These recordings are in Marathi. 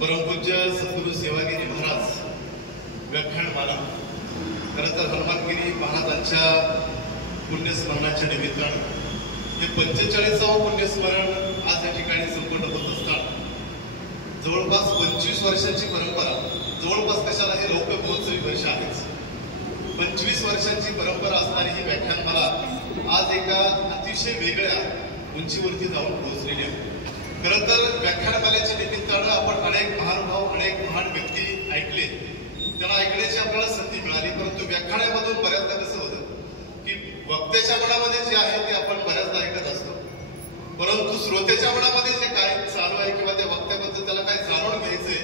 परमपूज्य सद्गुरू सेवागिरी महाराज व्याख्यानमाला खरं तर हनुमानगिरी महाराजांच्या पुण्यस्मरणाच्या निमित्तानं हे 45वे पुण्यस्मरण आज या ठिकाणी संपूर्ण होत असताना जवळपास 25 वर्षांची परंपरा, जवळपास कशाला हे रौप्य महोत्सवी वर्ष आहेच, 25 वर्षांची परंपरा असणारी ही व्याख्यानमाला आज एका अतिशय वेगळ्या उंचीवरती जाऊन पोहोचलेली आहे. खरं तर व्याख्यानमालेच्या निमित्तानं आपण अनेक महानुभाव, अनेक महान व्यक्ती ऐकले, त्यांना ऐकण्याची आपल्याला संधी मिळाली. परंतु व्याख्यानामधून बऱ्याचदा कसं होतं की वक्त्याच्या मनामध्ये जे आहे ते आपण बऱ्याचदा ऐकत असतो, परंतु श्रोत्याच्या मनामध्ये जे काय चालू आहे किंवा त्या वक्त्याबद्दल त्याला काय जाणून घ्यायचंय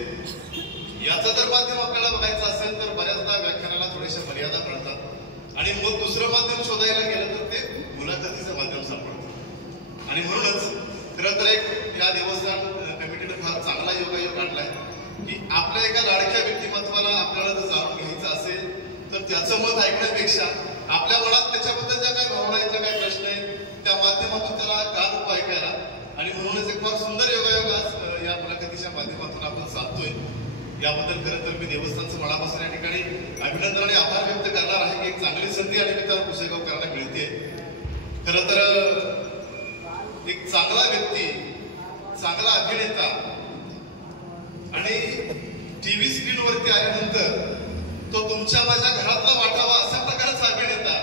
याचं जर माध्यम आपल्याला बघायचं असेल तर बऱ्याचदा व्याख्यानाला थोड्याशा मर्यादा पडतात आणि मग दुसरं माध्यम शोधायला गेलं तर ते मुलाखतीचं माध्यम सापडतं. आणि म्हणूनच खरं तर एक या देवस्थान कमिटीने फार चांगला योगायोग आणलाय की आपल्या एका लाडक्या व्यक्तिमत्वाला आपल्याला जर जाणून घ्यायचं असेल तर त्याचं मत ऐकण्यापेक्षा आपल्या मनात त्याच्याबद्दल ज्या काही भावना आहेत, ज्या काही प्रश्न आहेत त्या माध्यमातून त्याला कान उपाय ऐकायला, आणि म्हणूनच एक फार सुंदर योगायोग आज या मुलाखतीच्या माध्यमातून आपण साधतोय. याबद्दल खरं तर मी देवस्थानचं मनापासून या ठिकाणी अभिनंदन आणि आभार व्यक्त करणार आहे की एक चांगली संधी आणि मित्रांनो पुसेगाव करायला मिळते. खरं तर एक चांगला व्यक्ती, चांगला अभिनेता आणि टीव्ही स्क्रीनवरती आल्यानंतर तो तुमच्या माझ्या घरातला वाटावा अशा प्रकारचा अभिनेता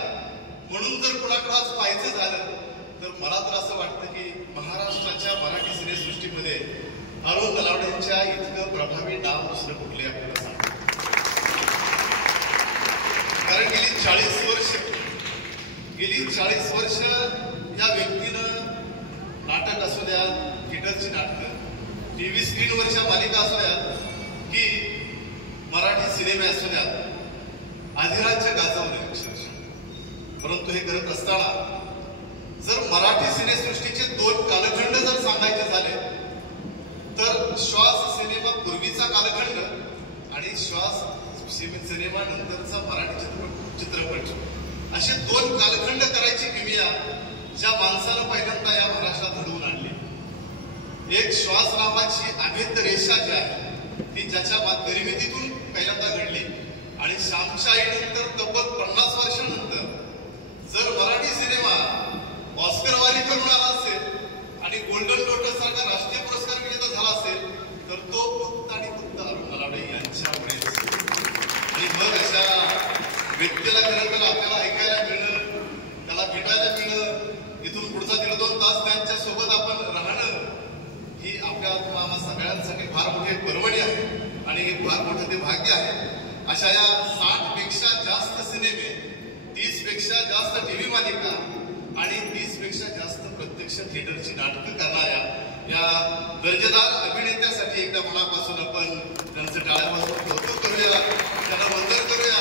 म्हणून जर कुणाकडे आज पाहायचं झालं तर मला तर असं वाटतं की महाराष्ट्राच्या मराठी सिनेसृष्टीमध्ये अरुण नलावडे यांच्या इतकं प्रभावी नाव दुसरं कुठले आपल्याला सांगतो. कारण गेली 40 वर्ष या व्यक्तीनं नाटक असू द्या, थिएटरची नाटकं, टीव्ही स्क्रीनवरच्या मालिका असू द्यात की मराठी सिनेमे असू द्यात अधिराज्य गाजवले अक्षरशः. परंतु हे करत असताना जर मराठी सिनेसृष्टीचे 2 कालखंड जर सांगायचे झाले तर श्वास सिनेमा पूर्वीचा कालखंड आणि श्वास सिनेमा नंतरचा मराठी चित्रपट असे 2 कालखंड करायची किमया ज्या माणसानं पहिल्यांदा या महाराष्ट्रात घडवून आणली. एक श्वास नावाची अभेद्य रेषा जी आहे ती ज्याच्या निर्मितीतून पहिल्यांदा घडली, आणि श्यामच्या आईनंतर तब्बल 50 वर्षांनंतर जर मराठी सिनेमा ऑस्करवारी करून आला असेल आणि गोल्डन लोटस सारखा राष्ट्रीय पुरस्कार विजेता झाला असेल तर तो फक्त आणि फक्त अरुण नलावडे यांच्यामुळेच. आणि मग अशा व्यक्तीला खरं तर आपल्याला ऐकायला मिळणं, त्याला भेटायला मिळणं, इथून पुढचा 1.5-2 तास त्यांच्या सोबत आपण राहणं ही आपल्या आम्हा सगळ्यांसाठी फार मोठी पर्वणी आहे आणि हे फार मोठं ते भाग्य आहे. अशा या 60 पेक्षा जास्त सिनेमे, 30 पेक्षा जास्त टीव्ही मालिका आणि 30 पेक्षा जास्त प्रत्यक्ष थिएटरची नाटकं करणाऱ्या या दर्जेदार अभिनेत्यासाठी एकदा मनापासून आपण त्यांचं टाळ्यापासून कौतुक करूया, त्यांना वंदन करूया.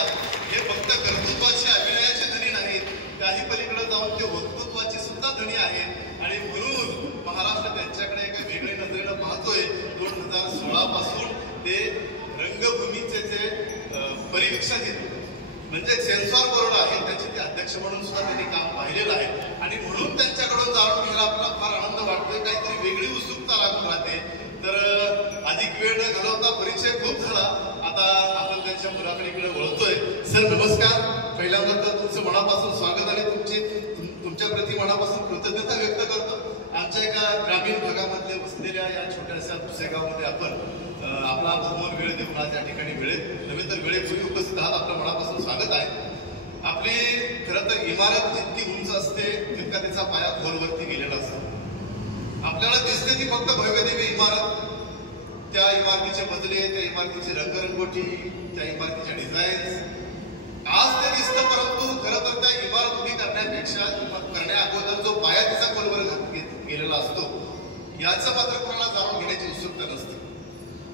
हे फक्त कर्तृत्वाचे अभिनयाचे धनी नाहीत, त्याही पलीकडे जाऊन ते वक्तृत्वाचे सुद्धा धनी आहेत. आणि म्हणून महाराष्ट्र त्यांच्याकडे एका वेगळ्या नजरेनं पाहतोय. 2016 पासून ते रंगभूमीचे जे परिवीक्षक म्हणजे सेन्सॉर बोर्ड आहे त्याचे ते अध्यक्ष म्हणून सुद्धा त्यांनी काम पाहिलेलं आहे. आणि म्हणून त्यांच्याकडून जाणून घ्यायला आपल्याला फार आनंद वाटतोय, काहीतरी वेगळी उत्सुकता लागून राहते. तर अधिक वेळ न घालवता परिचय खूप झाला, आता आपण त्यांच्या मुलाखतीकडे वळतोय. सर नमस्कार. पहिल्यांदा तर तुमचं मनापासून स्वागत आणि तुमच्या प्रति मनापासून कृतज्ञता व्यक्त करतो. आमच्या एका ग्रामीण भागामध्ये वसलेल्या या छोट्याशा पुसेगावमध्ये आपण आपला बहुमोल वेळ देऊन आज या ठिकाणी नव्हे तर वेळेपूर्वी उपस्थित आहात. आपलं मनापासून स्वागत आहे. आपली खरं तर इमारत जितकी उंच असते तितका तिचा पाया खोलवरती गेलेला असतो. आपल्याला दिसते ती फक्त भव्यदेवी इमारत, त्या इमारतीचे मजले, त्या इमारतीची रंगरंगोटी, त्या इमारतीच्या डिझाईन्स आज ते दिसतं. परंतु खरं तर त्या इमारत उभी करण्या अगोदर जो पाया तिचा खोलवर गेलेला असतो याचं मात्र कोणाला जाणून घेण्याची उत्सुकता नसते.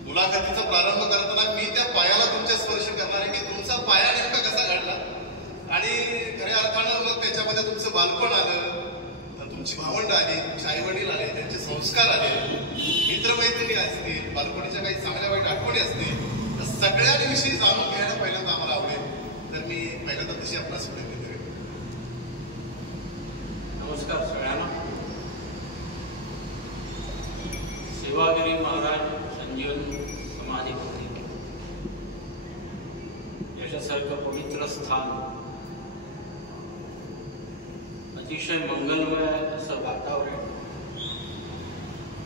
मुलाखतीचा प्रारंभ करताना मी त्या पायाला तुमच्या स्पर्श करणार आहे की तुमचा पाया नेमका कसा घडला आणि खऱ्या अर्थानं मग त्याच्यामध्ये तुमचं बालपण आलं, तुमची भावंड आली, तुमचे आई वडील आले, त्यांचे संस्कार आले, मित्रमैत्रिणी असतील, बालपणीच्या काही चांगल्या वाईट आठवणी असतील, तर सगळ्यांविषयी जाणून घ्यायला पहिल्यांदा आम्हाला आवडेल. तर मी पहिल्यांदा तशी आपणास विनंती करेन. नमस्कार सगळ्यांना. सेवागिरी महाराज संजीवन छान अतिशय मंगलमय असं वातावरण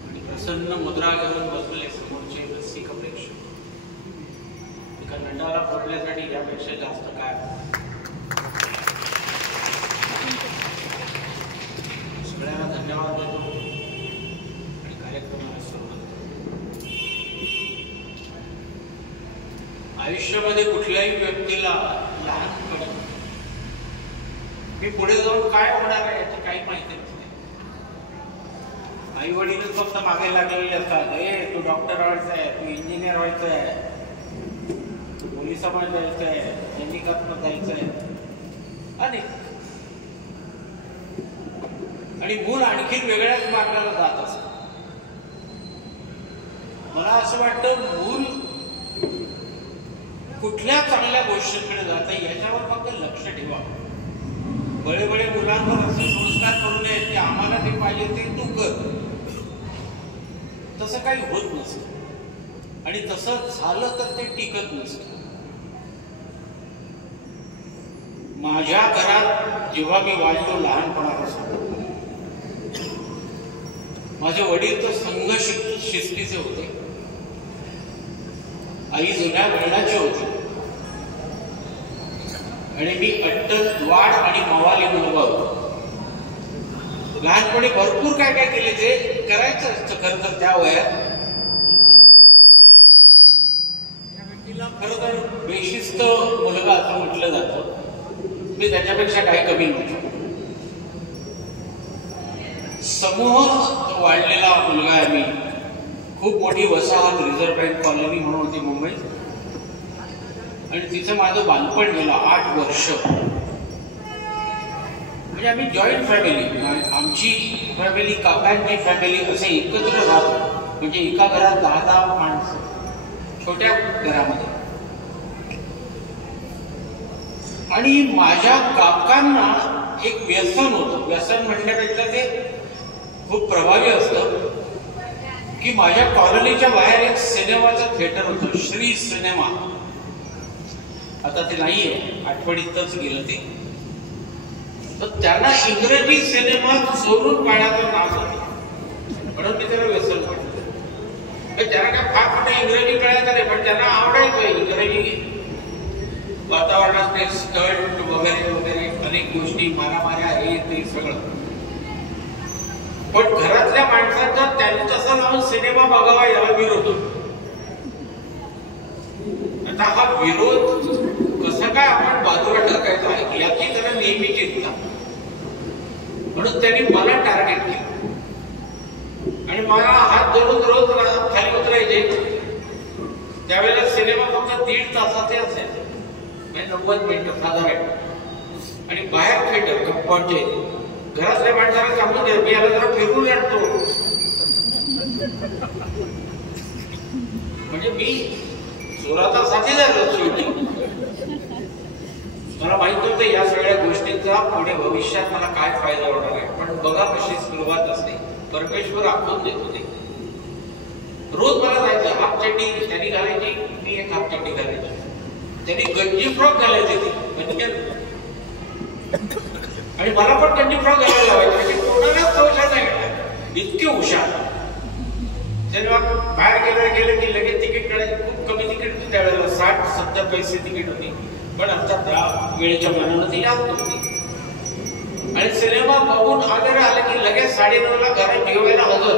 आणि प्रसन्न मुद्रा घेऊन बसलेले समोरचे रसिक प्रेक्षक. एका नटाला फोडण्यासाठी यापेक्षा जास्त काय. सगळ्यांना धन्यवाद देतो आणि कार्यक्रमाला सुरुवात करतो. आयुष्यामध्ये कुठल्याही व्यक्तीला लहानपणी मी पुढे जाऊन काय होणार आहे याची काही माहिती नसते. आई वडीलच फक्त मागे लागलेले असतात. तू डॉक्टर व्हायचंय, तू इंजिनियर व्हायचंय, पोलिसामध्ये जायचंय, सैनिकात जायचंय आणि मूल आणखी वेगळ्याच मार्गाला जात असत. मला असं वाटतं मूल कुठल्या चांगल्या गोष्टीकडे जात याच्यावर फक्त लक्ष ठेवा. बळे मुलांवर असे संस्कार करू नये की आम्हाला जे पाहिजे ते तू कर. तसं काही होत नसतं आणि तसं झालं तर ते टिकत नसतं. माझ्या घरात जेव्हा मी वाढलो लहानपणापासून, माझे वडील तर संघ शिस्तीचे होते, आई जुन्या वडिलांची होती आणि मी अट्टल वाढ आणि मवाली मुलगा होतो. लहानपणी भरपूर काय काय केले जे करायचं असतं खरं तर त्या वयात. त्या व्यक्तीला खरं तर बेशिस्त मुलगा असं म्हटलं जातं. मी त्याच्यापेक्षा काही कमी नव्हतो. समूह वाढलेला मुलगा आहे मी. खूप मोठी वसाहत रिझर्व्ह बँक कॉलनी म्हणून होती मुंबईत आणि तिचं माझं बालपण गेलं 8 वर्ष. म्हणजे आम्ही जॉईंट फॅमिली, आमची फॅमिली, काकांची फॅमिली असे एकत्र राहतो. म्हणजे एका घरात 10 माणसं छोट्या घरामध्ये. आणि माझ्या काकांना एक व्यसन होतं. व्यसन म्हणण्यापेक्षा ते खूप प्रभावी असतं की माझ्या कॉलनीच्या बाहेर एक सिनेमाचं थिएटर होतं, श्री सिनेमा. आता ते नाहीये, आठवणीतच गेलं ते. तर त्यांना इंग्रजी सिनेमा चोरून पाहण्याचं नाव होतं म्हणून मी त्याला व्यसन म्हणतो. त्यांना काय फार मोठं इंग्रजी कळायचं नाही, पण त्यांना आवडायचं इंग्रजी वातावरणात ते स्टंट वगैरे वगैरे अनेक गोष्टी, मारामाऱ्या, हे ते सगळं. पण घरातल्या माणसांचा त्यांनी तसं लावून सिनेमा बघावा याला विरोध होतो. आता हा विरोध कसं काय आपण बाजूला टाकायचा आहे याची जरा नेहमी चिंता. म्हणून त्यांनी मला टार्गेट केलं आणि मला हात धरून रोज खाली उतरायचे. त्यावेळेला सिनेमा फक्त 1.5 तासाचे असायचे, म्हणजे 90 मिनिटं साधारण. आणि बाहेर थिएटर कंपाऊंडचे. घरातल्या माणसाला सांगून दे मी याला जरा फिरून आणतो. म्हणजे मी चोराचा साथीदार शेवटी. मला माहित होतं या सगळ्या गोष्टींचा पुढे भविष्यात मला काय फायदा होणार आहे. पण बघा कशी सुरुवात असते, परमेश्वर आखून देत होते. रोज मला जायचं, हाफ चड्डी त्यांनी घालायची, मी एक हाफ चड्डी घालायची. त्यांनी गंजी फ्रॉक घालायची ती आणि मला पण गंजी फ्रॉक घालायला लावायची. कोणालाच संशय नाही, इतके हुशार. जेव्हा बाहेर गेलं की लगेच तिकीट काढायची. खूप कमी तिकीट होती त्यावेळेला, 60-70 पैसे तिकीट होती. पण आता त्या वेळेच्या मनानं ती जास्त होती. आणि सिनेमा बघून आले की लगेच 9:30ला घरात जेवायला हजर,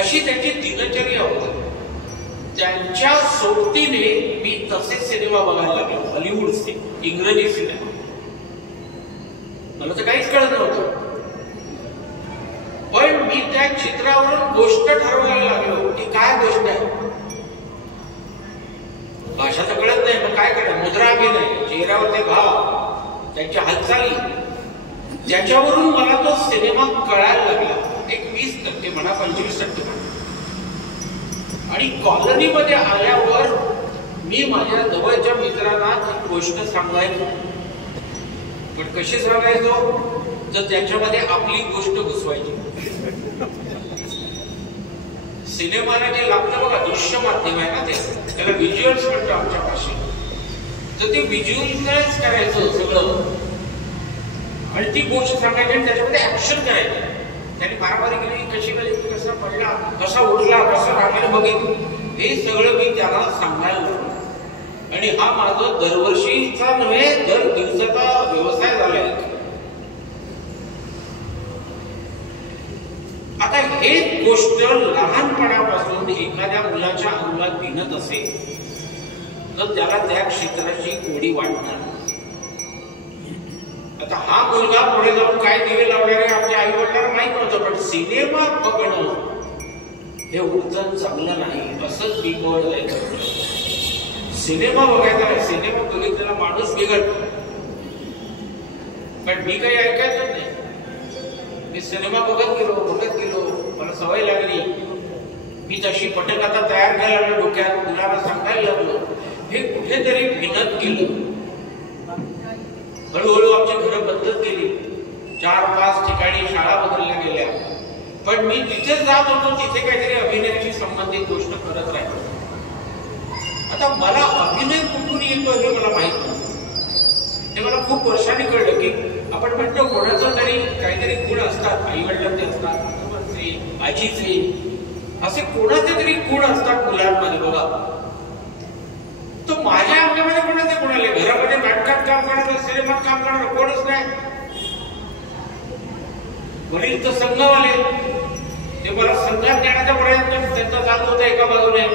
अशी त्यांची दिनचर्या होती. त्यांच्या सोबतीने मी तसे सिनेमा बघायला लागलो, हॉलिवूडचे, इंग्रजी सिनेमा. मला तर काहीच कळत नव्हतं. पण मी त्या चित्रावरून गोष्ट ठरवायला लागलो की काय गोष्ट आहे. भाषा तर कळत नाही, मग काय करायचं. मुद्रा अभिनय, चेहऱ्यावरचे भाव, त्यांच्या हालचाली, त्याच्यावरून मला तो सिनेमा कळायला लागला. एक 20% म्हणा, 25% म्हणा. आणि कॉलनीमध्ये आल्यावर मी माझ्या जवळच्या मित्रांना ती गोष्ट सांगायचो. पण कशी सांगायचो, तर त्याच्यामध्ये आपली गोष्ट घुसवायची. सिनेमाला जे लागतं बघा, दृश्य माध्यम आहे ना, त्याला व्हिज्युअल्स म्हणतो आमच्या भाषेत. तर ते व्हिज्युअलाइज करायचं सगळं आणि ती गोष्ट सांगायची आणि त्याच्यामध्ये ऍक्शन करायची. त्याने मारामारी केली, कशी केली, कसा पडला, कसा उठला, कसं रागाने बघितलं, हे सगळं मी त्याला सांगायला लागलो. आणि हा माझा दरवर्षीचा नव्हे दर दिवसाचा व्यवसाय झालाय. आता हे गोष्ट लहानपणापासून एखाद्या मुलाच्या अंगात भिनत असेल तर त्याला त्या क्षेत्राची गोडी वाटणार. आता हा मुलगा पुढे जाऊन काय दिवे लावणारे आमच्या आई वडिलांना माहित नव्हतं, पण सिनेमा बघणं हे उत्तम चांगलं नाही असंच बिघडलंय. सिनेमा बघायचा आहे, सिनेमा बघितलेला माणूस बिघडतो. पण मी काही ऐकायचं नाही. मी सिनेमा बघत गेलो, मला सवय लागली. मी तशी पटकथा तयार करायला लागलो डोक्यात, मुलाला सांगायला लागलो. हे कुठेतरी भिनत गेलं. हळूहळू आमची घरं बदलत गेली. 4-5 ठिकाणी शाळा बदलल्या गेल्या. पण मी जिथे जात होतो तिथे काहीतरी अभिनयाशी संबंधित गोष्ट करत राहिलो. आता मला अभिनय कुठून येतो हे मला माहित नव्हतं. हे मला खूप वर्षांनी कळलं की आपण म्हणतो कोणाचं तरी काहीतरी गुण असतात, आई वडिलांचे असतात, कुटुंबाचे, आजीचे, असे कोणाचे तरी गुण असतात मुलांमध्ये. बघा, तो माझ्या अंगामध्ये कोणाचे गुण आले? घरामध्ये नाटकात काम करणार, सिनेमात काम करणार कोणच नाही. वडील तर संघवाले, ते मला संघात नेण्याचा प्रयत्न त्यांचा चालू होता एका बाजूने.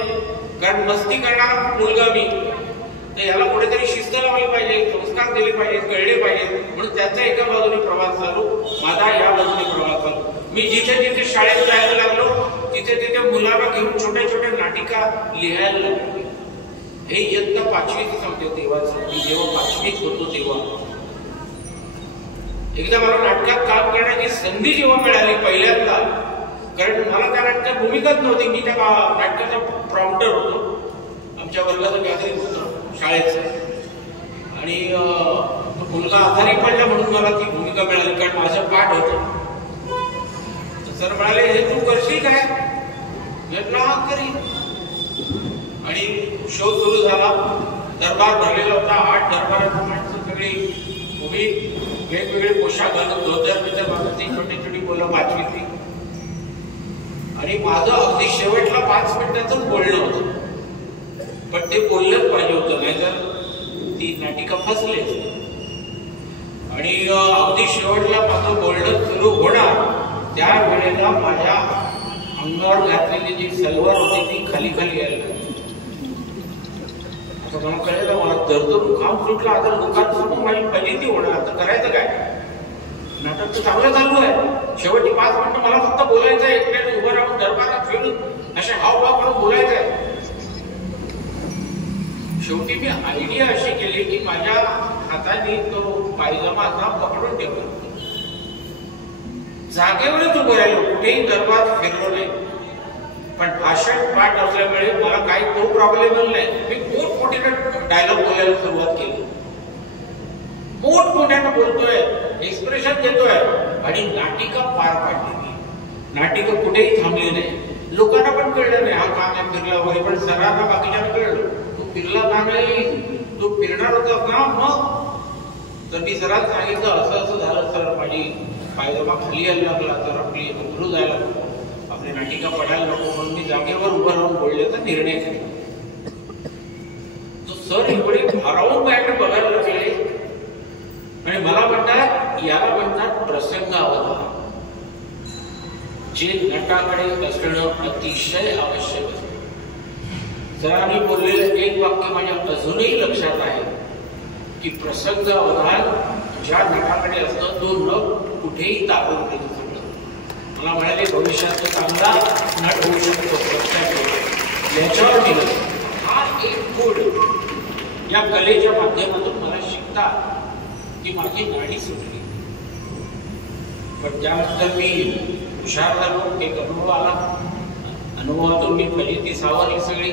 कारण मस्ती करणारा मुलगा मी, तर याला कुठेतरी शिस्त लावली पाहिजे, संस्कार दिले पाहिजे, कळले पाहिजे, म्हणून त्याचा एका बाजूने प्रवास चालू, माझा या बाजूने प्रवास चालू. मी जिथे जिथे शाळेत जायला लागलो तिथे तिथे मुलांना घेऊन छोट्या छोट्या नाटिका लिहायला लागलो. हे इयत्ता 5वीत सांगते तेव्हाचं. मी जेव्हा 5वीत होतो तेव्हा एकदा मला नाटकात काम करण्याची संधी जेव्हा मिळाली पहिल्यांदा, कारण मला त्या नाटकात भूमिकाच नव्हती. मी त्या नाटकाचा प्रॉम्प्टर होतो. आमच्या वर्गाचं गॅदरिंग होतं शाळेचं, आणि मुलगा आजारी पडला म्हणून मला ती भूमिका मिळाली, कारण माझं पाठ होतं. सर म्हणाले, हे तू करशील काय? म्हटलं हा करीन. आणि शो सुरू झाला. दरबार भरलेला होता. 8 दरबारात माणसं सगळी उभी, वेगवेगळे पोशाख घालून, धोतर बितर घालून, ती छोटी छोटी मुलं 5वीतली. आणि माझं अगदी शेवटला 5 मिनिटाचं बोलणं होतं, पण ते बोललंच पाहिजे होतं, नाहीतर ती नाटिका फसले. आणि अगदी शेवटला माझं बोलणं सुरू होणार त्या वेळेला माझ्या अंगावर घातलेली जी सलवार होती ती खाली खाली यायला लागली. आता मला कळलं, मला दरतो दुकान सुटला. आता दुकान सुटून माझी फजिती होणार. आता करायचं काय? नाटक तर चांगलं चालू आहे. शेवटी 5 मिनिटं मला फक्त बोलायचं आहे, एकट्याने उभं राहून दरबारात फिरून असे हावभाव करून बोलायचं आहे. शेवटी मी आयडिया अशी केली की माझ्या हाताने तो पायजमा असा पकडून ठेवला. जागेवरच उभं राहिलो, कुठेही दरबार फिरलो नाही. पण भाषण पाठ असल्यामुळे मला काही तो प्रॉब्लेम नाही. मी मोठमोठ्याने डायलॉग बोलायला सुरुवात केली. मोठमोठ्यानं बोलतोय, एक्सप्रेशन देतोय, आणि नाटिका पार पाडली. नाटिका कुठेही थांबली नाही. लोकांना पण कळलं नाही हा काम आहे फिरला वगैरे, पण सरांना बाकीच्यांना कळलं, तू फिरला का नाही, तू फिरणार होतास ना. मग तर मी सरांना सांगितलं, असं असं झालं सर, माझी पायजमा खाली यायला लागला, तर आपली उतरू जायला नको, आपली नाटिका पडायला नको, म्हणून मी जागेवर उभं राहून बोलण्याचा निर्णय केला. सर एवढे भारावून माझ्याकडे बघायला लागले आणि मला म्हणतात, याला म्हणतात प्रसंगावधान. जे नटाकडे असणं अतिशय आवश्यक असतं. सरांनी बोललेलं एक वाक्य माझ्या अजूनही लक्षात आहे की प्रसंगावधान ज्या नटाकडे असतं तो न कुठेही ताबून देऊ शकतो. मला म्हणाले, भविष्यात चांगला नट होऊ शकतो, याच्यावर दिलं. हा एक गुण या कलेच्या माध्यमातून मला शिकता की माझी नाडी सुटली. पण त्यानंतर मी हुशार झालो, एक अनुभव आला. अनुभवातून मी फजिती सावरली सगळी.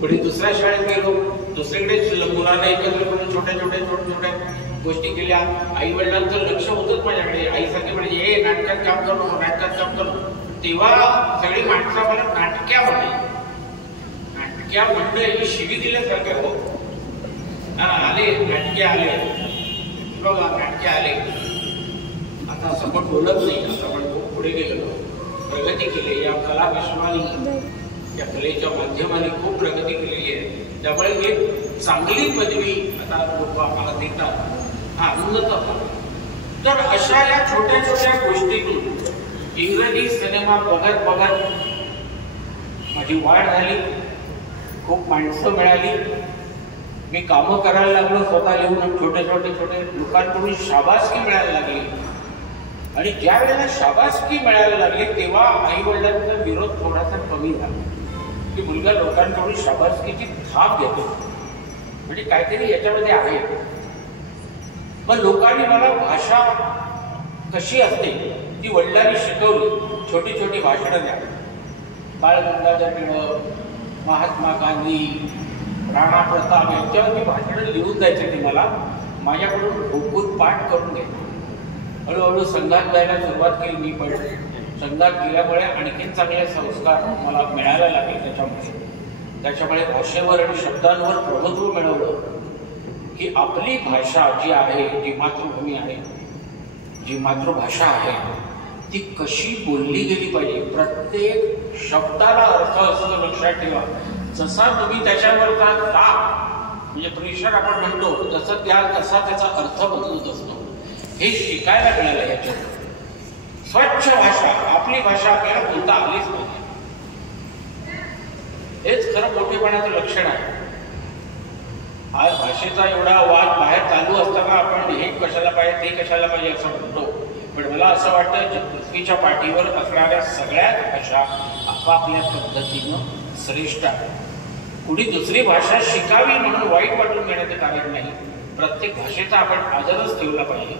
पुढे दुसऱ्या शाळेत गेलो, दुसरीकडे मुलांना एकत्र छोट्या छोट्या गोष्टी केल्या. आई वडिलांचं लक्ष होतंच माझ्याकडे. आई सांगते म्हणजे हे नाटकात काम करू, नाटकात काम करू. तेव्हा सगळी माणसं मला नाटक्या म्हणते. नाटक्या म्हणणं ही शिवी दिल्यासारखं हो. आले नाटके आले बघा, नाटके आले. आता असं पण बोलत नाही, आता आपण खूप पुढे गेलेलो, प्रगती केली या कला विश्वाने, या कलेच्या माध्यमाने खूप प्रगती केलेली आहे. त्यामुळे एक चांगली पदवी आता लोक आम्हाला देतात, हा आनंदच होता. तर अशा या छोट्या छोट्या गोष्टीतून इंग्रजी सिनेमा बघत बघत माझी वाढ झाली, खूप माणसं मिळाली, मी कामं करायला लागलो स्वतः लिहून, छोटे छोटे छोटे लोकांकडून शाबासकी मिळायला लागली. आणि ज्या वेळेला शाबासकी मिळायला लागली तेव्हा आई वडिलांचा विरोध थोडासा कमी झाला, की मुलगा लोकांकडून शाबासकीची थाप घेतो, म्हणजे काहीतरी याच्यामध्ये आहे. मग लोकांनी मला भाषा कशी असते ती वडिलांनी शिकवली. छोटी छोटी भाषणं द्या, बाळ गंगाधर टिळक, महात्मा गांधी, राणा प्रताप यांच्यावर ती भाषणं लिहून द्यायचे. ते मला माझ्याकडून भूतभूत पाठ करून घ्यायचे. हळूहळू संघात जायला सुरुवात केली मी, पण संघात गेल्यामुळे आणखीन चांगले संस्कार मला मिळायला लागले. त्याच्यामुळे भाषेवर आणि शब्दांवर प्रभुत्व मिळवलं, की आपली भाषा जी आहे, जी मातृभूमी आहे, जी मातृभाषा आहे, ती कशी बोलली गेली पाहिजे. प्रत्येक शब्दाला अर्थ असतो, लक्षात ठेवा. जसा तुम्ही त्याच्यावरचा ताप म्हणजे प्रेशर आपण म्हणतो, जसं तसा त्याचा अर्थ बदलत असतो. हे शिकायला मिळालं याच्यात. स्वच्छ भाषा, आपली भाषा आपल्याला बोलता आलीच नाही, हेच खरं मोठेपणाचं लक्षण आहे. आज भाषेचा एवढा वाद बाहेर चालू असताना आपण हे कशाला पाहिजे, ते कशाला पाहिजे असं म्हणतो. पण मला असं वाटतं पृथ्वीच्या पाठीवर असणाऱ्या सगळ्याच भाषा आपापल्या पद्धतीनं श्रेष्ठ आहे. कुणी दुसरी भाषा शिकावी म्हणून वाईट वाटून घेण्याचं कारण नाही. प्रत्येक भाषेचा आपण आदरच ठेवला पाहिजे.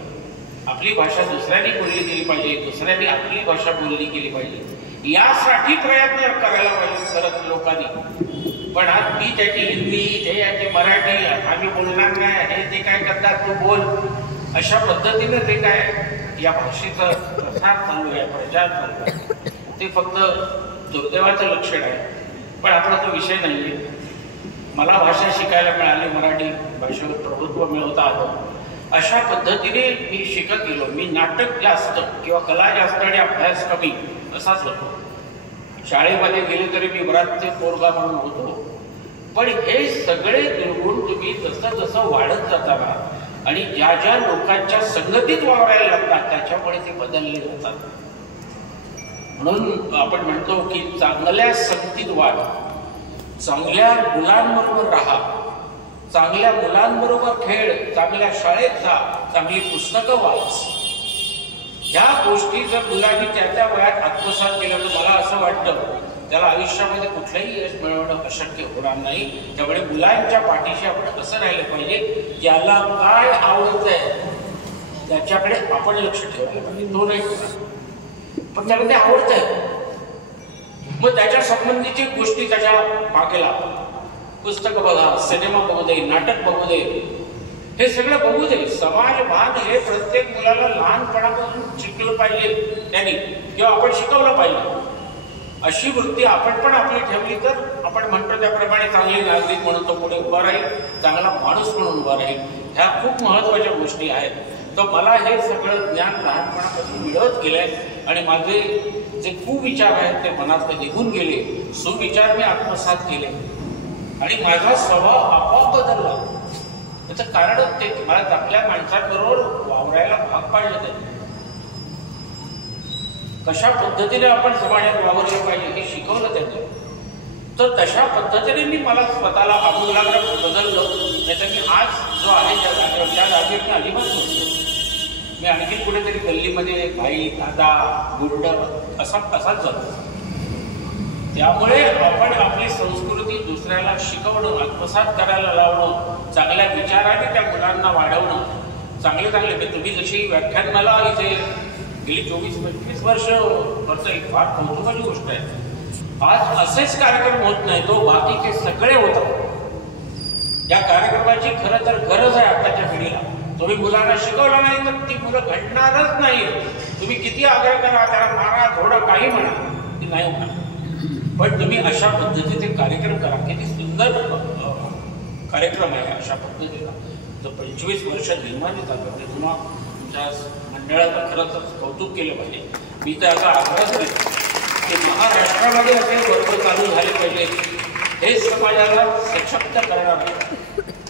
आपली भाषा दुसऱ्यांनी बोलली गेली पाहिजे, दुसऱ्यांनी आपली भाषा बोलली गेली पाहिजे, यासाठी प्रयत्न करायला पाहिजे खरंच लोकांनी. पण आज मी त्याची हिंदी, ते याची मराठी, आम्ही बोलणार नाही, हे ते काय करतात तू बोल, अशा पद्धतीनं ते काय या भाषेचा प्रसार चालू आहे, प्रचार चालू आहे, ते फक्त दुर्दैवाचं लक्षण आहे. पण आपला तो विषय नाही आहे. मला भाषा शिकायला मिळाली, मराठी भाषेवर प्रभुत्व मिळवता आलं. अशा पद्धतीने मी शिकत गेलो. मी नाटक जास्त किंवा कला जास्त आणि अभ्यास कमी असाच होतो. शाळेमध्ये गेले तरी मी बराचसे पोरगा म्हणून होतो. पण हे सगळे दुर्गुण तुम्ही जसं जसं वाढत जाताना आणि ज्या ज्या लोकांच्या संगतीत वावरायला लागतात त्याच्यामुळे ते बदलले जातात. म्हणून आपण म्हणतो की चांगल्या संगतीत वाढ, चांगल्या मुलांबरोबर राहा, चांगल्या मुलांबरोबर खेळ, चांगल्या शाळेत जा, चांगली पुस्तकं वाच. ह्या गोष्टी जर मुलांनी त्या वयात आत्मसात केल्या तर मला असं वाटतं त्याला आयुष्यामध्ये कुठलंही यश मिळवणं अशक्य होणार नाही. त्यामुळे मुलांच्या पाठीशी आपण असं राहिलं पाहिजे, ज्याला काय आवडतंय त्याच्याकडे आपण लक्ष ठेवायला पाहिजे. तो नाही होणार, पण त्याला ते आवडतंय, मग त्याच्या संबंधीची गोष्टी त्याच्या मागे लावा. पुस्तकं बघा, सिनेमा बघू दे, नाटक बघू दे, हे सगळं बघू दे. समाजभान हे प्रत्येक मुलाला लहानपणापासून शिकलं पाहिजे त्यांनी, किंवा आपण शिकवलं पाहिजे. अशी वृत्ती आपण पण आपली ठेवली तर आपण म्हणतो त्याप्रमाणे चांगले नागरिक म्हणून तो पुढे उभा राहील, चांगला माणूस म्हणून उभा राहील. ह्या खूप महत्वाच्या गोष्टी आहेत. तर मला हे सगळं ज्ञान लहानपणापासून मिळत गेलंय आणि माझे जे कुविचार आहेत ते मनात निघून गेले, सुविचार मी आत्मसात केले आणि माझा स्वभाव आपोआप बदलला. त्याचं कारण ते मला चांगल्या माणसांबरोबर वावरायला भाग पाडलं. त्यांनी कशा पद्धतीने आपण समाजात वावरलं पाहिजे हे शिकवलं त्यांनी. तर तशा पद्धतीने मी मला स्वतःला आमूलाग्र बदललं. नाहीतर मी आज जो आहे त्या जागेवर, त्या जागेवर मी अजिबात नसतो. मी आणखी कुठेतरी गल्लीमध्ये भाई, दादा, गुरुड असाच जातो. त्यामुळे आपण आपली संस्कृती दुसऱ्याला शिकवणं, आत्मसात करायला लावणं, चांगल्या विचाराने त्या मुलांना वाढवणं, चांगले तुम्ही जशी व्याख्यानमाला इथे गेली 24-25 वर्ष एक फार कौतुकाची गोष्ट आहे. आज असेच कार्यक्रम होत नाही, तो बाकीचे सगळे होतात. या कार्यक्रमाची खरं तर गरज आहे आताच्या पिढीला. तुम्ही मुलांना शिकवलं नाही तर ती मुलं घडणारच नाही. तुम्ही किती आग्रह करा, त्याला मारा, थोडं काही म्हणा, ती नाही होणार. पण तुम्ही अशा पद्धतीचे कार्यक्रम करा. किती सुंदर कार्यक्रम आहे अशा पद्धतीचा जो 25 वर्ष निर्माण झालं ते पुन्हा तुमच्या मंडळाचं खरंच कौतुक केलं पाहिजे. मी तर आता आग्रह करेन की महाराष्ट्रामध्ये असे वर्ग चालू झाले पाहिजे, हे समाजाला सशक्त करणार आहे.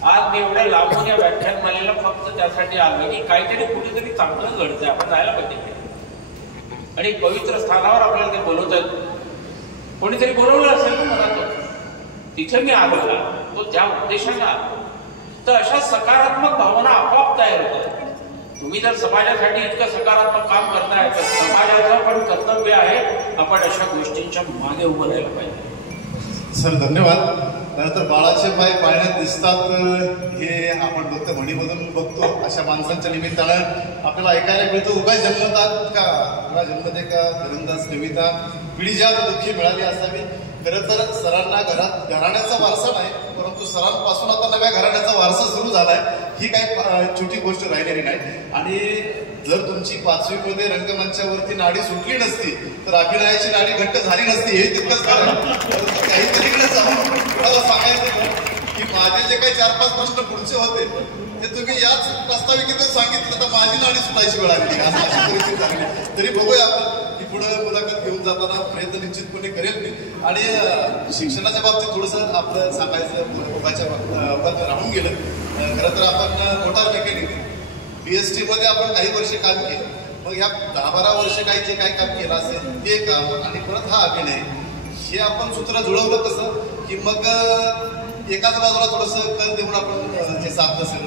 आज मी एवढ्या लांबून या व्याख्यानमालेला फक्त त्यासाठी आलो की काहीतरी कुठेतरी चांगलं घडतंय, आपण जायला पाहिजे आणि पवित्र स्थानावर आपल्याला ते बोलवतात. कोणीतरी बोलवलं असेल ना मनात, तिथे मी आलो तो त्या उद्देशाने आलो. तर अशा सकारात्मक भावना आपोआप तयार होतात. तुम्ही जर समाजासाठी इतकं सकारात्मक काम करताय तर समाजाचं पण कर्तव्य आहे आपण अशा गोष्टींच्या मागे उभं राहायला पाहिजे. सर धन्यवाद. खरं तर बाळाचे पाय पाळण्यात दिसतात हे आपण फक्त म्हणीमधून बघतो. अशा माणसांच्या निमित्तानं आपल्याला ऐकायला मिळतं उगा जन्मतात का, उगा जन्मते का धरंदाज कविता पिढी ज्या दुःखी मिळाली असावी. खरं तर सरांना घराण्याचा वारसा नाही, परंतु सरांपासून आता नव्या घराण्याचा वारसा सुरू झालाय. ही काही छोटी गोष्ट राहिलेली नाही. आणि जर तुमची 5वीमध्ये रंगमंचावरती नाडी सुटली नसती तर अभिनयाची नाडी घट्ट झाली नसती, हे तितकंच खरं. परंतु काहीतरी जाऊन सांगायचं की माझे जे काही 4-5 प्रश्न पुढचे होते ते तुम्ही याच प्रास्ताविकेतून सांगितलं तर माझी नाडी सुटायची वेळ आली अशी परिस्थिती झाली. तरी बघूया आपण की पुढे मुलाखत घेऊन जाताना प्रयत्न निश्चितपणे करेल मी. आणि शिक्षणाच्या बाबतीत थोडंसं आपलं सांगायचं ओघाच्या राहून गेलं. खरं तर आपण मोटार मेकॅनिक BST मध्ये आपण काही वर्ष काम केलं. मग ह्या 10-12 वर्ष काही जे काही काम केलं असेल ते काम आणि परत हा अभिनय हे आपण सूत्र जुळवलं कसं की मग एकाच बाजूला थोडंसं कल देऊन आपण जे साथ असेल.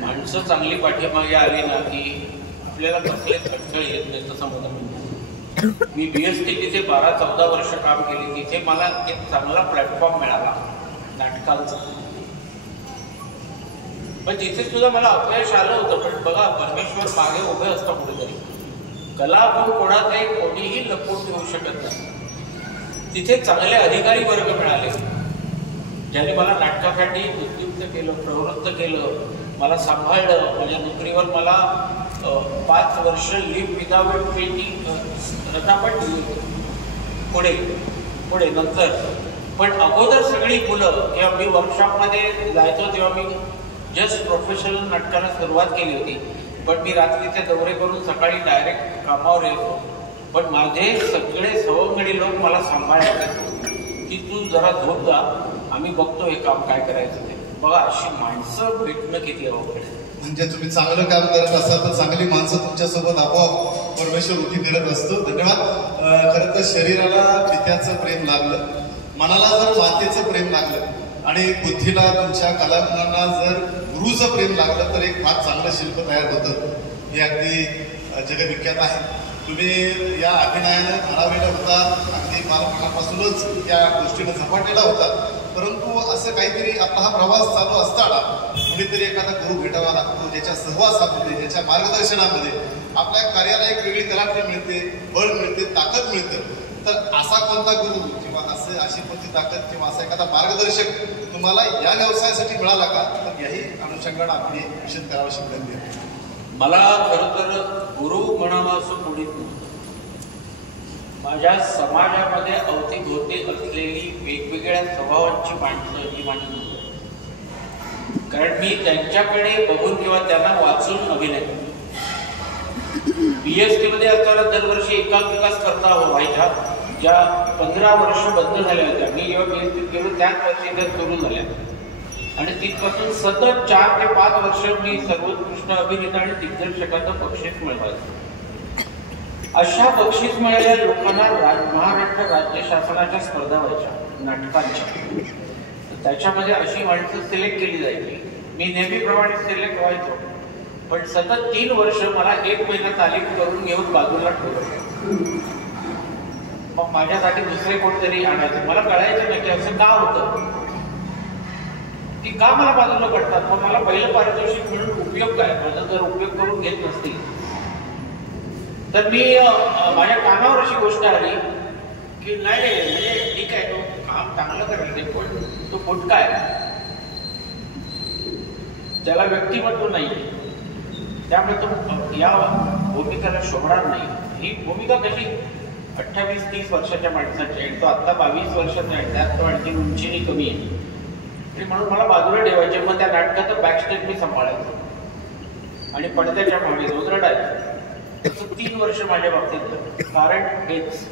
माणसं चांगली पाठीमागे आली ना की आपल्याला कसलेच अडचण येत नाही. तसं मला म्हणतो मी BST तिथे 12-14 वर्ष काम केले. तिथे मला एक चांगला प्लॅटफॉर्म मिळाला नाटकांचा. पण तिथे सुद्धा मला अपयश आलं होतं. पण बघा परमेश्वर मागे उभे असतं कुठेतरी. कला आपण कोणाचे कोणीही लपवून ठेवू शकत नाही. तिथे चांगले अधिकारी वर्ग मिळाले ज्यांनी मला नाटकासाठी उद्युक्त केलं, प्रवृत्त केलं, मला सांभाळलं. माझ्या नोकरीवर मला 5 वर्ष लिव्ह विदाउट पेनी रतापट पुढे नंतर. पण अगोदर सगळी मुलं जेव्हा मी वर्कशॉपमध्ये जायचो तेव्हा मी जस्ट प्रोफेशनल नाटकाला सुरुवात केली होती. पण मी रात्रीचे दौरे करून सकाळी डायरेक्ट कामावर येतो. पण माझे सगळे सवंगडी लोक मला सांभाळतात की तू जरा झोप जा, आम्ही बघतो हे काम काय करायचं ते. बघा अशी माणसं भेटणं किती अवघड आहे. म्हणजे तुम्ही चांगलं काम करत असाल तर चांगली माणसं तुमच्यासोबत आपोआप परमेश्वर उभी करत असतो. धन्यवाद. खरं तर शरीराला पित्याचं प्रेम लागलं, मनाला जर मातेचं प्रेम लागलं आणि बुद्धीला तुमच्या कलागुणांना जर गुरुचं प्रेम लागलं तर एक फार चांगलं शिल्प तयार होतं. हे अगदी जगविख्यात आहे. तुम्ही या अभिनयानं घडावेला होता, अगदी बालपणापासूनच या गोष्टीनं झपाटलेला होता. परंतु असं काहीतरी आपला हा प्रवास चालू असताना कुणीतरी एखादा गुरु भेटावा लागतो ज्याच्या सहवासामध्ये, ज्याच्या मार्गदर्शनामध्ये आपल्या कार्याला एक वेगळी कलाटणी मिळते, बळ मिळते, ताकद मिळतं. तर असा कोणता गुरु किंवा अशी कोणती ताकद किंवा असा एखादा मार्गदर्शक तुम्हाला या व्यवसायासाठी मिळाला का, तर याही अनुषंगाने आपली निश्चित करावयाची विनंती आहे. मला खरं तर गुरु म्हणावं असं कोणीच नव्हतं. माझ्या समाजामध्ये अवतीभोवती असलेली वेगवेगळ्या स्वभावांची माणसं ही माझी नव्हती. कारण मी त्यांच्याकडे बघून किंवा त्यांना वाचून अभिनय करतो. BST मध्ये असताना दरवर्षी एकांकिका स्पर्धा व्हायच्या ज्या 15 वर्ष बंद झाल्या होत्या. मी जेव्हा BST गेलो त्याच वर्षी त्या सुरू झाल्या आणि तिथपासून सतत 4 ते 5 वर्ष मी सर्वोत्कृष्ट अभिनेता आणि दिग्दर्शकाचं बक्षीस मिळवायचं. अशा बक्षीस मिळालेल्या लोकांना महाराष्ट्र राज्य शासनाच्या स्पर्धा व्हायच्या नाटकांच्या. त्याच्यामध्ये अशी माणसं सिलेक्ट केली जायची. मी नेहमीप्रमाणे सिलेक्ट व्हायचो. पण सतत 3 वर्ष मला 1 महिना तालीम करून घेऊन बाजूला ठेवलं. मग माझ्यासाठी दुसरे कोणतरी आणायचे. मला कळायचं नाही की असं का होतं, की का मला बाजूला पडतात. मग मला पहिलं पारितोषिक म्हणून उपयोग काय, माझा जर उपयोग करून घेत नसतील तर मी माझ्या कानावर अशी गोष्ट आली की नाही म्हणजे ठीक आहे तो काम चांगलं करायचे पण तो फुटका आहे, त्याला व्यक्तिमत्व नाही, त्यामुळे तो या भूमिकेला शोभणार नाही. ही भूमिका कशी 28-30 वर्षाच्या माणसाची आहे, तो आत्ता 22 वर्षाचा आहे, त्यात तो आणखी उंचीने कमी आहे. आणि म्हणून मला बाजूला ठेवायचे. मग त्या नाटकाचं बॅकस्टेज मी सांभाळायचो आणि पडद्याच्या मागे जाऊन रडायचं. तसं 3 वर्ष माझ्या बाबतीत कारण हेच.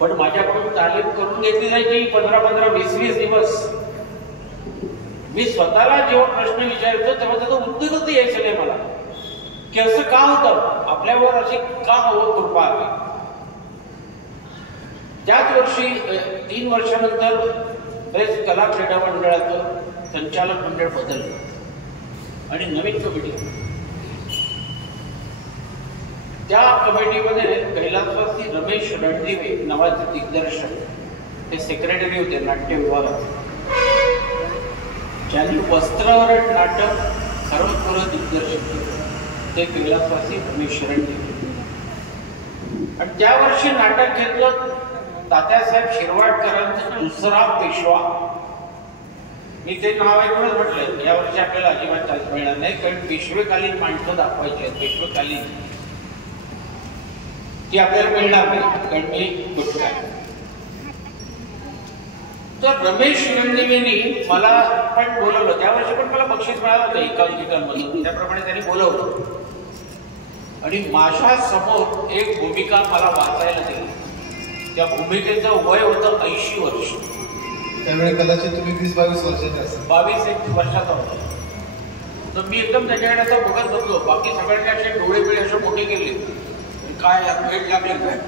पण माझ्याकडून तालीम करून घेतली जायची 15-20 दिवस. मी स्वतःला जेव्हा प्रश्न विचारतो तेव्हा त्याचं उत्तरच यायचं नाही मला, की असं का होतं, आपल्यावर अशी का हवं कृपा आहे. त्याच वर्षी 3 वर्षानंतर बेस्ट कला क्रीडा मंडळाचं संचालक मंडळ बदललं आणि नवीन कमिटी. त्या कमिटीमध्ये कैलासवासी रमेश रणदिवे नावाचे दिग्दर्शक हे सेक्रेटरी होते नाट्य विभागाचे. ज्यांनी वस्त्रावरण नाटक खरंखुरं दिग्दर्शक केलं ते कैलासवासी रमेश रणदिवे. आणि त्या वर्षी नाटक घेतलं तात्यासाहेब शिरवाडकरांचा दुसरा पेशवा. मी ते नाव ऐकूनच म्हटलंय या वर्षी आपल्याला अजिबात चान्स मिळणार नाही, कारण पेशवेकालीन माणसं दाखवायची आहेत. पेशवेकालीन ती आपल्याला मिळणार नाही, कारण मी गुटखा. तर रमेश रणदिवेंनी मला पण बोलवलं. त्या वर्षी पण मला बक्षीस मिळालं होतं एकांकिकांमधून, त्याप्रमाणे त्यांनी बोलवलं आणि माझ्या समोर एक भूमिका मला वाचायला दिली. त्या भूमिकेचं वय होतं 80 वर्ष. त्यावेळी कदाचित तुम्ही 20-22 वर्षाचे असाल. 22 वर्षाचा होता. तर मी एकदम त्याच्याकडे असं बघत बसलो. बाकी सगळ्यांनी असे डोळे बिळे असे मोठे केले, काय भेट लागले काय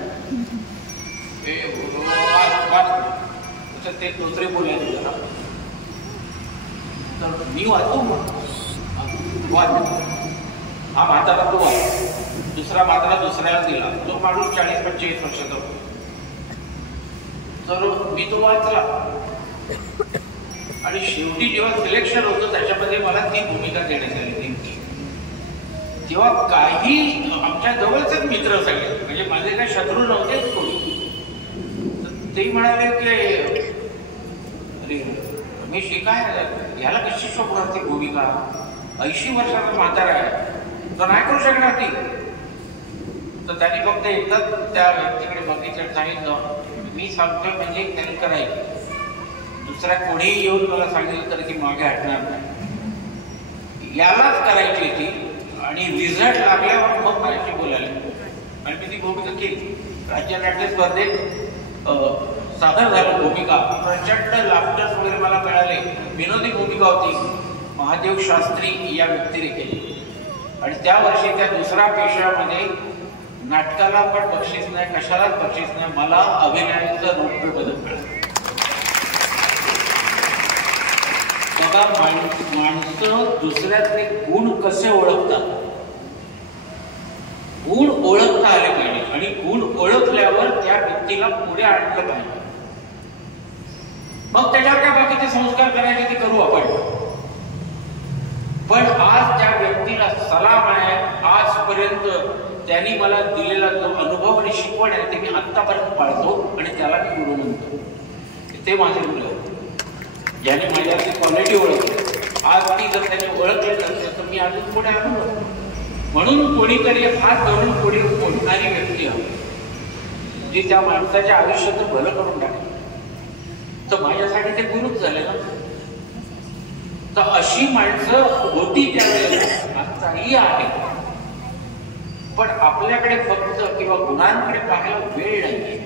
ते दुसरे बोलायचे जरा. तर मी वाचतो हा म्हातारा तो वाच, दुसरा म्हातारा दुसऱ्याला दिला. तो माणूस 40-45 वर्षाचा होता. तर मी तो वाचला आणि शेवटी जेव्हा सिलेक्शन होतं त्याच्यामध्ये मला ती भूमिका देण्यात आली. तेव्हा काही आमच्या जवळचेच मित्र सगळे, म्हणजे माझे काही शत्रू नव्हतेच कोणी. ते म्हणाले की अरे रमेश हे काय, याला कशी शोभणार ती भूमिका, 80 वर्षाचा म्हातारा आहे, तर नाही करू शकणार ती. तर त्यांनी फक्त एकदाच त्या व्यक्तीकडे बघितलं, सांगितलं मी सांगतोय म्हणजे त्यांनी करायची, दुसरा कोणीही येऊन मला सांगितलं तर ती मागे हटणार नाही, यालाच करायची ती. आणि रिझल्ट लागल्यावर मग माझ्याशी बोलायला आणि मी ती भूमिका केली. राज्य नाट्य स्पर्धेत सादर झालं भूमिका. प्रचंड लाफ्टर्स वगैरे मला मिळाले. विनोदी भूमिका होती. महादेव शास्त्री या व्यक्तीने केली. आणि त्या वर्षी त्या दुसऱ्या पेशामध्ये नाटकाला पण बक्षीस नाही, कशालाच बक्षीस नाही, मला अभिनयाचं रौप्य पदक मिळालं. बघा माणसं दुसऱ्यातले गुण कसे ओळखतात. गुण ओळखता आले पाहिजे आणि गुण ओळखल्यावर त्या व्यक्तीला पुढे आणलं पाहिजे. मग त्याच्यावर काय बाकीचे संस्कार करायचे ते करू आपण. पण आज त्या व्यक्तीला सलाम आहे. आजपर्यंत त्यांनी मला दिलेला जो अनुभव आणि शिकवण आहे ते मी आत्तापर्यंत पाळतो आणि त्याला मी गुरु म्हणतो. ते माझे मुलं ज्याने माझ्याची क्वालिटी ओळखली. आज ती जर त्यांनी ओळखले नसते तर मी अजून पुढे आलो. म्हणून कोणीतरी हात धरून पुढे पोचणारी व्यक्ती हवी जी त्या माणसाच्या आयुष्याचं भलं करून टाकली. तर माझ्यासाठी ते गुरुच झाले ना. तर अशी माणसं होती त्यावेळेला, आजचाही आहे. पण आपल्याकडे फक्त किंवा गुणांकडे पाहायला वेळ नाहीये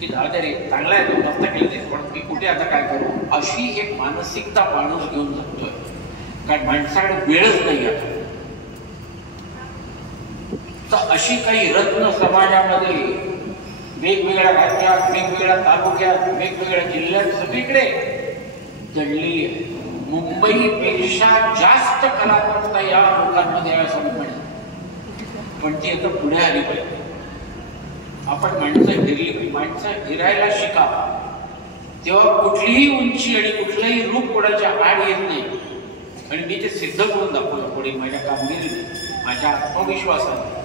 की दादारी चांगला आहे तो मस्त केलं ते, पण मी कुठे आता काय करू, अशी एक मानसिकता माणूस घेऊन जातोय. कारण माणसाकडे वेळच नाही आहे. तर अशी काही रत्न समाजामध्ये वेगवेगळ्या राज्यात, वेगवेगळ्या तालुक्यात, वेगवेगळ्या जिल्ह्यात सगळीकडे जडलेली आहे. मुंबईपेक्षा जास्त कलात्मकता या लोकांमध्ये आहे असं म्हणतात. पण ती आता पुढे आली पाहिजे. आपण माणसं हिरली पाहिजे. माणसं हिरायला शिका. तेव्हा कुठलीही उंची आणि कुठलंही रूप कोणाच्या आड येत नाही. आणि मी ते सिद्ध करून दाखवलं पुढे माझ्या कामगिरीने, माझ्या आत्मविश्वासाने.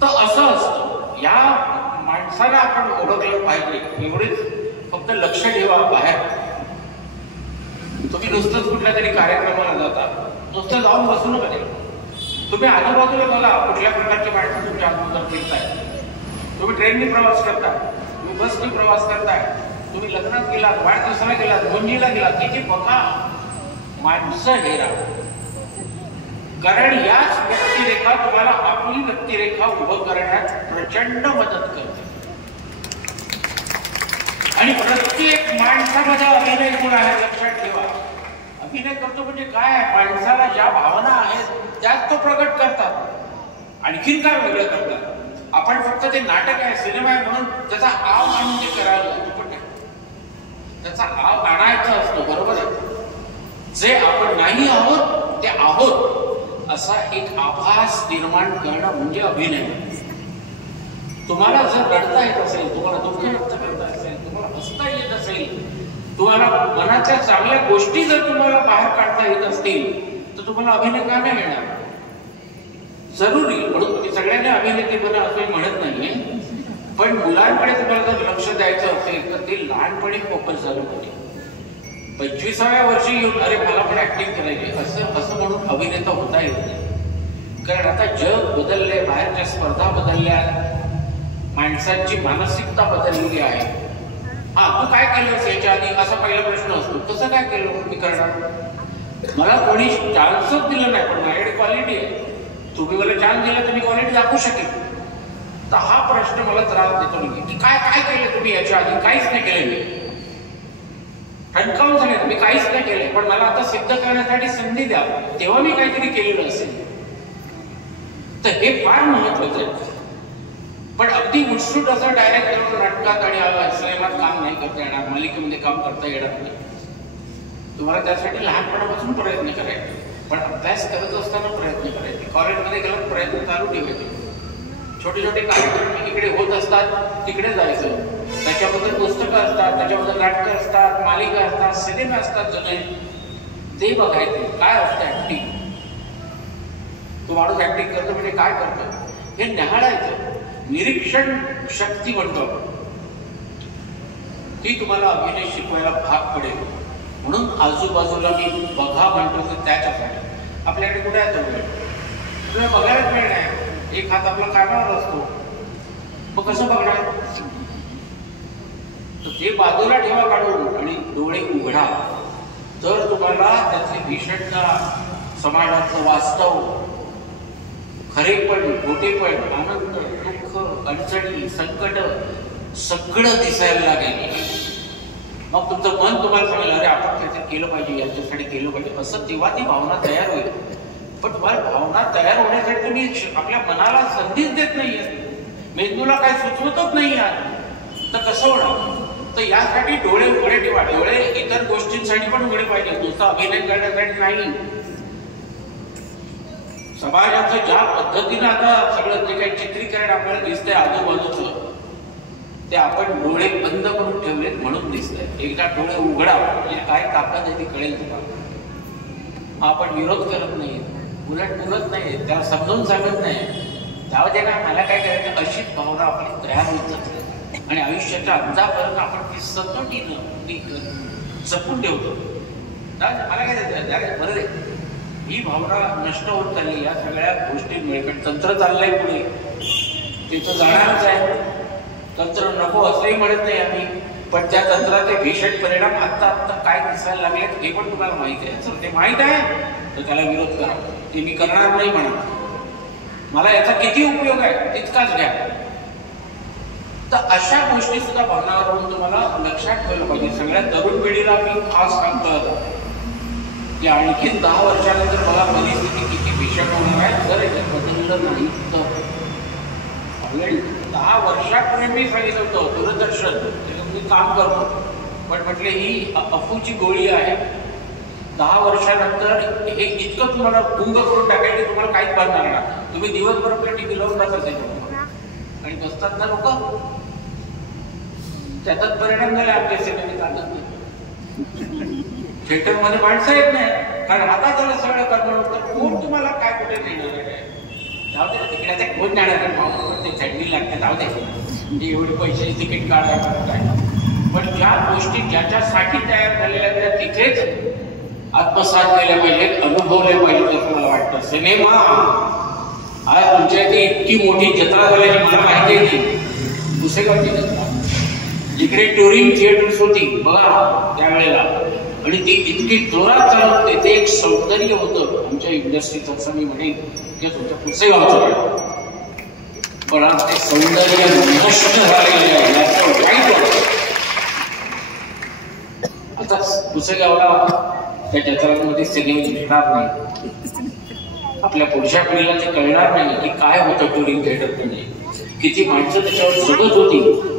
तर असं असतं. या माणसाला आपण ओळखलं पाहिजे. एवढेच फक्त लक्ष ठेवा. बाहेर तुम्ही नुसतंच कुठल्या तरी कार्यक्रमाला जाता, नुसतं जाऊन बसू नका. तुम्ही आजूबाजूला बघा कुठल्या प्रकारची माणसं तुमच्या आजूबाजूला फिरताय. तुम्ही ट्रेनने प्रवास करताय, तुम्ही बसने प्रवास करताय, तुम्ही लग्नात गेलात, वाढदिवसाला गेलात, मुंजीला गेलात, तिथे बघा माणसं हेरा. कारण याच व्यक्तिरेखा तुम्हाला आपली व्यक्तिरेखा उभं करण्यात प्रचंड मदत करते. आणि प्रत्येक माणसामध्ये अभिनय गुण आहे, लक्षात ठेवा. अभिनय करतो म्हणजे काय आहे, माणसाला ज्या भावना आहेत त्याच तो प्रकट करतात. आणखीन काय वेगळं करतात. आपण फक्त ते नाटक आहे, सिनेमा आहे म्हणून त्याचा आव आणून ते करायला पण नाही. त्याचा आव आणायचा असतो, बरोबर आहे. जे आपण नाही आहोत ते आहोत असा एक आभास निर्माण करणं म्हणजे अभिनय. तुम्हाला जर रडता येत असेल, तुम्हाला दुःख व्यक्त करता असेल, तुम्हाला हसता येत असेल, तुम्हाला मनातल्या चांगल्या गोष्टी जर तुम्हाला बाहेर काढता येत असतील तर तुम्हाला अभिनय का नाही येणार. जरुरी म्हणून तुम्ही सगळ्यांनी अभिनेते बना असं म्हणत नाहीये, पण मुलांकडे तुम्हाला जर लक्ष द्यायचं असेल तर ते लहानपणी फोकस झालं पाहिजे. 25व्या वर्षी येऊन अरे मला पण ऍक्टिंग करायची असं म्हणून अभिनेता होता येत नाही. कारण आता जग बदलले, बाहेरच्या स्पर्धा बदलल्या, माणसांची मानसिकता बदललेली आहे. तू काय केलंस याच्या आधी असा पहिला प्रश्न असतो. कसं काय केलं मी करणार. मला कोणी चान्सच दिलं नाही, पण माझ्याकडे क्वालिटी आहे. तुम्ही मला चान्स दिला तर मी क्वालिटी दाखवू शकेल. तर हा प्रश्न मला त्रास देतो की काय काय केलं तुम्ही याच्या आधी. काहीच नाही केलं मी. ठणकावून सांगितलं तुम्ही काहीच नाही केलंय, पण मला आता सिद्ध करण्यासाठी संधी द्या, तेव्हा मी काहीतरी केलेलं असेल. तर हे फार महत्वाचं आहे. पण अगदी उठसूट असं डायरेक्ट करून नाटकात आणि सिनेमात काम नाही करता येणार, मालिकेमध्ये काम करता येणार नाही. तुम्हाला त्यासाठी लहानपणापासून प्रयत्न करायचे, पण अभ्यास करत असताना प्रयत्न करायचे. कॉलेजमध्ये गेला प्रयत्न चालू ठेवायचे. छोटे छोटे कार्यक्रम इकडे होत असतात, तिकडे जायचं. त्याच्याबद्दल पुस्तकं असतात, त्याच्याबद्दल नाटकं असतात, मालिका असतात, सिनेमा असतात जुने, ते बघायचे. काय असतं ऍक्टिंग. तो माणूस ऍक्टिंग करतो म्हणजे काय करतो हे न्याहाळायचं. निरीक्षण शक्ती म्हणतो ती तुम्हाला अभिनय शिकवायला भाग पडेल. म्हणून आजूबाजूला मी बघा म्हणतो तर त्याच्यासाठी. आपल्याकडे कुठे आहे तो वेळ, तुला बघायलाच वेळ नाही. एक हात आपला कामावर असतो, मग कसं बघणार. तर ते बाजूला ठेवा काढून आणि डोळे उघडा, तर तुम्हाला त्याची भीषणता, समाजाचं वास्तव, खरेपण, खोटेपण, आनंद, दुःख, अडचणी, संकट सगळं दिसायला लागेल. मग तुमचं मन तुम्हाला सांगेल अरे आपण काहीतरी केलं पाहिजे, याच्यासाठी केलं पाहिजे, असं तेव्हा ती भावना तयार होईल. पण तुम्हाला भावना तयार होण्यासाठी तुम्ही आपल्या मनाला संधीच देत नाहीये, मेंदूला काही सुचवतच नाही आहे, तर कसं होणार. तर यासाठी डोळे उघडे ठेवा. डोळे इतर गोष्टींसाठी पण उघडे पाहिजे, नुसता अभिनय करण्यासाठी नाही. समाजाचं ज्या पद्धतीनं आता सगळं जे काही चित्रीकरण आपल्याला दिसतंय आजूबाजूचं, ते आपण डोळे बंद करून ठेवलेत म्हणून दिसतंय. एकदा डोळे उघडा म्हणजे काय ताकद आहे ती कळेल तुम्हाला. आपण विरोध करत नाही, उलट बोलत नाही, त्याला समजून सांगत नाही. त्यावर त्यांना मला काय करायचं अशीच भावना आपली तयार होत जाते आणि आयुष्याच्या अंतापर्यंत आपण ती सतोटीनं ती जपून ठेवतो. मला काय द्यायचं बरं रे, ही भावना नष्ट होत चालली या सगळ्या गोष्टींमुळे. पण तंत्र चाललंय पुढे, तिथं जाणारच आहे. तंत्र नको असंही म्हणत नाही आम्ही, पण त्या तंत्राचे भीषण परिणाम आत्ता काय दिसायला लागलेत हे पण तुम्हाला माहिती आहे. जर ते माहीत आहे तर त्याला विरोध करा. ते मी करणार नाही म्हणा, मला याचा किती उपयोग आहे तितकाच घ्या. तर अशा गोष्टी सुद्धा भावनावरून तुम्हाला लक्षात ठेवलं पाहिजे. सगळ्या तरुण पिढीला मी खास सांगतो की आणखीन 10 वर्षानंतर मला परिस्थिती किती भीषण होणार आहे जर याच्यात बदललं नाही तर. 10 वर्षापूर्वी मी सांगितलं होतं दूरदर्शन मी काम करतो, पण म्हटले ही अफूची गोळी आहे. 10 वर्षानंतर हे इतकं तुम्हाला गुंग करून टाकेल की तुम्हाला काहीच बांधणार नाही. तुम्ही दिवसभर आपल्या टीव्ही लावून बसत आणि बसतात ना लोक, त्याचाच परिणाम झाला. आमच्या सिनेमे चालत नाही, थिएटरमध्ये माणसं येत नाही, कारण हातात झालं सगळं करणं. तर कोण तुम्हाला काय कुठे नेणार आहे. जाऊ दे तिकडे ते कोण जाणार आहे, पाऊस ते थंडी लागते, जाऊ दे म्हणजे एवढे पैसे तिकीट काढायला काय. पण ज्या गोष्टी ज्याच्यासाठी तयार झालेल्या त्या तिथेच आत्मसात केल्या पाहिजेत, अनुभवले पाहिजेत असं मला वाटतं. सिनेमा आज तुमच्या इथे इतकी मोठी जत्रा झाल्याची मला माहिती आहे की दुसरेगावची जत्रा जिकडे टुरिंग थिएटर्स होती बघा त्यावेळेला, आणि ती इतकी जोरात चालत होते, ते एक सौंदर्य होतं आमच्या इंडस्ट्रीचं असं मी म्हणेन की तुमच्या पुसेगावचं. पण आज ते सौंदर्य नष्ट झालेलं आहे याचं वाईट वाटतं. आता पुसेगावला त्या जत्रांमध्ये सिनेमा दिसणार नाही, आपल्या पुढच्या पिढीला ते कळणार नाही की काय होतं टुरिंग थिएटरमध्ये, किती माणसं त्याच्यावर जगत होती.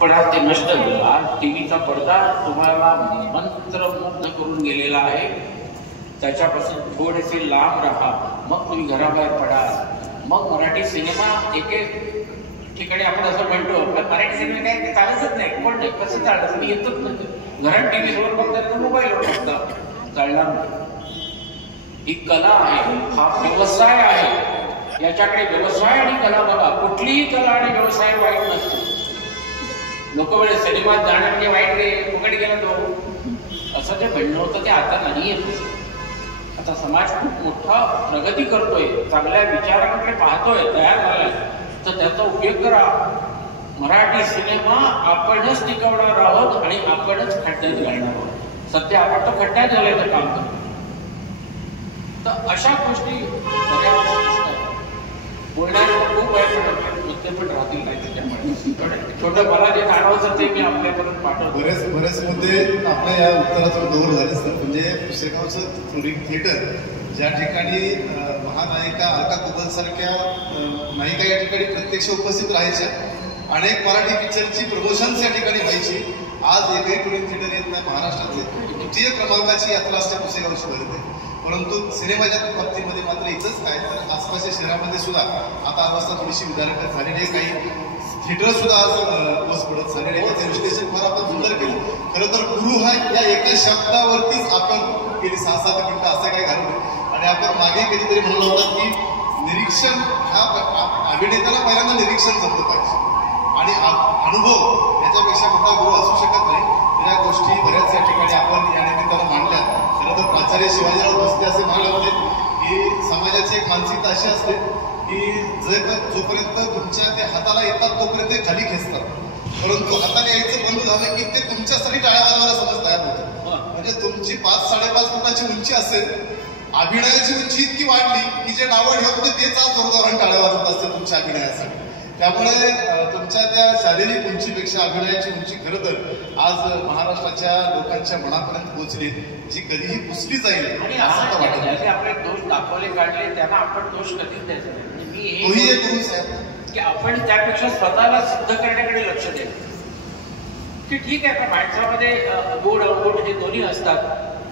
पण आज ते नष्ट झालं. आज टीव्हीचा पडदा तुम्हाला मंत्रमुग्ध करून गेलेला आहे. त्याच्यापासून थोडेसे लांब राहा, मग तुम्ही घराबाहेर पडा. मग मराठी सिनेमा एक एक ठिकाणी आपण असं म्हणतो मराठी सिनेमा काय ते चालतच नाही, कोण नाही, कसं चालतं, तुम्ही येतच नाही. घरात टीव्ही समोर बघतात तर मोबाईलवर बघतात, चालणार नाही. ही कला आहे, हा व्यवसाय आहे. याच्याकडे व्यवसाय आणि कला बघा. कुठलीही कला आणि व्यवसाय वाईट नसतो. लोक वेळे सिनेमात जाणं म्हणजे वाईट रे, फुकट गेला तो, असं जे म्हणणं होतं ते आता नाही येत. आता समाज खूप मोठा प्रगती करतोय, चांगल्या विचारांकडे पाहतोय, तयार झालाय, तर त्याचा उपयोग करा. मराठी सिनेमा आपणच टिकवणार आहोत आणि आपणच खड्ड्यात घालणार आहोत. सध्या आपण तर खड्ड्यात घालायचं काम करतो. तर अशा गोष्टी बोलण्याचं खूप मुद्दे पण राहतील नाही त्याच्यामुळे. छोटं मला जे जाणवतं ते मी आपल्यापर्यंत पाठवतो. बरेच मुद्दे आपल्या या उत्तरातून दोर झाले सर. म्हणजे पुसेगावचं टुरिंग थिएटर ज्या ठिकाणी महानायिका अलका कुबल सारख्या नायिका या ठिकाणी प्रत्यक्ष उपस्थित राहायच्या, अनेक मराठी पिक्चरची प्रमोशन्स या ठिकाणी व्हायची. आज एकही टुरिंग थिएटर येत नाही. महाराष्ट्रातले द्वितीय क्रमांकाची यात्रा असते पुसेगावची भरते. परंतु सिनेमाच्या बाबतीमध्ये मात्र इथंच काय तर आसपासच्या शहरामध्ये सुद्धा आता अवस्था थोडीशी विदारक झालेली आहे. काही थिएटर सुद्धा आज ओस पडत झालेले आहे. त्याचं विश्लेषण फार आपण सुंदर केलं. खरं तर गुरु हा या एका शब्दावरतीच आपण गेली 6-7 मिनिटं असं काय घालून, आणि आपण मागे कधीतरी म्हणलं होतं की निरीक्षण ह्या अभिनेत्याला पहिल्यांदा निरीक्षण जमलं पाहिजे आणि अनुभव याच्यापेक्षा मोठा गुरु असू शकत नाही. या गोष्टी बऱ्याच या ठिकाणी आपण या निमित्तानं मांडल्या. खरं तर प्राचार्य शिवाजीराव भोसले असे म्हणाले होते की समाजाची एक मानसिकता अशी असते की जोपर्यंत तुमच्या ते हाताला येतात तोपर्यंत ते खाली खेचतात, परंतु हाताने यायचं बंद झालं की ते तुमच्यासाठी टाळ्या वाजवायला समज तयार होतं. म्हणजे तुमची 5-5.5 फुटाची उंची असेल, अभिनयाची उंची इतकी वाढली की जे नावं ठेवत होते तेच आज जोरदार टाळ्या वाजवत असते तुमच्या अभिनयासाठी. त्यामुळे तुमच्या त्या शारीरिक उंचीपेक्षा अभिनयाची उंची खरं तर आज महाराष्ट्राच्या लोकांच्या मनापर्यंत पोहोचली, जी कधीही पुसली जाईल आणि असं वाटत. आपले दोष दाखवले काढले त्यांना आपण दोष कधीच द्यायचा नाही. तोही एक गुरु साहेब की आपण त्यापेक्षा स्वतःला सिद्ध करण्याकडे लक्ष द्यायचं की ठीक आहे का माणसामध्ये गोड अवगोड हे दोन्ही असतात,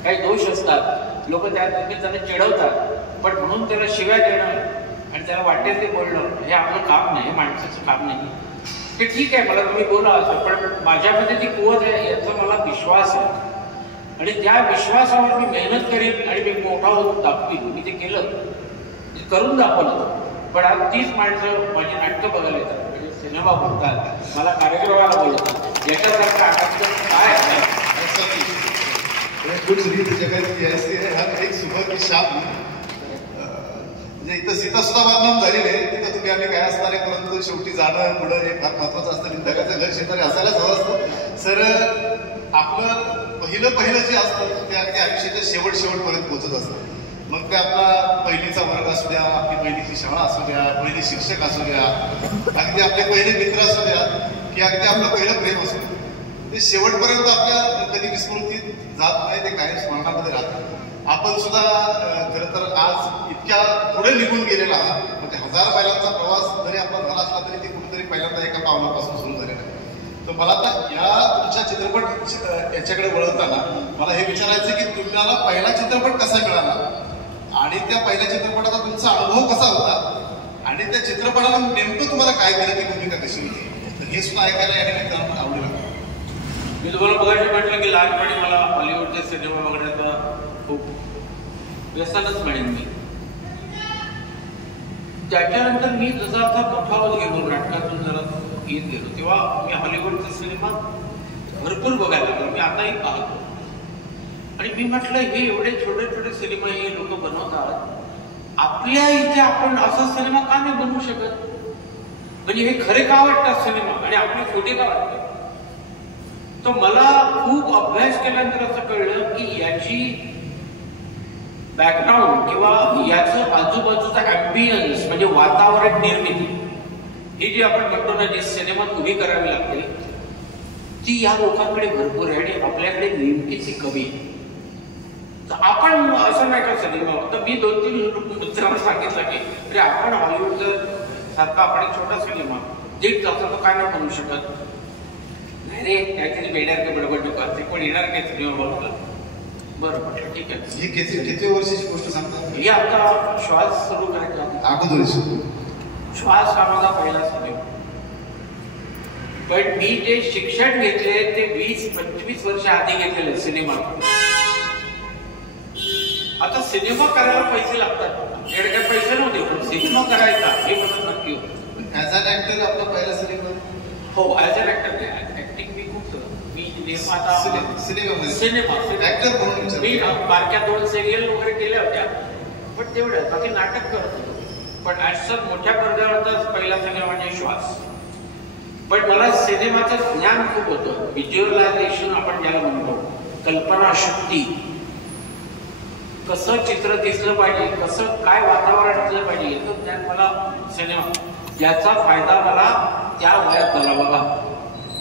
काही दोष असतात, लोक त्या निमित्ताने चिडवतात, पण म्हणून त्याला शिव्या देणं आणि त्याला वाटेल ते बोलणं हे आपलं काम नाही, माणसाचं काम नाही. ते ठीक आहे, मला तुम्ही बोला असं, पण माझ्यामध्ये ती कुवत आहे याचा मला विश्वास आहे आणि त्या विश्वासावर मी मेहनत करेन आणि मी मोठा होऊन दाखवीन. मी ते केलं, करून दाखवलं. पण आज तीच माणसं माझी नाटकं बघायला येतात, म्हणजे सिनेमा बघतात, मला कार्यक्रमाला बोलवतात. याच्यासारखं आनंद काय आहे? कुछ रीत जगत की ऐसी है, हर एक सुबह की शाम. म्हणजे इथं सीता सुद्धा बांधून झालेली आहे. तिथं तुम्ही आम्ही काय असणार आहे, परंतु शेवटी जाणं पुढं हे फार महत्वाचं असतं. निंदकाचं घर शेजारी असायलाच हवं असतं. सर आपलं पहिलं जे असतं ते अगदी आयुष्याच्या शेवटपर्यंत पोहोचत असतं. मग ते आपला पहिलीचा वर्ग असू द्या, आपली पहिलीची शाळा असू द्या, पहिले शिक्षक असू द्या, अगदी आपले पहिले मित्र असू द्या, की अगदी आपलं पहिलं प्रेम असू द्या, ते शेवटपर्यंत आपल्या कधी विस्मृतीत जात नाही, ते कायम स्मरणामध्ये राहतं. आपण सुद्धा खरं तर आज इतक्या पुढे निघून गेलेला आहात. म्हणजे 1000 मैलांचा प्रवास जरी आपला झाला असला तरी ती कुठेतरी पहिल्यांदा एका पावलापासून सुरू झालेला आहे. तर मला आता या तुमच्या चित्रपट याच्याकडे वळवताना मला हे विचारायचं की तुम्हाला पहिला चित्रपट कसा मिळाला आणि त्या पहिल्या चित्रपटाचा तुमचा अनुभव कसा होता आणि त्या चित्रपटाला नेमकं तुम्हाला काय केलं, ती भूमिका कशी होती, तर हे सुद्धा ऐकायला या निमित्तानं आवडेल. मी तुम्हाला बघायला म्हटलं की लहानपणी मला हॉलिवूडचे सिनेमा बघण्याचा खूप व्यसनच म्हणेन मी. त्याच्यानंतर मी जसा आता मोठा होत गेलो, नाटकातून जरा येत गेलो, तेव्हा मी हॉलिवूडचे सिनेमा भरपूर बघायला लागलो. मी आताही पाहतो आणि मी म्हटलं हे एवढे छोटे छोटे सिनेमा हे लोक बनवतात, आपल्या इथे आपण असा सिनेमा का नाही बनवू शकत? म्हणजे हे खरे का वाटतात सिनेमा आणि आपली खोटी का वाटतात. तर मला खूप अभ्यास केल्यानंतर असं कळलं की याची बॅकग्राऊंड किंवा याचं आजूबाजूचा ॲम्बियन्स म्हणजे वातावरण निर्मिती ही जी आपण म्हणतो ना जी सिनेमात उभी करावी लागते ती या लोकांकडे भरपूर आहे आणि आपल्याकडे नेमकीच कमी आहे. तर आपण असं नाही का सिनेमा तर मी 2-3 मित्रांना सांगितलं की अरे आपण हॉलिवूडचं सारखा आपण एक छोटा सिनेमा 1.5 तासाचा काय नाही बनवू शकत. नाही रे काहीतरी बेड्यार का बडबड नको ते कोण येणार नाही सिनेमा बघायला. बरं म्हटलं ठीक आहे. ही किती वर्षाची गोष्ट सांगता. ही आता श्वास सुरू करायचा अगोदर श्वास हा माझा पहिला सिनेमा. पण मी जे शिक्षण घेतले ते 20-25 वर्ष आधी घेतलेले सिनेमा. आता सिनेमा करायला पैसे लागतात एवढे काही पैसे नव्हते पण सिनेमा करायचा हे मला नक्की होतं. ऍज अन ऍक्टर आपला पहिला सिनेमा. हो ऍज अन ऍक्टर ऍक्टिंग मी खूप मी निर्माता सिनेमा ऍक्टर म्हणून मी बारक्या 2 सिरियल वगैरे केल्या होत्या पण तेवढ्या बाकी नाटक करत होतो. पण असं मोठ्या पडद्यावरचा पहिला सिनेमा म्हणजे श्वास. पण मला सिनेमाचं ज्ञान खूप होतं. व्हिज्युअलायझेशन आपण ज्याला म्हणतो कल्पनाशक्ती कसं चित्र दिसलं पाहिजे कसं काय वातावरण असलं पाहिजे याचं ज्ञान मला सिनेमा याचा फायदा मला त्या वयात झाला. बघा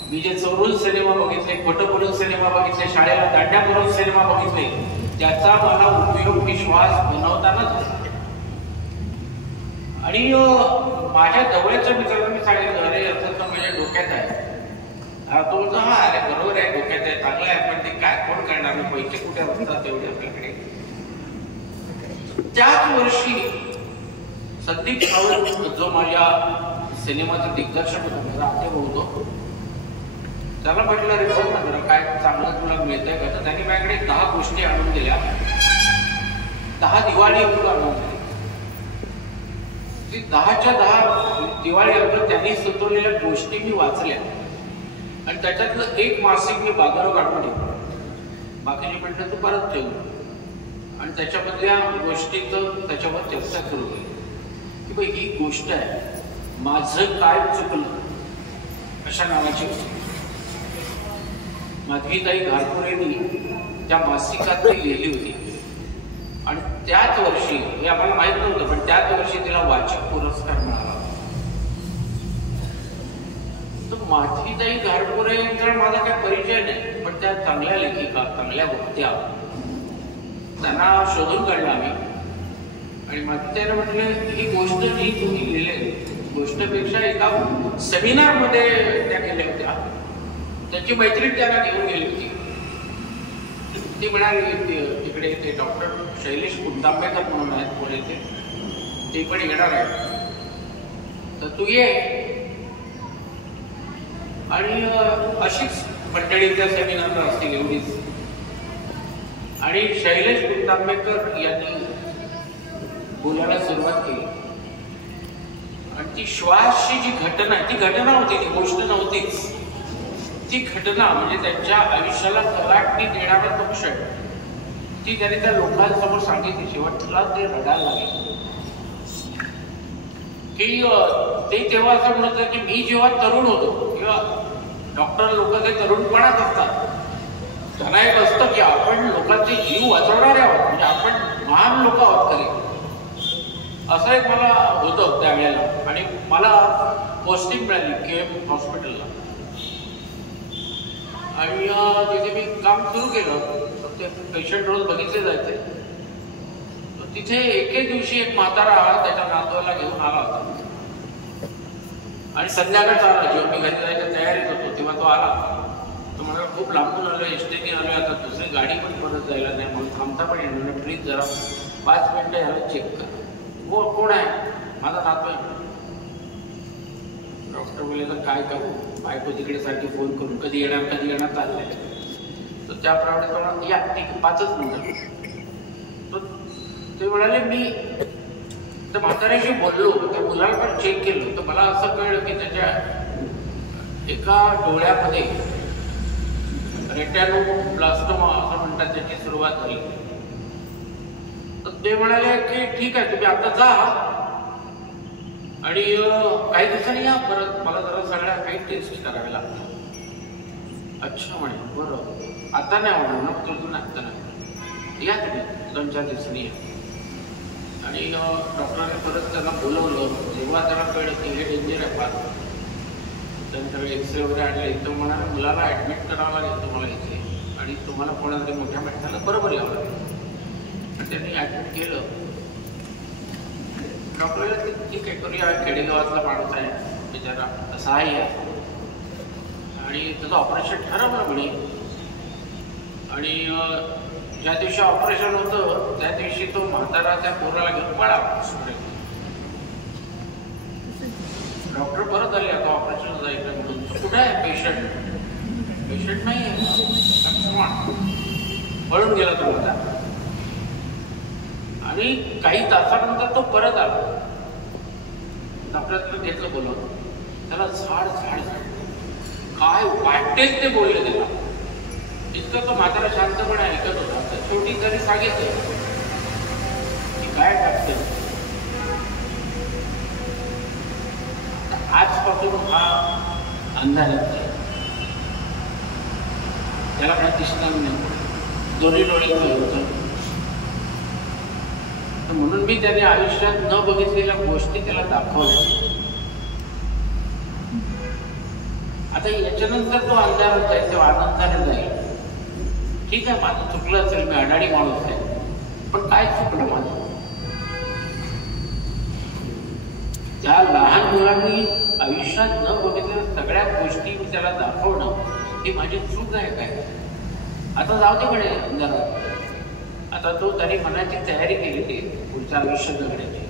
मी जे चोरून सिनेमा बघितले खोटं बोलून सिनेमा बघितले शाळेला दांड्या करून सिनेमा बघितले त्याचा मला उपयोग विश्वास बनवतानाच झाला. आणि माझ्या जवळच्या मित्रांना मी सांगितलं अरे असं तर माझ्या डोक्यात आहे. तो बोलतो हा अरे बरोबर आहे डोक्यात आहे चांगलं आहे पण ते काय कोण करणार पैसे कुठे असतात तेवढे आपल्याकडे. त्याच वर्षी संदीप सावंत जो माझ्या सिनेमाचा दिग्दर्शक होता माझा आते बोलतो त्याला म्हटलं रे बघ ना जरा काय चांगलं तुला मिळतंय का. तर त्यांनी माझ्याकडे 10 गोष्टी आणून दिल्या 10 दिवाळी अगोदर आणून दिली. 10च्या 10 दिवाळी अगोदर त्यांनी सुचवलेल्या गोष्टी मी वाचल्या आणि त्याच्यातलं एक मासिक मी बाजारात काढून ठेवलं. बाकीचे म्हटलं तू परत ठेवू आणि त्याच्यामधल्या गोष्टीचं त्याच्यावर चर्चा सुरू केली की बाई ही गोष्ट आहे माझं काय चुकलं अशा नावाची गोष्ट. माधवीताई घारपुरेंनी त्या मासिकात ती लिहिली होती आणि त्याच वर्षी हे आम्हाला माहित नव्हतं पण त्याच वर्षी तिला वाचक पुरस्कार मिळाला. तर माधवीताई घारपुरेंचा माझा काही परिचय नाही पण त्या चांगल्या लेखिका चांगल्या वक्त्या त्यांना शोधून काढलं आम्ही आणि माधवीताईने म्हटलं ही गोष्ट जी तुम्ही लिहिली गोष्टपेक्षा एका सेमिनारमध्ये त्या गेल्या होत्या त्याची मैत्रीण त्यांना घेऊन गेली होती. ती म्हणाली तिकडे ते डॉक्टर शैलेश कुंदांबेकर म्हणून आहेत पुण्याचे ते पण येणार आहेत तर तू ये. आणि अशीच मंडळी त्या सेमिनारला असतील एवढीच. आणि शैलेश कुंदांबेकर यांनी बोलायला सुरुवात केली आणि ती श्वासची जी घटना ती घटना होती ती गोष्ट नव्हतीच. ती घटना म्हणजे त्यांच्या आयुष्याला कलाटणी देणारा तो क्षण ती त्यांनी त्या लोकांसमोर सांगितली. शेवटला ते रडायला लागले की ते तेव्हा असं म्हणत की मी जेव्हा तरुण होतो किंवा डॉक्टर लोक ते तरुणपणात असतात त्यांना एक असतं की आपण लोकांचे जीव वाचवणारे आहोत म्हणजे आपण महान लोक आहोत खरे असं एक मला होतं त्यावेळेला. आणि मला पोस्टिंग मिळाली KM हॉस्पिटलला आणि तिथे मी काम सुरू केलं. ते पेशंट रोज बघितले जायचे. तिथे एके दिवशी एक म्हातारा त्याच्या नातवाला घेऊन आला होता आणि संध्याकाळचा आला जेव्हा मी घरी जायच्या तयारीत होतो तेव्हा तो आला. तो म्हणाला खूप लांबून आलो एसटीने आलो आता दुसरी गाडी पण परत जायला नाही म्हणून थांबता पण येणार प्लीज जरा 5 मिनिटं याला चेक कर. हो कोण आहे. माझा नातू आहे. डॉक्टर बोलले तर काय करू बायको तिकडे सारखी फोन करून कधी येणार चाललंय. तर त्याप्रमाणे तो या ठीक 5च मिनिटं. ते म्हणाले मी त्या म्हाताऱ्याशी बोललो त्या मुलाला पण चेक केलं तर मला असं कळलं की त्याच्या एका डोळ्यामध्ये रेटॅनोब्लास्टोमा असं म्हणतात त्याची सुरुवात झाली. तर ते म्हणाले की ठीक आहे तुम्ही आता जा आणि काही दिवसांनी या परत, मला जरा सगळ्या काही टेस्ट कराव्या लागतात. अच्छा म्हणे, बरं आता नाही आवडणार ना तुझं, आता नाही, या तुम्ही 2-4 दिवसांनी या. आणि डॉक्टरांनी परत त्यांना बोलवलं. जेव्हा त्याला कळलं की हे डेंजर आहे फार, त्यांच्याकडे एक्सरे वगैरे आणले. तो म्हणाला मुलाला ॲडमिट करावं लागेल तुम्हाला इथे, आणि तुम्हाला कोणातरी मोठ्या मेठाला बरोबर यावं लागेल. त्यांनी ॲडमिट केलं. डॉक्टरला ठीक आहे करूया, खेडेगावातला माणूस आहे बिचारा, असा आहे, आणि त्याचं ऑपरेशन ठरवलं म्हणे. आणि ज्या दिवशी ऑपरेशन होतं त्या दिवशी तो म्हातारा त्या पोराला घेऊन पळाला. डॉक्टर परत आले, आता ऑपरेशन जायचं म्हणून. कुठे आहे पेशंट? पेशंट नाही आहे, पळून गेला तो म्हातारा. आणि काही तासानंतर तो परत आला. डॉक्टरांनी घेतलं बोलवून, त्याला झाड काय वाटेल ते बोलले त्याला. इतकं तो म्हातारा शांतपणे ऐकत होता. तर शेवटी तरी सांगितलं की काय टाकते, आजपासून हा अंधारात आहे, त्याला काय दिसणार नाही, दोन्ही डोळे होतं. तर म्हणून मी त्याने आयुष्यात न बघितलेल्या गोष्टी त्याला दाखवल्या. आता याच्यानंतर तो अंधारात जाईल, तो आनंदाने जाईल. ठीक आहे, माझं चुकलं असेल, मी अडाणी माणूस आहे, पण काय चुकलं माझं? त्या लहान मुलांनी आयुष्यात न बघितलेल्या सगळ्या गोष्टी मी त्याला दाखवणं ही माझी चूक आहे काय? आता जाऊ दे म्हणे अंधारात. आता तो त्याने मनाची तयारी केली ती पुढचं आयुष्य जगण्याची.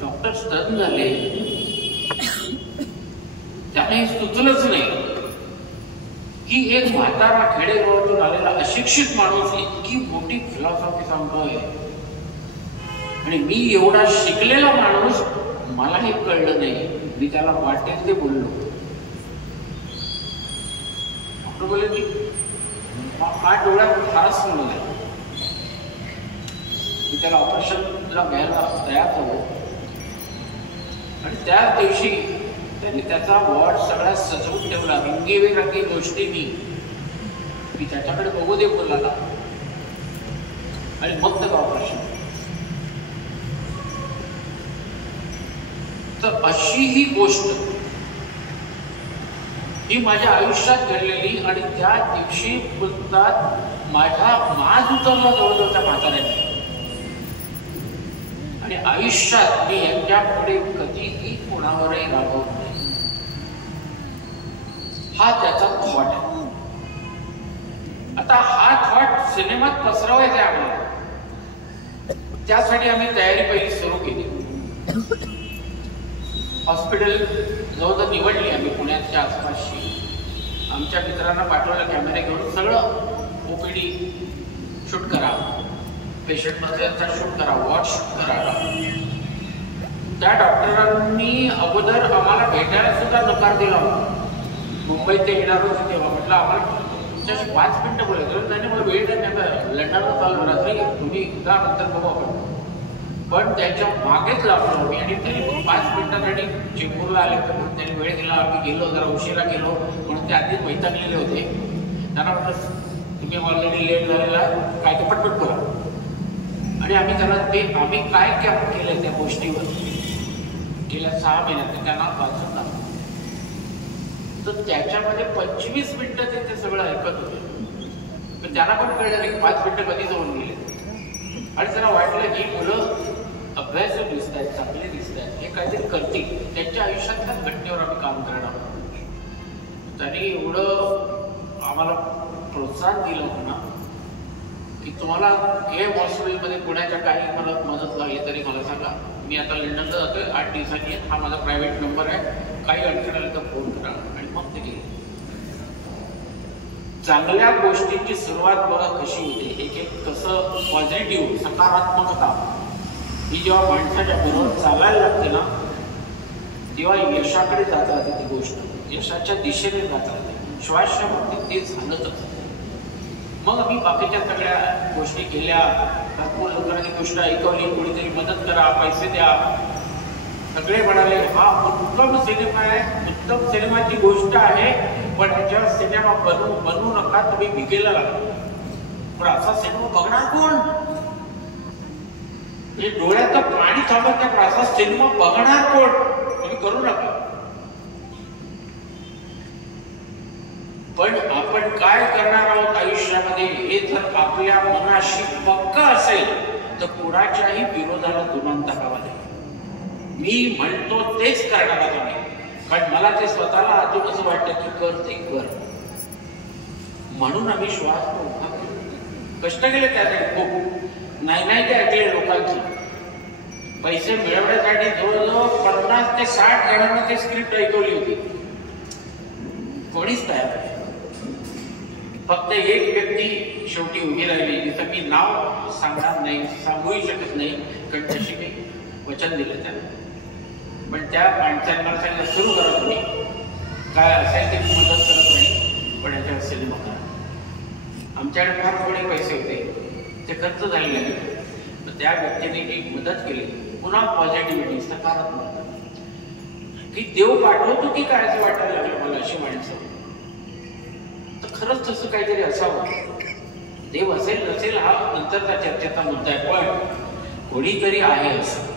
डॉक्टर स्तन झाले, त्याने सुचलंच नाही की एक म्हातारा खेडेगावातून आलेला अशिक्षित माणूस इतकी मोठी फिलॉसॉफी सांगतोय. आणि मी एवढा शिकलेला माणूस, मला हे कळलं नाही. मी त्याला वाटेल ते बोललो. डॉक्टर बोलले की माझ्या डोळ्यात फारच समजलं. मी त्याला ऑपरेशनला घ्यायला तयार झालो. आणि त्याच दिवशी त्यांनी त्याचा वॉर्ड सगळा सजवून ठेवला रंगीबेरंगी गोष्टींनी. मी त्याच्याकडे बघू दे बोलायला. आणि मग त्याचं ऑपरेशन. तर अशी ही गोष्ट ही माझ्या आयुष्यात घडलेली. आणि त्या दिवशी बोलतात माझ्या माज उतरला जवळजवळ त्या म्हाताऱ्याने. आणि आयुष्यात मी यांच्या पुढे कधीही कोणावरही रागवत नाही. हा त्याचा थॉट आहे. आता हा थॉट सिनेमात पसरवायचा आहे आम्हाला. त्यासाठी आम्ही तयारी पहिली सुरू केली. हॉस्पिटल जवळ निवडली आम्ही पुण्याच्या आसपासची. आमच्या मित्रांना पाठवलं कॅमेरे घेऊन, सगळं ओपीडी शूट करा, पेशंटचा शूट करा, वॉर्ड शूट करा. त्या डॉक्टरांनी अगोदर आम्हाला भेटायला सुद्धा नकार दिला होता. मुंबईत ते येणार होते तेव्हा. म्हटलं आम्हाला तुमच्याशी 5 मिनिटं बोलायचं. त्याने मला वेळ नाही, लंडनला चालू रात्री, तुम्ही जा नंतर बघू आपण. पण त्याच्या मागेच लागलो आम्ही. आणि त्यांनी 5 मिनिटांसाठी चेंबूरला आले, तर म्हणून त्यांनी वेळ दिला. आम्ही गेलो, जरा उशिरा गेलो म्हणून ते आधीच वैतागलेले होते. त्यांना म्हटलं तुम्ही ऑलरेडी लेट झालेला काय ते पटपट बोला. आणि आम्ही त्याला ते आम्ही काय कॅम्प केलं त्या गोष्टीवर गेल्या 6 महिन्यात त्यांना वाचून दाखवलं. तर त्याच्यामध्ये 25 मिनिटं ते सगळं ऐकत होते. पण त्यांना पण कळलं नाही 5 मिनिटं कधी जाऊन गेले. आणि त्यांना वाटलं की मुलं अभ्यासू दिसत आहेत, चांगले दिसत आहेत, हे काहीतरी करतील. त्यांच्या आयुष्यातल्या घटनेवर आम्ही काम करणार आहोत. त्यांनी एवढं आम्हाला प्रोत्साहन दिलं होतं ना की तुम्हाला केम हॉस्पिटलमध्ये पुण्याच्या काही मला मदत लागली तरी मला सांगा. मी आता लंडनला जातोय 8 दिवसांनी. हा माझा प्रायव्हेट नंबर आहे, काही अडचण आली तर फोन करा. आणि मग ते गेले. चांगल्या गोष्टींची सुरुवात बघा कशी होते. एक कसं पॉझिटिव्ह सकारात्मकता ही जेव्हा माणसाच्या बरोबर चालायला लागते ना, तेव्हा यशाकडे जात राहते ती गोष्ट, यशाच्या दिशेने जात राहते. श्वासच्या बाबतीत ते झालंच. मग आम्ही बाकीच्या सगळ्या गोष्टी केल्या, भरपूर लोकांनी गोष्ट ऐकवली, कोणीतरी मदत करा, पैसे द्या. सगळे म्हणाले हा उत्तम सिनेमा आहे, उत्तम सिनेमाची गोष्ट आहे, पण ह्याच्यावर सिनेमा बनवू नका, तुम्ही विकेला लागला. पण असा सिनेमा बघणार कोण? म्हणजे डोळ्याचं पाणी थांबत नाही, पण असा सिनेमा बघणार कोण? तुम्ही करू नका. पण आपण काय करणार आहोत आयुष्यामध्ये हे जर आपल्या मनाशी पक्का असेल तर कुणाच्याही विरोधाला दुमान टाकावा नाही. मी म्हणतो तेच करणार आता मी, कारण मला ते स्वतःला अजून असं वाटतं की कर ते कर. म्हणून आम्ही श्वास कष्ट केले त्यासाठी खूप. नाही ते ऐकले लोकांची. पैसे मिळवण्यासाठी जवळजवळ 50 ते 60 जणांना ते स्क्रिप्ट ऐकवली होती. कोणीच तयार नाही. फक्त एक व्यक्ती शेवटी उभी राहिली, जिचं मी नाव सांगणार नाही, सांगूही शकत नाही, कारण तशी मी वचन दिलं त्यांना. पण त्या माणसाने मला सांगितलं सुरू करा, तुम्ही काय असेल ते मदत करत नाही, पण याच्यावर सिनेमा करा. आमच्याकडे फार थोडे पैसे होते, ते खर्च झालेले आहेत. तर त्या व्यक्तीने जी मदत केली, पुन्हा पॉझिटिव्हिटी, सकारात्मक, की देव पाठवतो की काय असं वाटायला लागलं मला. अशी माणसं तर खरंच तसं काहीतरी असावं. देव असेल नसेल हा नंतरचा चर्चेचा मुद्दा आहे, पण कोणीतरी आहे असं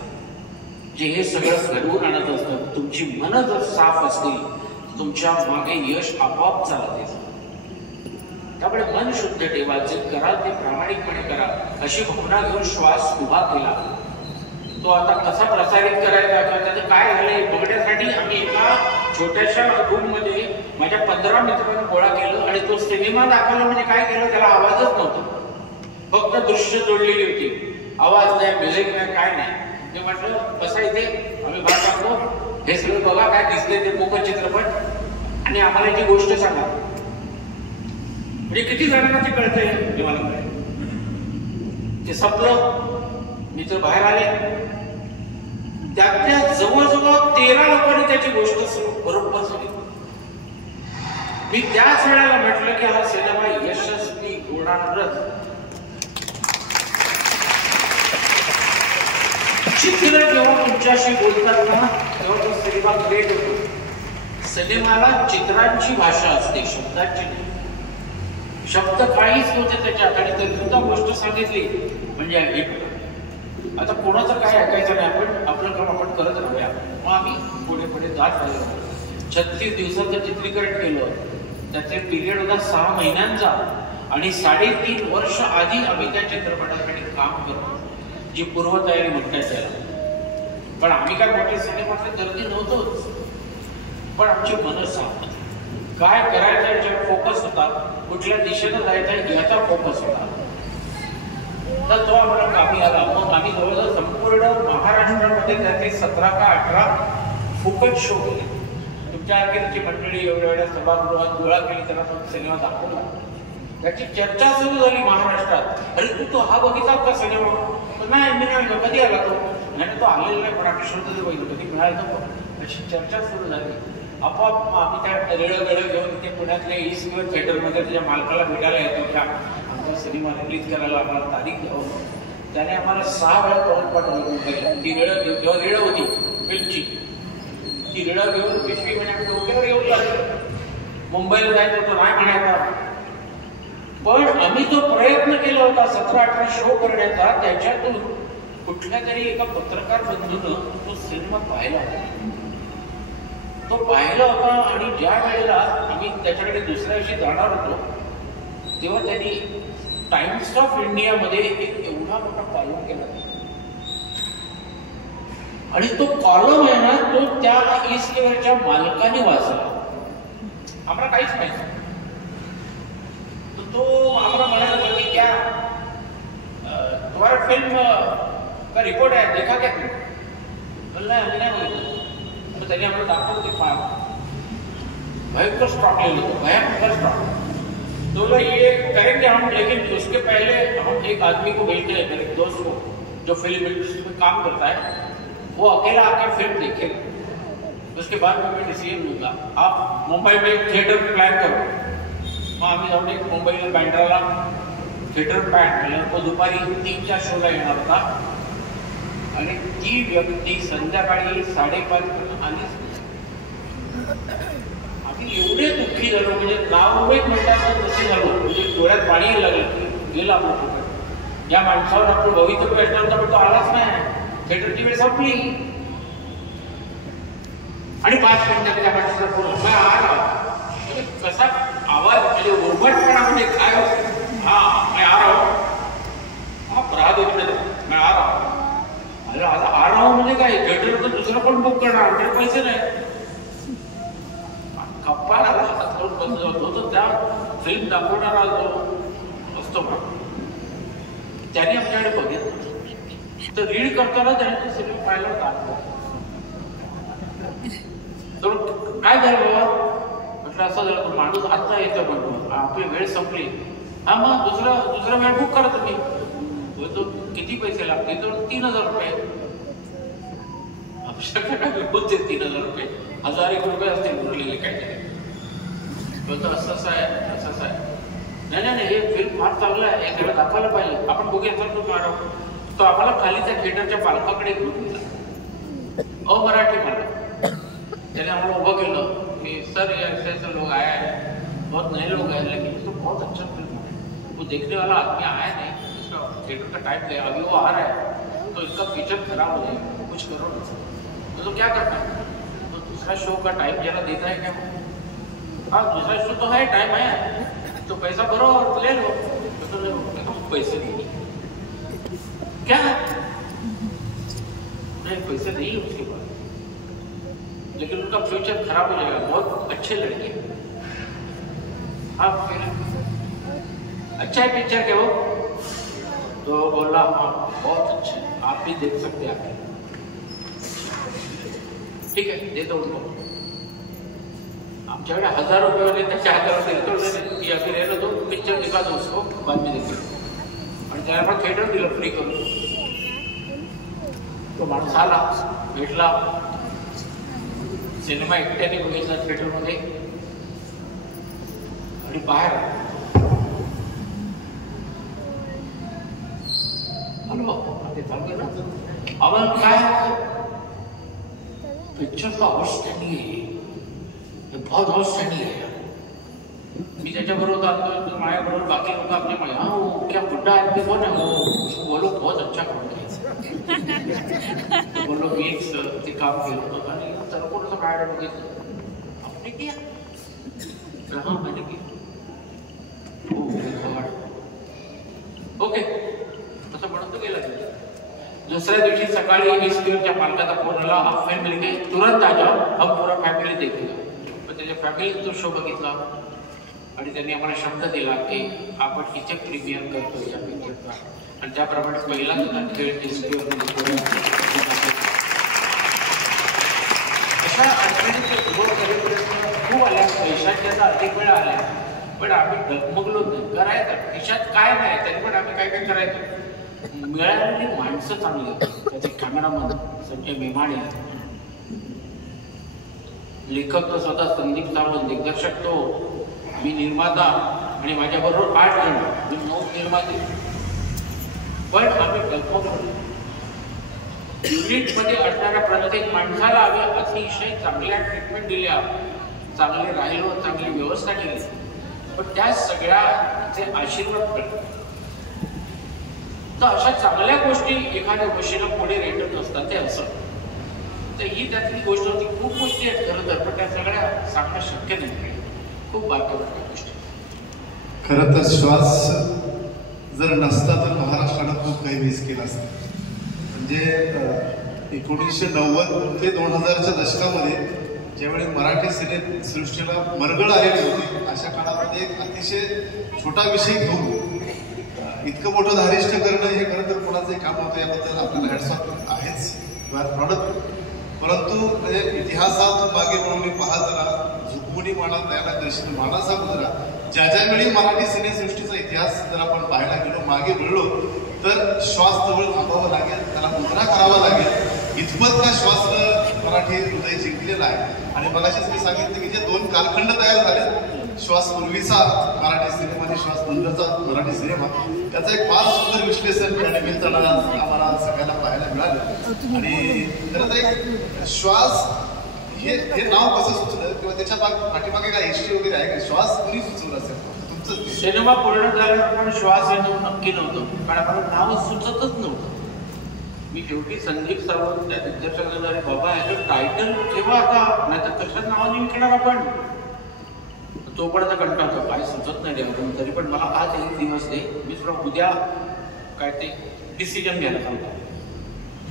जे हे सगळं घडवून आणत असतं. तुमची मनं जर साफ असतील तुमच्या मागे यश आपोआप चालत येतं. त्यामुळे मन शुद्ध ठेवा, जे कराल ते प्रामाणिकपणे करा, अशी भावना घेऊन श्वास उभा केला. तो आता कसा प्रसारित करायचा किंवा त्याचं काय झालंय बघण्यासाठी आम्ही एका छोट्याशा रूममध्ये माझ्या 15 मित्रांना गोळा केलं आणि तो सिनेमा दाखवला. म्हणजे काय केलं, त्याला आवाजच नव्हता, फक्त दृश्य जोडलेली होती, आवाज नाही, म्युझिक नाही, काय नाही. ते म्हटलं बसा इथे, आम्ही बाहेर टाकतो, हे सगळं बघा काय दिसतंय ते मोकळ चित्रपट, आणि आम्हाला ती गोष्ट सांगा. म्हणजे किती जणांना ते कळतंय हे मला कळलं. ते संपलं, मित्र बाहेर आले, त्याच्या जवळजवळ 13 लोकांनी त्याची गोष्ट बरोबर सुरू. मी त्याच वेळेला म्हटलं की हा सिनेमा यशस्वी होणारच. चित्र जेव्हा तुमच्याशी बोलतात ना तेव्हा तो सिनेमा ग्रेट होतो. सिनेमाला चित्रांची भाषा असते, शब्दांची नाही. शब्द काहीच नव्हते त्याच्यात, आणि तरी सुद्धा गोष्ट सांगितली म्हणजे हिट. आता कोणाचं काय ऐकायचं नाही, आपण आपलं काम आपण करत राहूया. मग आम्ही पुढे जात राहिलो. 36 दिवसाचं चित्रीकरण केलं. त्याचे पिरियड होता 6 महिन्यांचा, आणि 3.5 वर्ष आधी आम्ही त्या चित्रपटासाठी काम करतो, जी पूर्वतयारी म्हणतात त्याला. पण आम्ही काय मोठे सिनेमातले दर्दी नव्हतोच, पण आमची मन साफ, काय करायचं याच्यावर फोकस होता, कुठल्या दिशेनं जायचं याचा फोकस होता. तर तो आम्हाला कामी आला. मग आम्ही जवळजवळ संपूर्ण महाराष्ट्रामध्ये त्याचे 17 का 18 फुकट शो केले. तुमच्या आर्केची मंडळी एवढ्या सभागृहात गोळा केली, त्यांना तो सिनेमा दाखवला. त्याची चर्चा सुरू झाली महाराष्ट्रात. अरे तू हा बघितला का सिनेमा? नाही मी नाही, कधी आला तो? नाही तो आलेला नाही, पण आम्ही शोधलं बघितलं, कधी मिळालं तो. अशी चर्चा सुरू झाली. आपोआप आम्ही त्या रेळं घेऊन इथे पुण्यातल्या ईस्ट स्क्वेअर थिएटरमध्ये त्याच्या मालकाला भेटायला येतो का आमचा सिनेमा रिलीज करायला आम्हाला तारीख द्यावं. त्याने आम्हाला 6 वेळा कॉल पाठवलं मुंबईला. ती रेळं घेऊन, तेव्हा रेळं होती फिल्मची, ती रेळं घेऊन पिशवी म्हणे डोक्यावर येऊन लागलं. मुंबईला जायचं होतं, नाही म्हणायचा. पण आम्ही जो प्रयत्न केला होता 17-18 शो करण्याचा, त्याच्यातून कुठल्या तरी एका पत्रकार बंधूनं तो सिनेमा पाहिला होता. तो पाहिला होता, आणि ज्या वेळेला आम्ही त्याच्याकडे दुसऱ्या दिवशी जाणार होतो तेव्हा त्यांनी टाइम्स ऑफ इंडियामध्ये एक एवढा मोठा कॉलम केला, आणि तो कॉलम आहे ना तो त्या ईस्ट स्क्वेअरच्या मालकाने वाचला. आम्हाला काहीच माहिती. तो आम्हाला म्हणाला की क्या तुम्हारा फिल्म का रिपोर्ट है, देखा क्या? बोलला आम्ही नाही बघितलं. तर त्यांनी आम्हाला दाखवलं ते भयंकर स्टॉक ले लो, भयंकर स्टॉक. तो बोला ये करेंगे हम, लेकिन उसके पहले हम एक आदमी को भेजते हैं, मेरे दोस्त को, जो फिल्म इंडस्ट्री में काम करता है, वो अकेला आकर फिल्म देखेगा, उसके बाद मैं डिसीजन लूंगा. आप मुंबई में एक थिएटर प्लान करो. मग आम्ही जाऊन एक मुंबईला बँड्राला थिएटर पॅन्ट तो दुपारी 3च्या शोला येणार होता आणि ती व्यक्ती संध्याकाळी 5:30 पर्यंत आलीच नाही. आम्ही एवढे दुःखी झालो, म्हणजे नाव म्हणतात तसे झालो, म्हणजे डोळ्यात पाणी यायला लागलं. गेलं आपलं फोटो, या माणसावर आपलं भवितव्य असणार होता, पण तो आलाच नाही. थिएटरची वेळ संपली आणि 5 मिनिटात त्या माणसाचा फोन आला. कसा आवाज, म्हणजे उर्मटपणामध्ये काय हा मैं आ रहा हूं, आप राहा 2 मिनिट, मैं आ रहा हूं. अरे आता आ रहा हूं म्हणजे काय, थिएटर तर दुसरं पण बुक करणार, आमच्याकडे पैसे नाही. कप्पाला हातात करून बसलो होतो, तर त्या फिल्म दाखवणारा जो असतो ना, त्याने आमच्याकडे बघितलं, तर रीड करताना त्याने सिनेमा पाहिला होता. तर काय झालं बाबा, म्हटलं असं झालं, तो माणूस आता येतो म्हणतो, आपली वेळ संपली. हा मग दुसरा वेळ बुक करा तुम्ही. तो किती पैसे लागतील, तर 3000 रुपये. आमच्याकडे होते 3000 रुपये, 1000 रुपये असतील उरलेले काय. बोलतो असं आहे, असं आहे. नाही हे फिल्म फार चांगलं आहे, हे सगळं दाखवायला पाहिजे, आपण बघूया. तो मॅडम तो आम्हाला खाली त्या थिएटरच्या पालकाकडे घेऊन गेला, मराठी मला. त्याने आम्हाला उभं केलं कि सर ये ऐसे लोग आए हैं, बहुत नए लोग हैं, लेकिन तो बहुत अच्छा फिल्म है, वो देखने वाला आदमी आया नहीं, उसका थिएटर का टाइम गया, अभी वो आ रहा है, तो इसका फीचर खराब हो जाएगा, कुछ करो ना. तो क्या करना है, तो दूसरा शो का टाइम जरा देता है क्या. हाँ दूसरा शो तो है, टाइम है, तो पैसा भरो और ले लो. तो ले लो, पैसे नहीं. क्या नहीं, पैसे नहीं उसके पास, लेकिन उनका फ्यूचर खराब हो जाएगा, बहुत अच्छे लड़के. हाँ फिर अच्छा है पिक्चर के वो, तो बोला हाँ बहुत अच्छे, आप भी देख सकते हैं आके. ठीक है दे दो उनको. आमच्याकडे 1000 रुपये वाले त्याच्या हातावर की अभी रहने दो, पिक्चर दिखा दो उसको, बाद में देखेंगे. आणि त्याला पण थिएटर दिलं फ्री करून. तो माणूस आला, भेटला, सिनेमा एकट्याने बघितला थिएटरमध्ये आणि बाहेर आम्हाला काय पिक्चर तो आउटस्टँडिंग आहे, बहुत आउटस्टँडिंग आहे. मी त्याच्याबरोबर आलो, माझ्याबरोबर बाकी लोक आपले हाँ क्या बुड्ढा है ते कोण आहे, बोलो बहुत अच्छा काम किया, बोलो मी ते काम केलं होतं आणि तर कोणाचं काय बघितलं आपने किया. हाँ मैंने किया. ओके तसं म्हणून तो गेला. दूसऱ्या दिवशी सकाळी ईस्टच्या मालकाचा फोन आला, आप फैमिली के तुरंत आ जाओ, हम पूरा फॅमिली देखेगा. पण त्याच्या फॅमिलीत तो शो बघितला आणि त्यांनी आम्हाला शब्द दिला की आपण इथे प्रीमियर करतो या पिक्चरचा. आणि त्याप्रमाणे पहिला सुद्धा खेळ अशा अडचणीचे उभं करेपर्यंत खूप आल्या, पैशाच्या अधिक वेळा आल्या, पण आम्ही डगमगलो नाही. करायचं खिशात काय नाही, तरी पण आम्ही काय करायचो. मिळालेली माणसं चांगली, त्याचे कॅमेरामन संजय मेमाणे, लेखक तो स्वतः संदीप सावंत, दिग्दर्शक तो, मी निर्माता आणि माझ्याबरोबर 8 जण, मी 9 निर्माते. पण आम्ही डगमगलो. युनिटमध्ये असणाऱ्या प्रत्येक माणसाला आम्ही अतिशय चांगल्या ट्रीटमेंट दिल्या, चांगले राहिलो, चांगली व्यवस्था केली. पण त्या सगळ्याचे आशीर्वाद मिळतात. तर अशा चांगल्या गोष्टी एखाद्या गोष्टीला पुढे रेटत असतात ते असं. तर ही त्यातली गोष्ट होती. खूप गोष्टी आहेत खरं तर, पण त्या सगळ्या सांगणं शक्य नाही. खूप बारकाईच्या गोष्टी. खरं तर श्वास जर नसता तर महाराष्ट्रानं खूप काही मिस केलं असतं. म्हणजे 1990 ते 2000च्या दशकामध्ये ज्यावेळी मराठी सिनेसृष्टीला मरगळ आलेली होती, अशा काळामध्ये एक अतिशय छोटा विषय घेऊन इतकं मोठं धारिष्ट करणं हे खरं तर कोणाचंही काम होतं. याबद्दल आपल्याला हॅट्स ऑफ आहेच, प्रॉडक्ट. परंतु म्हणजे इतिहासात मागे वळून पाहा जरा, झुकमुनी माना तयाला करशील मानाचा मुद्रा. ज्या ज्यावेळी मराठी सिनेसृष्टीचा इतिहास जर आपण पाहायला गेलो, मागे वळलो, तर श्वास जवळ थांबावं लागेल, त्याला मुद्रा करावा लागेल. इतपत त्या श्वासनं मराठी हृदय जिंकलेलं आहे. आणि मगाशीच मी सांगितलं की जे 2 कालखंड तयार झाले, श्वास पूर्वीचा मराठी सिनेमा आणि श्वास नंतरचा मराठी सिनेमा त्याचं एक फार सुंदर विश्लेषण त्या निमित्तानं आम्हाला सगळ्यांना पाहायला मिळालं. आणि खरं तर एक श्वास हे नाव कसं सुचलं किंवा त्याच्या पाठीमागे काय हिस्ट्री वगैरे आहे का? श्वास कोणी सुचवलं असेल? तुमचं सिनेमा पूर्ण झाला पण श्वास येणं नक्की नव्हतं, कारण आम्हाला नाव सुचतच नव्हतं. मी शेवटी संदीप सावंत त्या दिग्दर्शकाद्वारे बाबा ह्याचं टायटल ठेवा आता, नाही तर कशात नावाने विकणार आपण. तो पण आता कंटाळतो, काय सुचत नाही देवा, तरी पण मला आज एक दिवस दे, मी तुला उद्या काय ते डिसिजन घ्यायला सांगतो.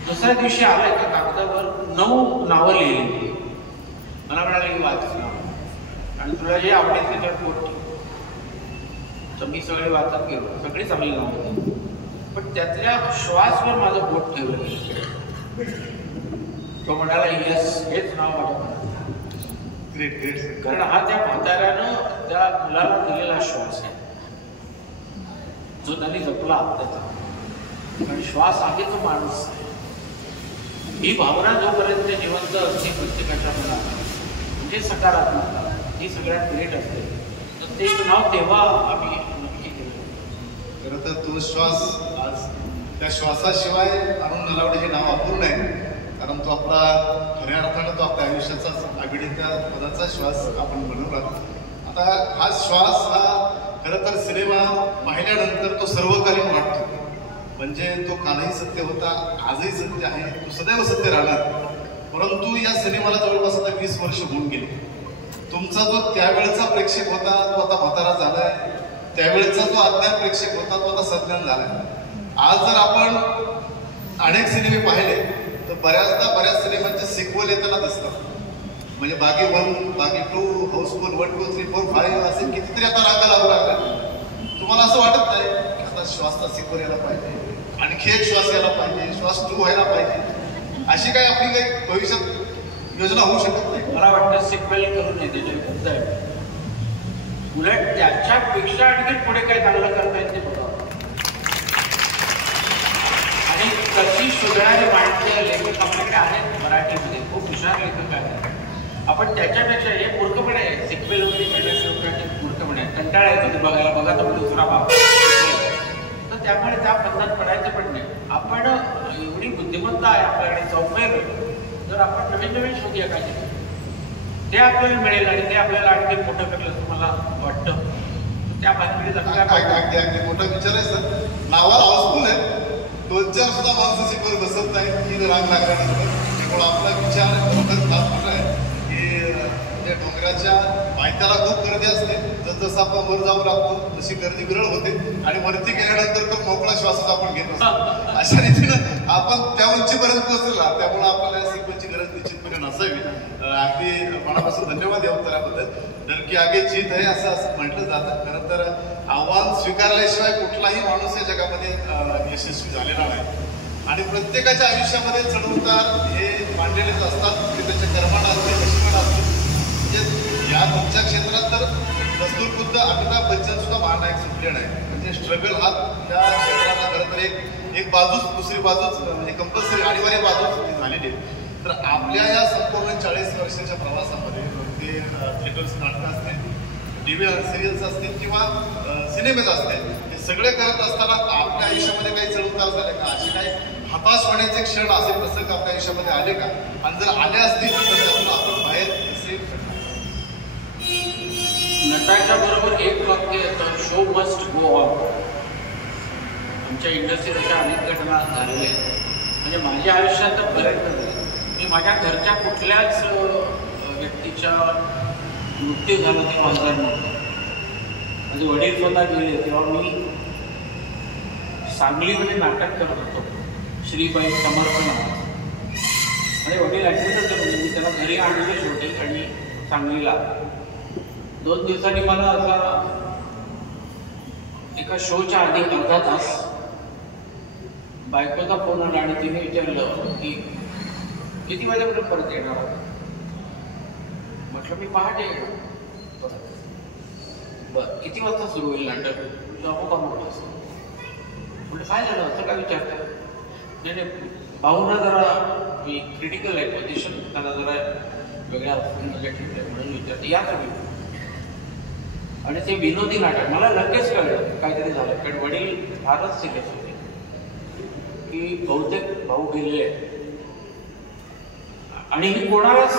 दुसऱ्या दिवशी आलाय का कागदावर 9 नावं लिहिली. मला म्हणाले की वाच आणि तुला जे आवडेल त्याच्यावर पोट ठेव. तर मी सगळे वाचत गेलो, सगळे चांगली नावं होती, पण त्यातल्या श्वासवर माझं बोट ठेवलं. तो म्हणाला यस, हेच नाव माझ्या. Great great. कारण हा त्या म्हाताऱ्यानं त्या मुलाला दिलेला श्वास आहे, जो त्यांनी जपला त्याचा. कारण श्वास आहे तो माणूस. ही भावना जोपर्यंत जिवंत असते प्रत्येकाच्या मनात, म्हणजे सकारात्मकता ही सगळ्यात ग्रेट असते. तर ते नाव तेव्हा आम्ही नक्की केलं. खरं तर तो श्वास आज त्या श्वासाशिवाय अरुण नलावडे हे नाव अपूर्ण आहे, कारण तो आपला खऱ्या अर्थानं तो आपल्या आयुष्याचाच अभिनेत्या पदाचा श्वास आपण बनवला. आता हा श्वास हा खरं तर सिनेमा पाहिल्यानंतर तो सर्वकालीन वाटतो. म्हणजे तो कालही सत्य होता, आजही सत्य आहे, तो सदैव सत्य राहणार. परंतु या सिनेमाला जवळपास आता 20 वर्ष होऊन गेले. तुमचा जो त्यावेळचा प्रेक्षक होता तो आता म्हातारा झालाय, त्यावेळेचा जो अज्ञान प्रेक्षक होता तो आता सज्ञान झालाय. आज जर आपण अनेक सिनेमे पाहिले तर बऱ्याच सिनेमांचे सिक्वल येताना दिसतात. म्हणजे बागी 1, बागी 2, हाऊसफुल 1, 2, 3, 4, 5 असे कितीतरी आता रांगा लागू लागल्या. तुम्हाला असं वाटत नाही की आता श्वासचा सिक्वल यायला पाहिजे, आणखी एक श्वास यायला पाहिजे, श्वास 2 व्हायला पाहिजे, अशी काही आपली काही भविष्यात योजना होऊ शकत नाही? मला वाटतं सिक्वेल करू नये, त्याच्या आहे. उलट त्याच्यापेक्षा आणखी पुढे काय चांगलं करता येते बघा. आणि कशी सुधारणारी माणसं लेखक आपल्याकडे आहेत मराठीमध्ये, खूप हुशार लेखक आहेत. आपण त्याच्यापेक्षा हे मूर्खपणे आहे, सिक्वेल वगैरे करण्याचे मूर्खपणे आहे. कंटाळा येतो ते बघायला, बघा तो दुसरा भाग. तर त्यामुळे त्या पद्धत पडायचं पण नाही. आपण एवढी बुद्धिमत्ता आहे आपल्याकडे, सौम्य जर आपण नवीन शोधूया काय ते आपल्याला मिळेल आणि ते आपल्याला आणखी मोठं करलं असं मला वाटतं. त्या भाषेकडे अगदी मोठा विचार आहे सर. नावाला हाऊसफुल आहे, 2-4 सुद्धा माणसं सिक्वेल बसत नाहीत की रांग लागल्यानंतर. त्यामुळे आपला विचार खरोखर फार मोठा आहे की त्या डोंगराच्या पायथ्याला खूप गर्दी असते. जसजसं आपण वर जाऊ लागतो तशी गर्दी विरळ होते आणि वरती गेल्यानंतर तर मोकळा श्वासच आपण घेत असतो. अशा रीतीनं आपण त्या उंचीपर्यंत पोहोचला. त्यामुळे आपल्याला सिक्वेलची गरज निश्चितपणे नसावी. अगदी मनापासून धन्यवाद या उत्तराबद्दल. डर की आगे जीत आहे असं म्हटलं जातं. खरं तर आव्हान स्वीकारल्याशिवाय कुठलाही माणूस या जगामध्ये यशस्वी झालेला नाही. आणि प्रत्येकाच्या आयुष्यामध्ये चढउतार हे मांडलेलेच असतात, ते त्याच्या कर्मानं असते, नशिबानं असतं. म्हणजे या तुमच्या क्षेत्रात तर दस्तूर खुद्द अमिताभ बच्चन सुद्धा महानायक सुटले नाही. म्हणजे स्ट्रगल हा या क्षेत्राला खरं तर एक बाजूच, दुसरी बाजूच म्हणजे कंपल्सरी अनिवार्य बाजूच झालेली आहे. तर आपल्या या संपूर्ण 40 वर्षाच्या प्रवासामध्ये ते थिएटर्स, नाटकं असतील, टीव्ही सिरियल्स असतील किंवा सिनेमेच असतील, हे सगळे करत असताना आपल्या आयुष्यामध्ये काही चढउतार झाले का? असे काही हताश होण्याचे क्षण असे प्रसंग आपल्या आयुष्यामध्ये आले का? आणि जर आले असतील तर त्यातून आपण बाहेर कसे? नटाच्या बरोबर एक वाक्य येतं, शो मस्ट गो ऑन. आमच्या इंडस्ट्रीत अशा अनेक घटना झालेल्या आहेत. म्हणजे माझ्या आयुष्यात तर बरेच झाले. मी माझ्या घरच्या कुठल्याच व्यक्तीच्या मृत्यू झाला तेव्हा आजार नव्हता. माझे वडील स्वतः गेले तेव्हा मी सांगलीमध्ये नाटक करत होतो, श्रीबाई समर्पण. आणि वडील ॲडमिट होते, म्हणजे मी त्याला घरी आणले शेवटी आणि सांगलीला. 2 दिवसांनी मला असा एका शोच्या आधी अर्धा तास बायकोचा फोन आला आणि तिने विचारलं की किती वाजेपर्यंत परत येणार? म्हटलं मी पहाटे येणार. बरं, किती वाजता सुरू होईल नाटक? अमुक वाजता. म्हटलं काय झालं असं काय विचारतं? नाही, भाऊना जरा मी क्रिटिकल आहे पोझिशन, त्याला जरा वेगळ्या म्हणजे म्हणून विचारते, या तुम्ही. आणि ते विनोदी नाटक मला लगेच कळलं काहीतरी झालं, कारण वडील फारच सिरियस होते की बहुतेक भाऊ गेलेले आहेत. आणि हे कोणालाच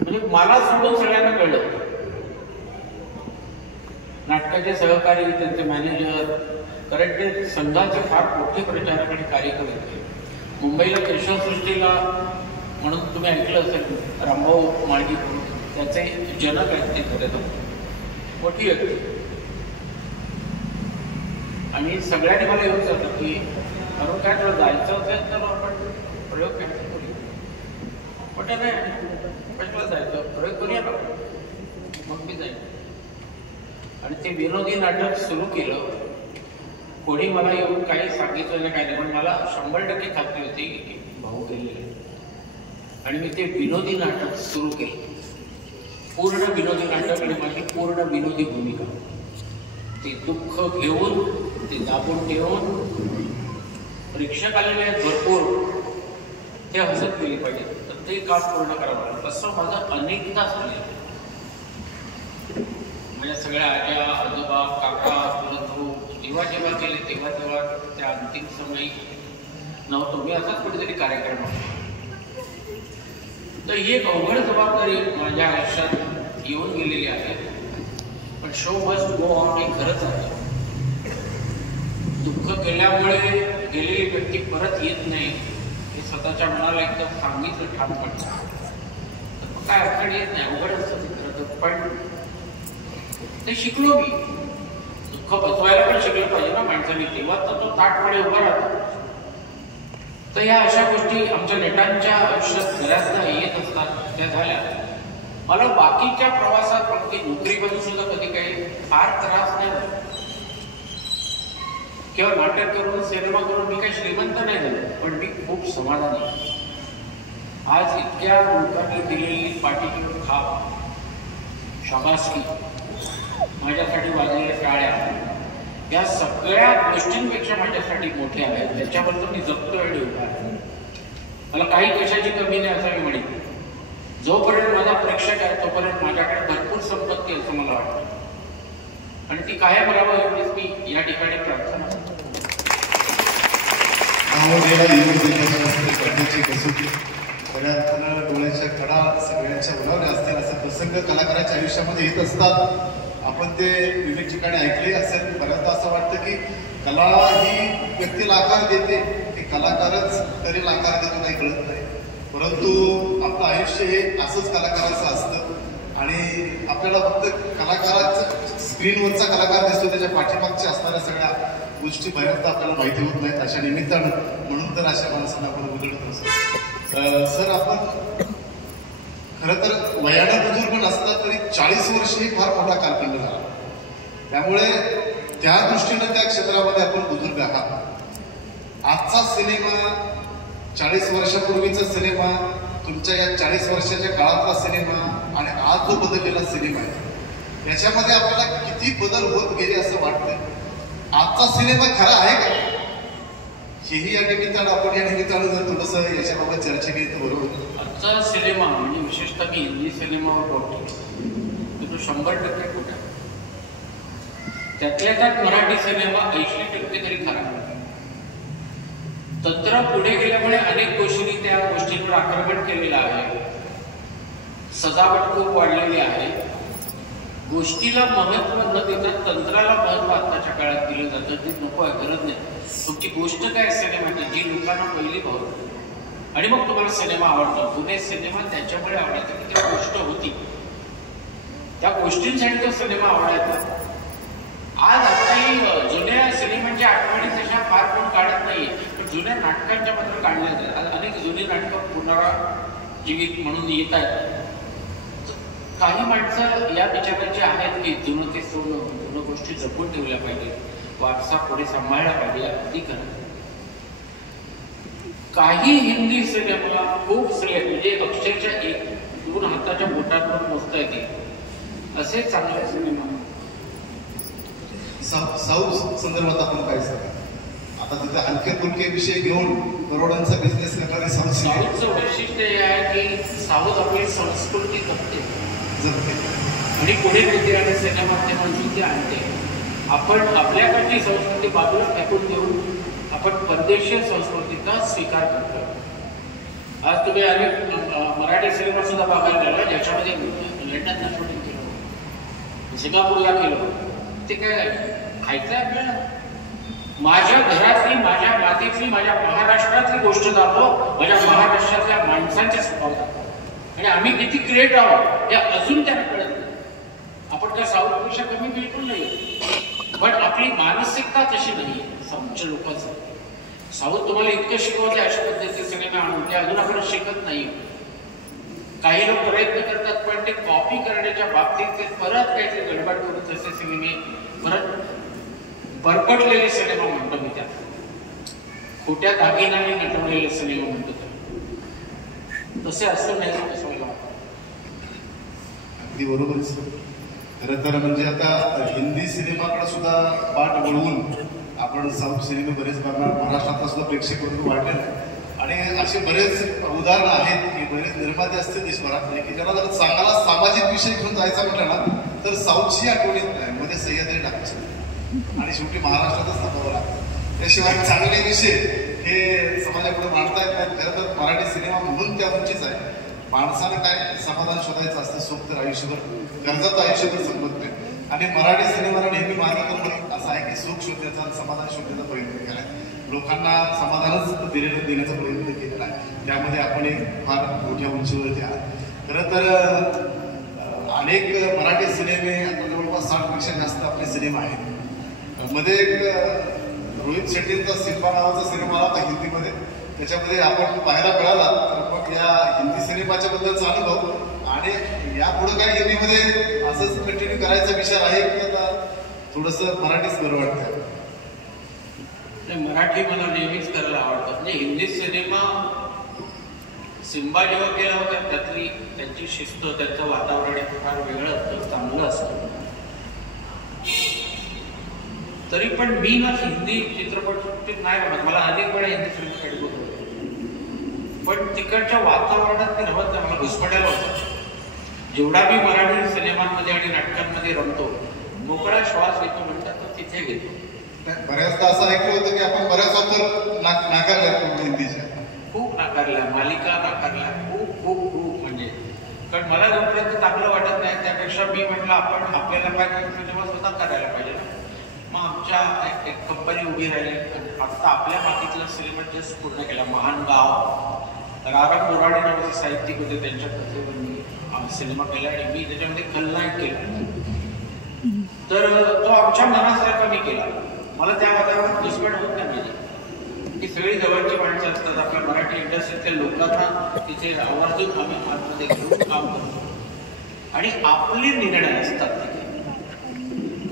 म्हणजे मला सोडून सगळ्यांना कळलं. नाटकाचे सहकारी, त्यांचे मॅनेजर, कारण ते संघाचे फार मोठे प्रचारक आणि कार्यकर्ते होते. मुंबईला केशवसृष्टीला म्हणून तुम्ही ऐकलं असेल, रामभाऊ माळगी त्याचे जनक आहेत ते खरे तर मोठी व्यक्ती. आणि सगळ्यांनी मला येऊन सांगितलं की अरे काय तुला जायचं असेल तर आपण प्रयोग कॅन्सल करूया. म्हटलं नाही, कशाला जायचं, प्रयोग करूया ना. मग मी जाईल. आणि ते विनोदी नाटक सुरू केलं. कोणी मला येऊन काही सांगितलं नाही, काही नाही, पण मला 100% खात्री होती की भाऊ गेलेले. आणि मी ते विनोदी नाटक सुरू केलं, पूर्ण विनोदी नाटक. आणि माझी पूर्ण विनोदी भूमिका, ते दुःख घेऊन, ते दाबून ठेवून, प्रेक्षक आलेले आहेत भरपूर, ते हसत गेली पाहिजे, तर ते काम पूर्ण करावं लागलं. असं माझं अनेकदा झालेलं. माझ्या सगळ्या आज्या, आजोबा, काका, बंधू जेव्हा जेव्हा केले तेव्हा तेव्हा त्या अंतिम समयी नव्हतो मी, असाच कुठेतरी कार्यक्रम होता. तर ही एक अवघड जबाबदारी माझ्या आयुष्यात येऊन गेलेली आहे. पण शो मस्ट गो ऑन हे खरंच आहे. दुःख केल्यामुळे गेलेली व्यक्ती परत येत नाही हे स्वतःच्या मनाला एकदम सांगितलं ठामपणे, तर काय अडचण येत नाही. अवघड असतं ते खरं तर, पण ते शिकलो मी. दुःख बसवायला पण शिकलं पाहिजे ना माणसाने, तेव्हा तर तो ताटपणे उभा राहतो. तर या अशा गोष्टी आमच्या नेटांच्या आयुष्यात बऱ्याचदा येत असतात, त्या झाल्या. मला बाकीच्या प्रवासात अगदी नोकरीमध्ये सुद्धा कधी काही फार त्रास नाही झाला, किंवा नाटक करून सिनेमा करून मी काही श्रीमंत नाही झालो, पण मी खूप समाधानी. आज इतक्या लोकांनी दिलेली पाठीची खाप, शाबासकी, माझ्यासाठी वाजलेल्या टाळ्या, या सगळ्या गोष्टींपेक्षा माझ्यासाठी मोठ्या आहेत. त्याच्याबद्दल मी जगतो आणि उभा आहे. मला काही कशाची कमी नाही असं मी म्हणेन. जोपर्यंत माझा प्रेक्षक आहे तोपर्यंत माझ्याकडे भरपूर संपत्ती असं मला वाटतं, आणि ती कायम राहावं एवढीच मी या ठिकाणी प्रार्थना करतो. डोळ्याच्या कडा सगळ्यांच्या उलावल्या असतील असे प्रसंग कलाकाराच्या आयुष्यामध्ये येत असतात. आपण ते विविध ठिकाणी ऐकले असेल. बऱ्याचदा असं वाटतं की कला ही व्यक्तीला आकार देते, की कलाकारच तरी आकार देतो काही कळत नाही. परंतु आपलं आयुष्य हे असंच कलाकाराचं असतं, आणि आपल्याला फक्त कलाकाराचं स्क्रीनवरचा कलाकार दिसतो, त्याच्या पाठीमागच्या असणाऱ्या सगळ्या गोष्टी बऱ्याचदा आपल्याला माहिती होत नाहीत. अशा निमित्तानं म्हणून तर अशा माणसांना आपण उघडत नसतो. सर, आपण खरं तर वयानं बुजुर्ग नसला तरी 40 वर्ष ही फार मोठा कालखंड झाला. त्यामुळे त्या दृष्टीनं त्या क्षेत्रामध्ये आपण बुजुर्ग आहात. आजचा सिनेमा, 40 वर्षापूर्वीचा सिनेमा, तुमच्या या 40 वर्षाच्या काळातला सिनेमा आणि आज जो बदललेला सिनेमा आहे, याच्यामध्ये आपल्याला किती बदल होत गेले असं वाटतं. आजचा सिनेमा खरा आहे का, हेही या निमित्तानं आपण या निमित्तानं जर थोडंसं याच्याबाबत चर्चा केली तर बरोबर. आजचा सिनेमा म्हणजे विशेषतः मी हिंदी सिनेमावर बघतो तो 100% खोटा. त्यातल्या त्यात मराठी सिनेमा 80% तरी खरा. तंत्र पुढे गेल्यामुळे अनेक गोष्टी त्या गोष्टींवर आक्रमण केलेलं आहे. सजावट खूप वाढलेली आहे. गोष्टीला महत्व न देता तंत्राला महत्व आताच्या काळात दिलं जातं. ते नको आहे, गरज नाही. तुमची गोष्ट काय सिनेमाची जी लोकांना पहिली भावते, आणि मग तुम्हाला सिनेमा आवडतो. जुने सिनेमा त्याच्यामुळे आवडायचा की त्या गोष्ट होती, त्या गोष्टींसाठी तो सिनेमा आवडायचा. आज आताही जुन्या सिनेमांच्या आठवणी तशा फार कोण काढत नाहीये, पण जुन्या नाटकांच्या मात्र काढण्यात येतात. आज अनेक जुनी नाटकं पुनराजीवित म्हणून येत आहेत. काही माणसं या विचाराची आहेत की जुनं ते सोडून जुनं गोष्टी जपून ठेवल्या पाहिजे, वारसा पुढे सांभाळला पाहिजे. अगदी खरं. काही हिंदी सिनेमा खूप श्रेय, म्हणजे अक्षरशः 1-2 हाताच्या बोटांवर मोजता येतील असे चांगले सिनेमा. साऊथ संदर्भात आपण काय सांगा? आता तिथे हलके फुलके विषय घेऊन करोडांचा बिझनेस करणारे साऊथचं वैशिष्ट्य हे आहे की साऊथ आपली संस्कृती जपते. आणि पुढे नेते आणि सिनेमा माध्यमांची ते आणते. आपण आपल्याकडची संस्कृती बाजूला फेकून देऊन आपण परदेशीय संस्कृतीचा स्वीकार करतो. आज तुम्ही अनेक मराठी सिनेमा सुद्धा बघायला गेला ज्याच्यामध्ये लंडनला शूटिंग केलं, सिंगापूरला केलं. ते काय खायचं आहे आपल्याला? माझ्या घरातली, माझ्या मातीतली, माझ्या महाराष्ट्रातली गोष्ट दाखव, माझ्या महाराष्ट्रातल्या माणसांच्या स्वभाव दाखव. आणि आम्ही किती ग्रेट आहोत हे अजून त्यांना कळत नाही. आपण त्या साऊथपेक्षा कमी बिलकुल नाही, पण आपली मानसिकता तशी नाही आमच्या लोकांचं. साऊथ तुम्हाला इतकं शिकवते अशा पद्धतीचे सिनेमे आणून ते अजून आपण शिकत नाही. काही लोक प्रयत्न करतात पण ते कॉपी करण्याच्या बाबतीत ते परत काहीतरी गडबड करून तसे सिनेमे परत बरपटलेले सिनेमा म्हणतो मी त्यात, खोट्या दागिन्याने नटवलेले सिनेमा म्हणतो त्या, तसे असं नाही असं मला वाटतं. अगदी बरोबर. खरं तर म्हणजे आता हिंदी सिनेमाकडे सुद्धा पाठ वळवून आपण साऊथ सिनेमे बरेच बघणार, महाराष्ट्रातला सुद्धा प्रेक्षक वर्ग वाढलेला आहे. आणि असे बरेच उदाहरणं आहेत की बरेच निर्माते असतील देशभरात की ज्यांना जर चांगला सामाजिक विषय घेऊन जायचा म्हटलं ना तर साऊथची आठवण येत नाही, मध्ये सह्याद्री टाकायची आणि शेवटी महाराष्ट्रातच थांबावं लागतं. त्याशिवाय चांगले विषय हे समाजापुढे मांडता येत नाहीत. खरं तर मराठी सिनेमा म्हणून त्या उंचीच आहे. माणसाने काय समाधान शोधायचं असतं, सुख तर आयुष्यभर, गरजा तर आयुष्यभर संपत नाही. आणि मराठी सिनेमाला नेहमी माझं तर असं आहे की सुख शोधण्याचा आणि समाधान शोधण्याचा प्रयत्न केला आहे. लोकांना समाधानच देण्याचा प्रयत्न केलेला आहे. त्यामध्ये आपण एक फार मोठ्या उंचीवरती आहात. खरं तर अनेक मराठी सिनेमे आता जवळपास 60पेक्षा जास्त आपले सिनेमा आहेत. मध्ये एक रोहित शेट्टींचा सिम्बा नावाचा सिनेमा आला होता हिंदीमध्ये, त्याच्यामध्ये आपण पाहायला मिळाला तर मग या हिंदी सिनेमाच्या बद्दलचा अनुभव आणि यापुढे काय हिंदीमध्ये असंच कंटिन्यू करायचा विचार आहे की आता थोडंसं मराठीच बरं वाटतं. मराठी मला नेहमीच करायला आवडतं. म्हणजे हिंदी सिनेमा सिम्बा जेव्हा केला होता त्यातली त्यांची शिस्त, त्यांचं वातावरण फार वेगळं असतं, चांगलं असतं. तरी पण मी ना हिंदी चित्रपट नाही रमत. मला अनेक वेळा हिंदी फिल्मसाठी बोलतो पण तिकडच्या वातावरणात मी रमत नाही, मला घुसमटायला होतं. जेवढा मी मराठी सिनेमांमध्ये आणि नाटकांमध्ये रमतो, मोकळा श्वास घेतो म्हणतात तर तिथे घेतो. बऱ्याचदा असं ऐकलं होतं की आपण बऱ्याच ऑफर नाकारल्या हिंदीच्या, खूप नाकारल्या, मालिका नाकारल्या, खूप खूप खूप. म्हणजे कारण मला जोपर्यंत चांगलं वाटत नाही त्यापेक्षा मी म्हटलं आपण आपल्याला काय सिनेमा स्वतः करायला पाहिजे ना. मग आमच्या एक कंपनी उभी राहिली. फक्त आपल्या मातीतला सिनेमा जस्ट पूर्ण केला, महान गाव. राराम बोराडे नावाचे साहित्यिक होते, त्यांच्या कथेवर मी सिनेमा केला आणि मी त्याच्यामध्ये खलनायक केला. तर तो आमच्या मनासारखा मी केला. मला त्या वातावरणात घुसमट होत नाही माझी. की सगळी जवळची माणसं असतात आपल्या मराठी इंडस्ट्रीतल्या लोकांना तिथे आवर्जून आम्ही आतमध्ये घेऊन काम करतो आणि आपले निर्णय असतात तिथे.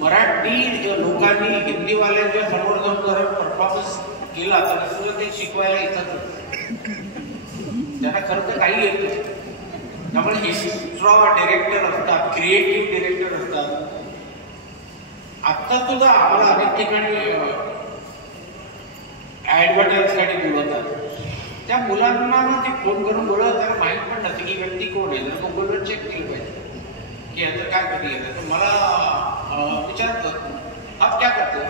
मराठी लोकांनी हिंदीवाल्यांच्या समोर जाऊन जर परफॉर्मन्स केला तर सुद्धा ते शिकवायला येतातच. त्यांना खरं तर काही येत नाही. त्यामुळे एक्स्ट्रा डिरेक्टर असतात, क्रिएटिव्ह डिरेक्टर असतात. आत्ता सुद्धा आम्हाला अनेक ठिकाणी ऍडव्हर्टाईजसाठी बोलवतात. त्या मुलांना ते फोन करून बोलवतात, त्यांना माहीत पण नसते की व्यक्ती कोण आहे. तर गुगलवर चेक केलं पाहिजे की याचं काय कधी येतं. तर मला विचारतात आप क्या करते हो?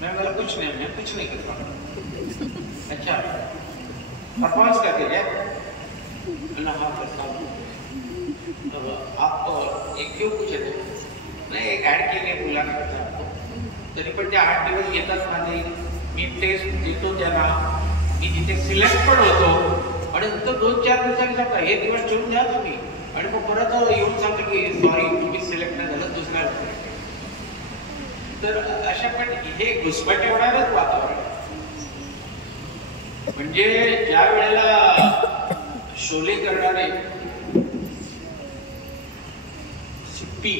मैं बोला कुछ नहीं, मैं कुछ नहीं करता. अच्छा परफॉर्मेंस करते क्या? हाँ करता हूँ. आप एक क्यों पूछे थे? नाही एक ऍड केली आहे मुलांना करता. तरी पण ते 8 दिवस घेतात माझे. मी टेस्ट देतो त्यांना, मी तिथे सिलेक्ट पण होतो आणि नंतर 2-4 दिवसांनी सांगता हे दिवस ठेवून द्या तुम्ही आणि मग परत येऊन सांगतो की सॉरी तुम्ही सिलेक्ट नाही झालं, दुसऱ्या. तर अशा पण हे घुसमट होणारच वातावरण. म्हणजे ज्या वेळेला शोले करणारे सिप्पी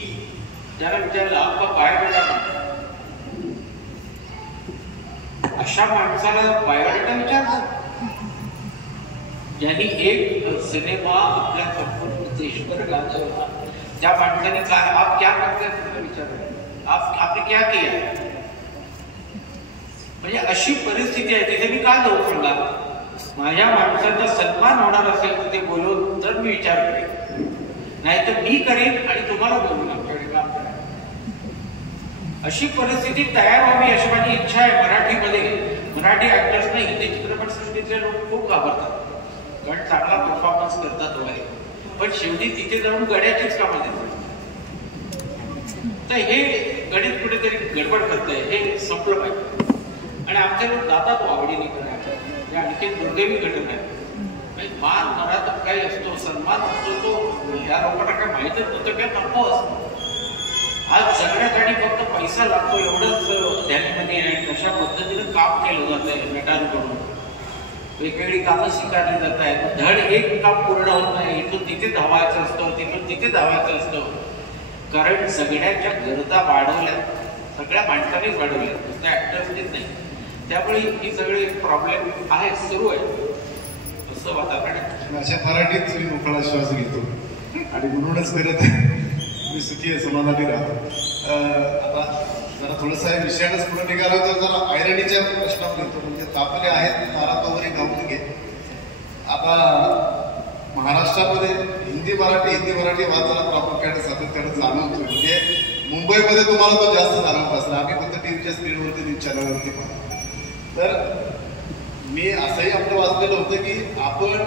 ज्याला विचारलं आपला बायोडेटा म्हणतात, अशा माणसाला बायोडेटा विचारतात ज्यांनी एक सिनेमा आपल्या संपूर्ण देशभर गाजवला. त्या माणसाने काय आप क्या करते विचारलं, आपने क्या किया. म्हणजे अशी परिस्थिती आहे तिथे मी काय जाऊ सांगा. माझ्या माणसाचा सन्मान होणार असेल तर ते बोलवून तर मी विचार करेन, नाही तर मी करेन आणि तुम्हाला बोलून आमच्याकडे काम करा. अशी परिस्थिती तयार व्हावी अशी माझी इच्छा आहे. मराठी ऍक्टर्सना हिंदी चित्रपटसृष्टीतले लोक खूप घाबरतात, कारण चांगला परफॉर्मन्स करतात वगैरे, पण शेवटी तिथे जाऊन गड्याचीच कामं देतात. तर हे गणित कुठेतरी गडबड करतंय, हे संपलं पाहिजे. आणि आमचे लोक जातात आवडीने करायला. हे आणखी दुर्दैवी घटना आहे. मान मनात काही असतो, सन्मान असतो, तो या लोकांना काय माहितच नव्हतं काय नको असतो. आज जगण्यासाठी फक्त पैसा लागतो एवढंच ध्यानीमध्ये आहे. कशा पद्धतीनं काम केलं जात आहे नटांकडून, वेगवेगळी कामं स्वीकारली जात आहेत. धड एक काम पूर्ण होत नाही. इथून तिथे धावायचं असतं, तिथून तिथे धावायचं असतं, कारण सगळ्यांच्या गरजा वाढवल्या, सगळ्या माणसांनीच वाढवल्या, नुसत्या ऍक्टर्सनीच नाही. त्यामुळे ही सगळी प्रॉब्लेम आहे, सुरू आहे असं वातावरण आहे. अशा मराठीत मी मोकळा श्वास घेतो आणि म्हणूनच करत मी सुखी आहे, समाधानी राहतो. आता जरा थोडंसं विषयानंच पुढे निघालो तर जरा आयरनीच्या प्रश्नावर घेतो. म्हणजे तापले आहेत तारा तोवरी गाऊन घे. आता महाराष्ट्रामध्ये हिंदी मराठी वाचायला प्रामुख्याने सातत्याने जाणवतोय. म्हणजे मुंबईमध्ये तुम्हाला तो जास्त जाणवत असला, आम्ही फक्त टीव्हीच्या स्क्रीनवरती न्यूज चॅनलवरती पाहतो. तर मी असंही आपलं वाचलेलं होतं की आपण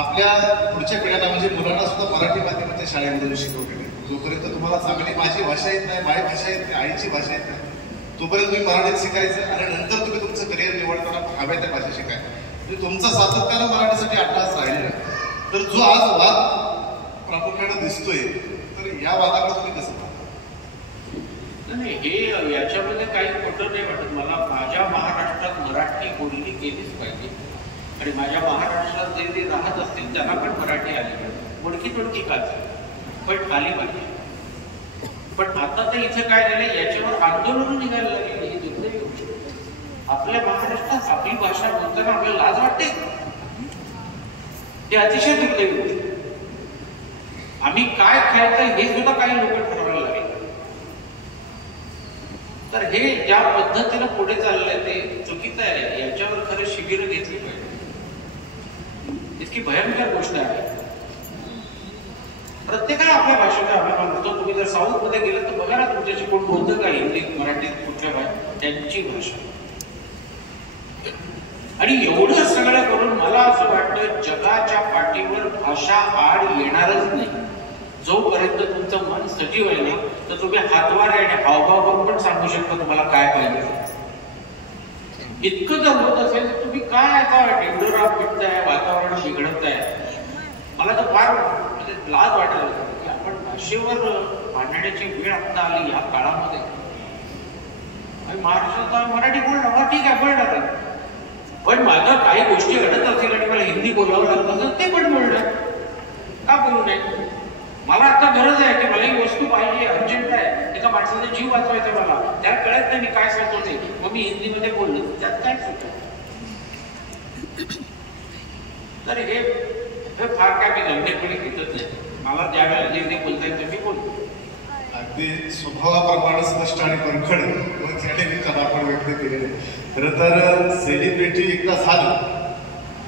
आपल्या पुढच्या पिढ्यांना म्हणजे मुलांना सुद्धा मराठी माध्यमाच्या शाळेमध्ये शिकवले. जोपर्यंत तुम्हाला चांगली माझी भाषा येत नाही, मायभाषा येत नाही, आईची भाषा येत नाही, तोपर्यंत तुम्ही मराठीत शिकायचं आणि नंतर तुम्ही तुमचं करिअर निवडताना हव्या त्या भाषा शिकायचं. म्हणजे तुमचा सातत्यानं मराठीसाठी अट्टास राहिलेला. तर जो आज वाद प्रामुख्याने दिसतोय, तर या वादाकडे तुम्ही कसं पाहता? नाही, हे याच्यामध्ये काही खोटं नाही वाटत मला. माझ्या महाराष्ट्रात मराठी बोलली गेलीच पाहिजे आणि माझ्या महाराष्ट्रात जे राहत असतील त्यांना पण मराठी आली पाहिजे. मोडकी तोडकी का पण आली पाहिजे. पण आता तर इथं काय झालं, याच्यावर आंदोलन निघायला लागले. ही दुर्दैवी गोष्ट. आपल्या महाराष्ट्रात आपली भाषा बोलताना आपल्याला लाज वाटते, ते अतिशय दुर्दैवी गोष्ट. आम्ही काय खायचं हे सुद्धा काही लोक ठरवायला लागले. तर हे ज्या पद्धतीनं पुढे चाललंय ते चुकीचं आहे. याच्यावर खरं शिबिरं घेतली पाहिजे. इतकी भयंकर गोष्ट आहे. प्रत्येकाला आपल्या भाषेचा अभिमान असतो. तुम्ही जर साऊथ मध्ये गेलं तर बघा ना, तुमच्याशी कोण बोलतं का हिंदीत, मराठीत, कुठल्या भाषेत, त्यांची भाषा. आणि एवढं सगळं करून मला असं वाटतं जगाच्या पाठीवर भाषा आड येणारच नाही. जोपर्यंत तुमचं मन सजीव आहे ना, तर तुम्ही हातवारे आणि हावभाव करून पण सांगू शकता तुम्हाला काय पाहिजे. इतकं जर होत असेल तर तुम्ही काय आता ढिंडोरा पिटताय, वातावरण बिघडत आहे. मला तर फार म्हणजे लाज वाटायला की आपण भाषेवर भांडण्याची वेळ आता आली या काळामध्ये. आणि महाराष्ट्रात मराठी बोलणं ठीक आहे, बोलणार आहे, पण माझं काही गोष्टी घडत असतील आणि मला हिंदी बोलावं लागत असेल ते पण बोलणार का बोलू नये. मला आता गरज आहे की मला ही वस्तू पाहिजे, अर्जंट आहे, एका माणसाचा जीव वाचवायचा मला, त्याला कळत नाही मी काय सांगतो ते, मग मी हिंदीमध्ये बोललो, त्यात काय चुक. तर हे फार काय मी गंभीरपणे घेतच नाही. मला ज्या वेळेला जे बोलता येईल ते मी बोलतो. अगदी स्वभावाप्रमाणे स्पष्ट आणि परखड त्याने विचार आपण व्यक्त केलेले. खरं तर सेलिब्रिटी एकदा झालं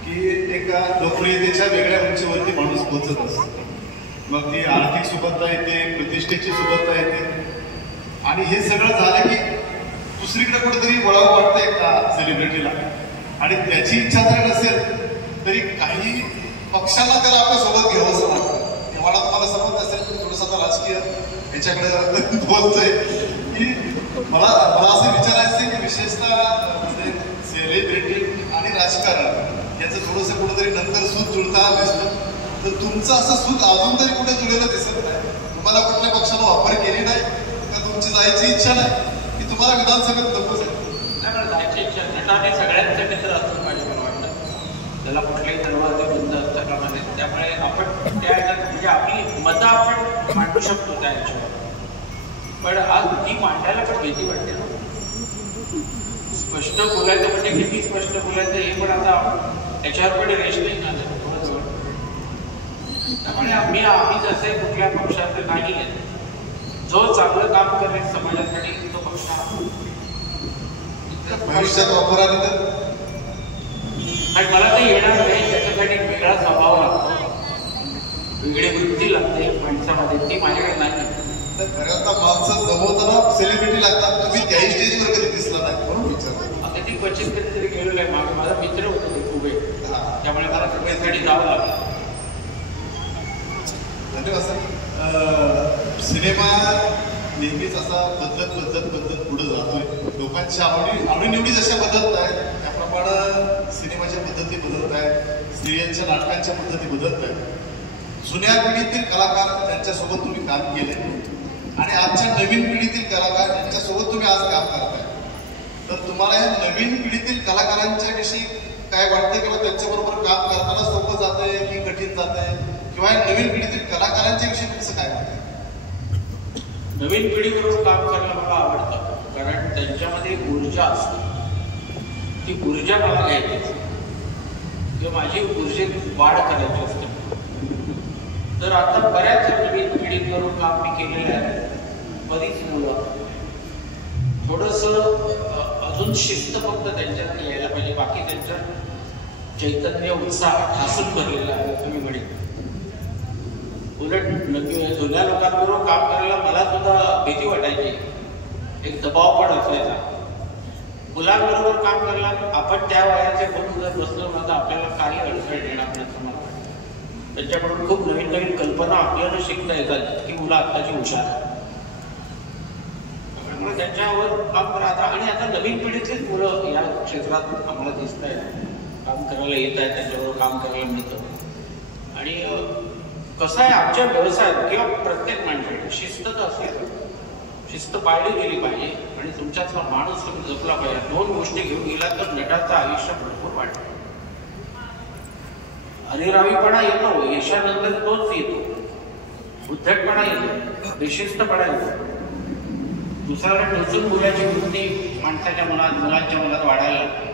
की एका लोकप्रियतेच्या वेगळ्या उंचीवरती माणूस पोहोचत असतो. मग ती आर्थिक सुबत्ता येते, प्रतिष्ठेची सुबत्ता येते, आणि हे सगळं झालं की दुसरीकडे कुठेतरी वळावं वाटतंय का सेलिब्रिटीला. आणि त्याची इच्छा जर नसेल तरी काही पक्षांना त्याला आपल्यासोबत घ्यावं असं वाटतं. मला तुम्हाला समजत असेल की थोडंसं आता राजकीय याच्याकडे बोलतोय की मला असं विचारायचं की विशेषतः म्हणजे सेलिब्रिटी आणि राजकारण याचं थोडंसं कुठेतरी नंतर सूत जुळताना दिसतं. तर तुमचं असं सूत अजून तरी कुठे जुळलेलं दिसत नाही. तुम्हाला कुठल्या पक्षानं वापर केली नाही का तुमची जायची इच्छा नाही की तुम्हाला विधानसभेत नकोच आहे? जायची इच्छा नटाने सगळ्यांचे मित्र असं पाहिजे मला वाटतं. त्याला कुठलेही दरवाजे बंद असतात कामा नये. त्यामुळे आपण त्या म्हणजे आपली मतं आपण मांडू शकतो त्या याच्यावर. पण आज ती मांडायला पण भीती वाटते ना. स्पष्ट बोलायचं म्हणजे किती स्पष्ट बोलायचं हे पण आता त्याच्यावर पण रेश नाही झालं. त्यामुळे आम्ही जसे कुठल्या पक्षाचे नाही आहेत. जो चांगलं काम करेल समाजासाठी तो पक्ष भविष्यात वापरायला तर आणि मला ते येणार नाही. त्याच्यासाठी वेगळा स्वभाव लागतो. वेगळी वृत्ती लागते माणसामध्ये, ती माझ्याकडे नाही. तर खऱ्याचा माणसं जमवताना सेलिब्रिटी लागतात, तुम्ही त्याही स्टेजवर कधी दिसला नाही म्हणून विचारतो. आता ती क्वचित कधीतरी गेलेलं आहे. माझा मित्र होतो ते उभे, त्यामुळे मला त्यासाठी जावं लागलं. धन्यवाद सर. सिनेमा नेहमीच असा बदलत पुढे जातोय. लोकांच्या आवडीनिवडी जशा बदलत आहेत त्याप्रमाणे सिनेमाच्या पद्धती बदलत आहेत, सिरियलच्या नाटकांच्या पद्धती बदलत आहेत. जुन्या पिढीतील कलाकार त्यांच्यासोबत तुम्ही काम केले आणि आजच्या नवीन पिढीतील कलाकार यांच्यासोबत तुम्ही आज काम करताय. तर तुम्हाला या नवीन पिढीतील कलाकारांच्या विषयी काय वाटते किंवा त्यांच्याबरोबर काम करताना सोपं जातंय की कठीण जातंय, किंवा नवीन पिढीतील कलाकारांच्या विषयी तुमचं काय वाटतं? नवीन पिढीबरोबर काम करायला मला आवडतं, कारण त्यांच्यामध्ये ऊर्जा असते. ती ऊर्जा मला घ्यायची असते किंवा माझी ऊर्जेत वाढ करायची असते. तर आता बऱ्याच नवीन पिढीबरोबर काम मी केलेलं आहे. बरीच मुलं थोडंसं अजून शिस्त फक्त त्यांच्यात यायला पाहिजे, बाकी त्यांच्यात चैतन्य उत्साह ठासून भरलेला आहे तुम्ही म्हणेल. उलट जुन्या लोकांबरोबर काम करायला मला सुद्धा भीती वाटायची, एक दबाव पण असायचा. मुलांबरोबर काम करायला आपण त्या वयाचे म्हणून जर बसलो ना तर आपल्याला काही अडचण येणार नाही असं मला वाटतं. त्यांच्याकडून खूप नवीन नवीन कल्पना आपल्याला शिकता येतात की मुलं आत्ताची हुशार आहेत. त्यामुळे त्यांच्यावर काम करा. आणि आता नवीन पिढीतलीच मुलं या क्षेत्रात आम्हाला दिसत आहेत, काम करायला येत आहेत, त्यांच्याबरोबर काम करायला मिळतं. आणि कसं आहे, आमच्या व्यवसायात किंवा प्रत्येक माणसाची शिस्त तर असेल, शिस्त पाळली गेली पाहिजे आणि तुमच्यातला माणूस तुम्ही जपला पाहिजे. दोन गोष्टी घेऊन गेला तर नटाचं आयुष्य भरपूर वाढतं. हरिरावीपणा येतो, यशानंतर तोच येतो, उद्धटपणा येतो, बेशिस्तपणा येतो. दुसऱ्याला टोचून बोलायची वृत्ती माणसाच्या मनात, मुलांच्या मनात वाढायला लागते.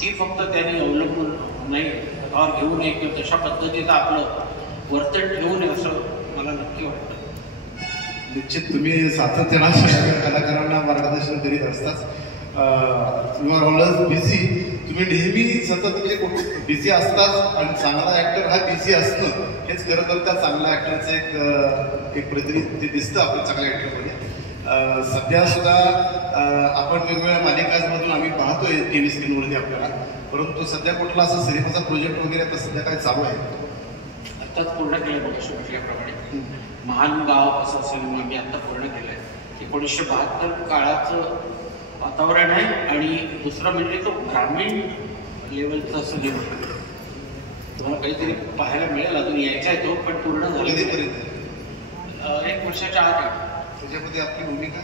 ती फक्त त्यांनी अवलंबून नाही, और घेऊ नये किंवा तशा पद्धतीचं आपलं वर्तन ठेवू नये असं मला नक्की वाटतं. निश्चित तुम्ही सातत्यानं कलाकारांना मार्गदर्शन करीत असताच. You are always busy. तुम्ही नेहमी सतत बिझी असतात आणि चांगला ऍक्टर हा बिझी असणं हेच खरं तर त्या चांगल्या ऍक्टरचं एक प्रतिनिधी दिसतं आपण चांगल्या ऍक्टरमध्ये. सध्या सुद्धा आपण वेगवेगळ्या मालिकांमधून आम्ही पाहतोय टीव्ही स्क्रीनवरती आपल्याला, परंतु सध्या कुठला असा सिनेमाचा प्रोजेक्ट वगैरे आता सध्या काय चालू आहे? आत्ताच पूर्ण केलं बघा, म्हटल्याप्रमाणे महान गाव असा सिनेमा मी आत्ता पूर्ण केलाय. 1972 काळाचं वातावरण आहे आणि दुसरं म्हणजे तो ग्रामीण लेवलचं असं गेम. तुम्हाला काहीतरी पाहायला मिळेल, अजून यायचा आहे तो, पण पूर्ण झालं 1 वर्षाच्या आत आहे. त्याच्यामध्ये आपली भूमिका?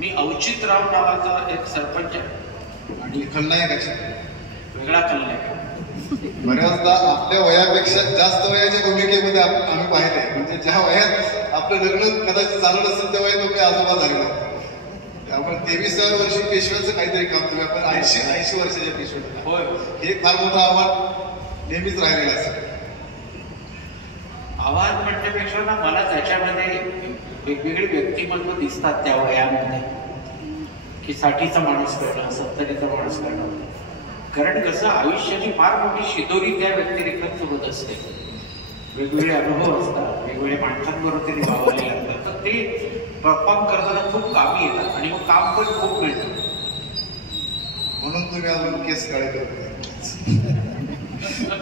मी औचितराव नावाचा एक सरपंच आहे आणि खलनायकाची वेगळा खलनायक. बऱ्याचदा आपल्या वयापेक्षा जास्त वयाच्या भूमिकेमध्ये आम्ही पाहिले, म्हणजे ज्या वयात आपलं लग्न कदाचित झालं नसेल त्या वयात आपले आजोबा झाले. आपण 23व्या वर्षी पेशव्याचं काहीतरी काम तुम्ही आपण 80 वर्षाच्या पेशव्याचं. होय, हे फार मोठं आव्हान नेहमीच राहिलेलं असतं. आव्हान म्हणण्यापेक्षा ना मला त्याच्यामध्ये वेगवेगळे व्यक्तिमत्व दिसतात त्या वयामध्ये, की 60चा माणूस कळणं, 70चा माणूस कळणं. कारण कसं आयुष्याची फार मोठी शिदोरी त्या व्यक्तिरेखांसोबत असते, वेगवेगळे अनुभव असतात, वेगवेगळ्या माणसांबरोबर ते वावरले लागतात. तर ते परफॉर्म करताना खूप कामी येतात आणि मग काम पण खूप मिळतं. म्हणून तुम्ही अजून केस काळे करत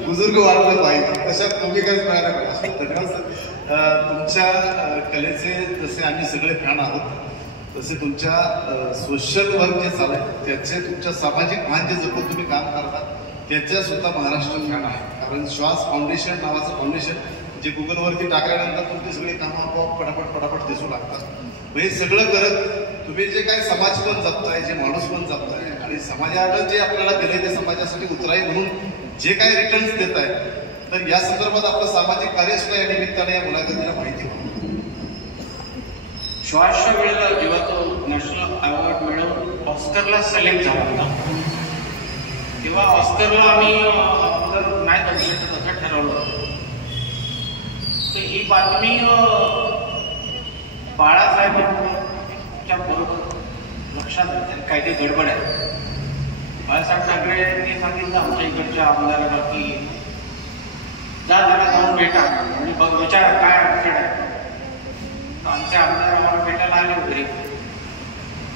बुजुर्ग वाढलं पाहिजे, तशा भूमिकाच मिळाल्या पाहिजे. धन्यवाद सर. तुमच्या कलेचे जसे आम्ही सगळे फॅन आहोत, तसे तुमच्या सोशल वर्क जे चालू आहे त्याचे, तुमच्या सामाजिक भान जे जपून तुम्ही काम करतात त्याच्या सुद्धा महाराष्ट्र फॅन आहे. कारण श्वास फाउंडेशन नावाचं फाउंडेशन जे गुगलवरती टाकल्यानंतर तुमची सगळी कामं आपोआप पटापट दिसू लागतात. हे सगळं करत तुम्ही जे काय समाज पण जपताय, जे माणूस पण जपताय आणि समाजाला जे आपल्याला दिले ते समाजासाठी उतराई म्हणून जे काय रिटर्न्स देत आहे, तर या संदर्भात आपलं सामाजिक कार्य सुद्धा या निमित्ताने या मुलाखतीला माहिती व्हावं. श्वासच्या वेळेला जेव्हा तो नॅशनल अवॉर्ड मिळवून ऑस्करला सिलेक्ट झाला होता, तेव्हा ऑस्करला आम्ही नाही जाऊ शकत असं ठरवलं होतं. तर ही बातमी बाळासाहेबांच्या बरोबर लक्षात आली, काहीतरी गडबड आहे. बाळासाहेब ठाकरेंनी सांगितलं आमच्या इकडच्या आमदारांना की जा त्याला जाऊन भेटा आणि बघ विचारा काय अडचण आहे. आमचे आमदार आम्हाला भेटायला आले घरी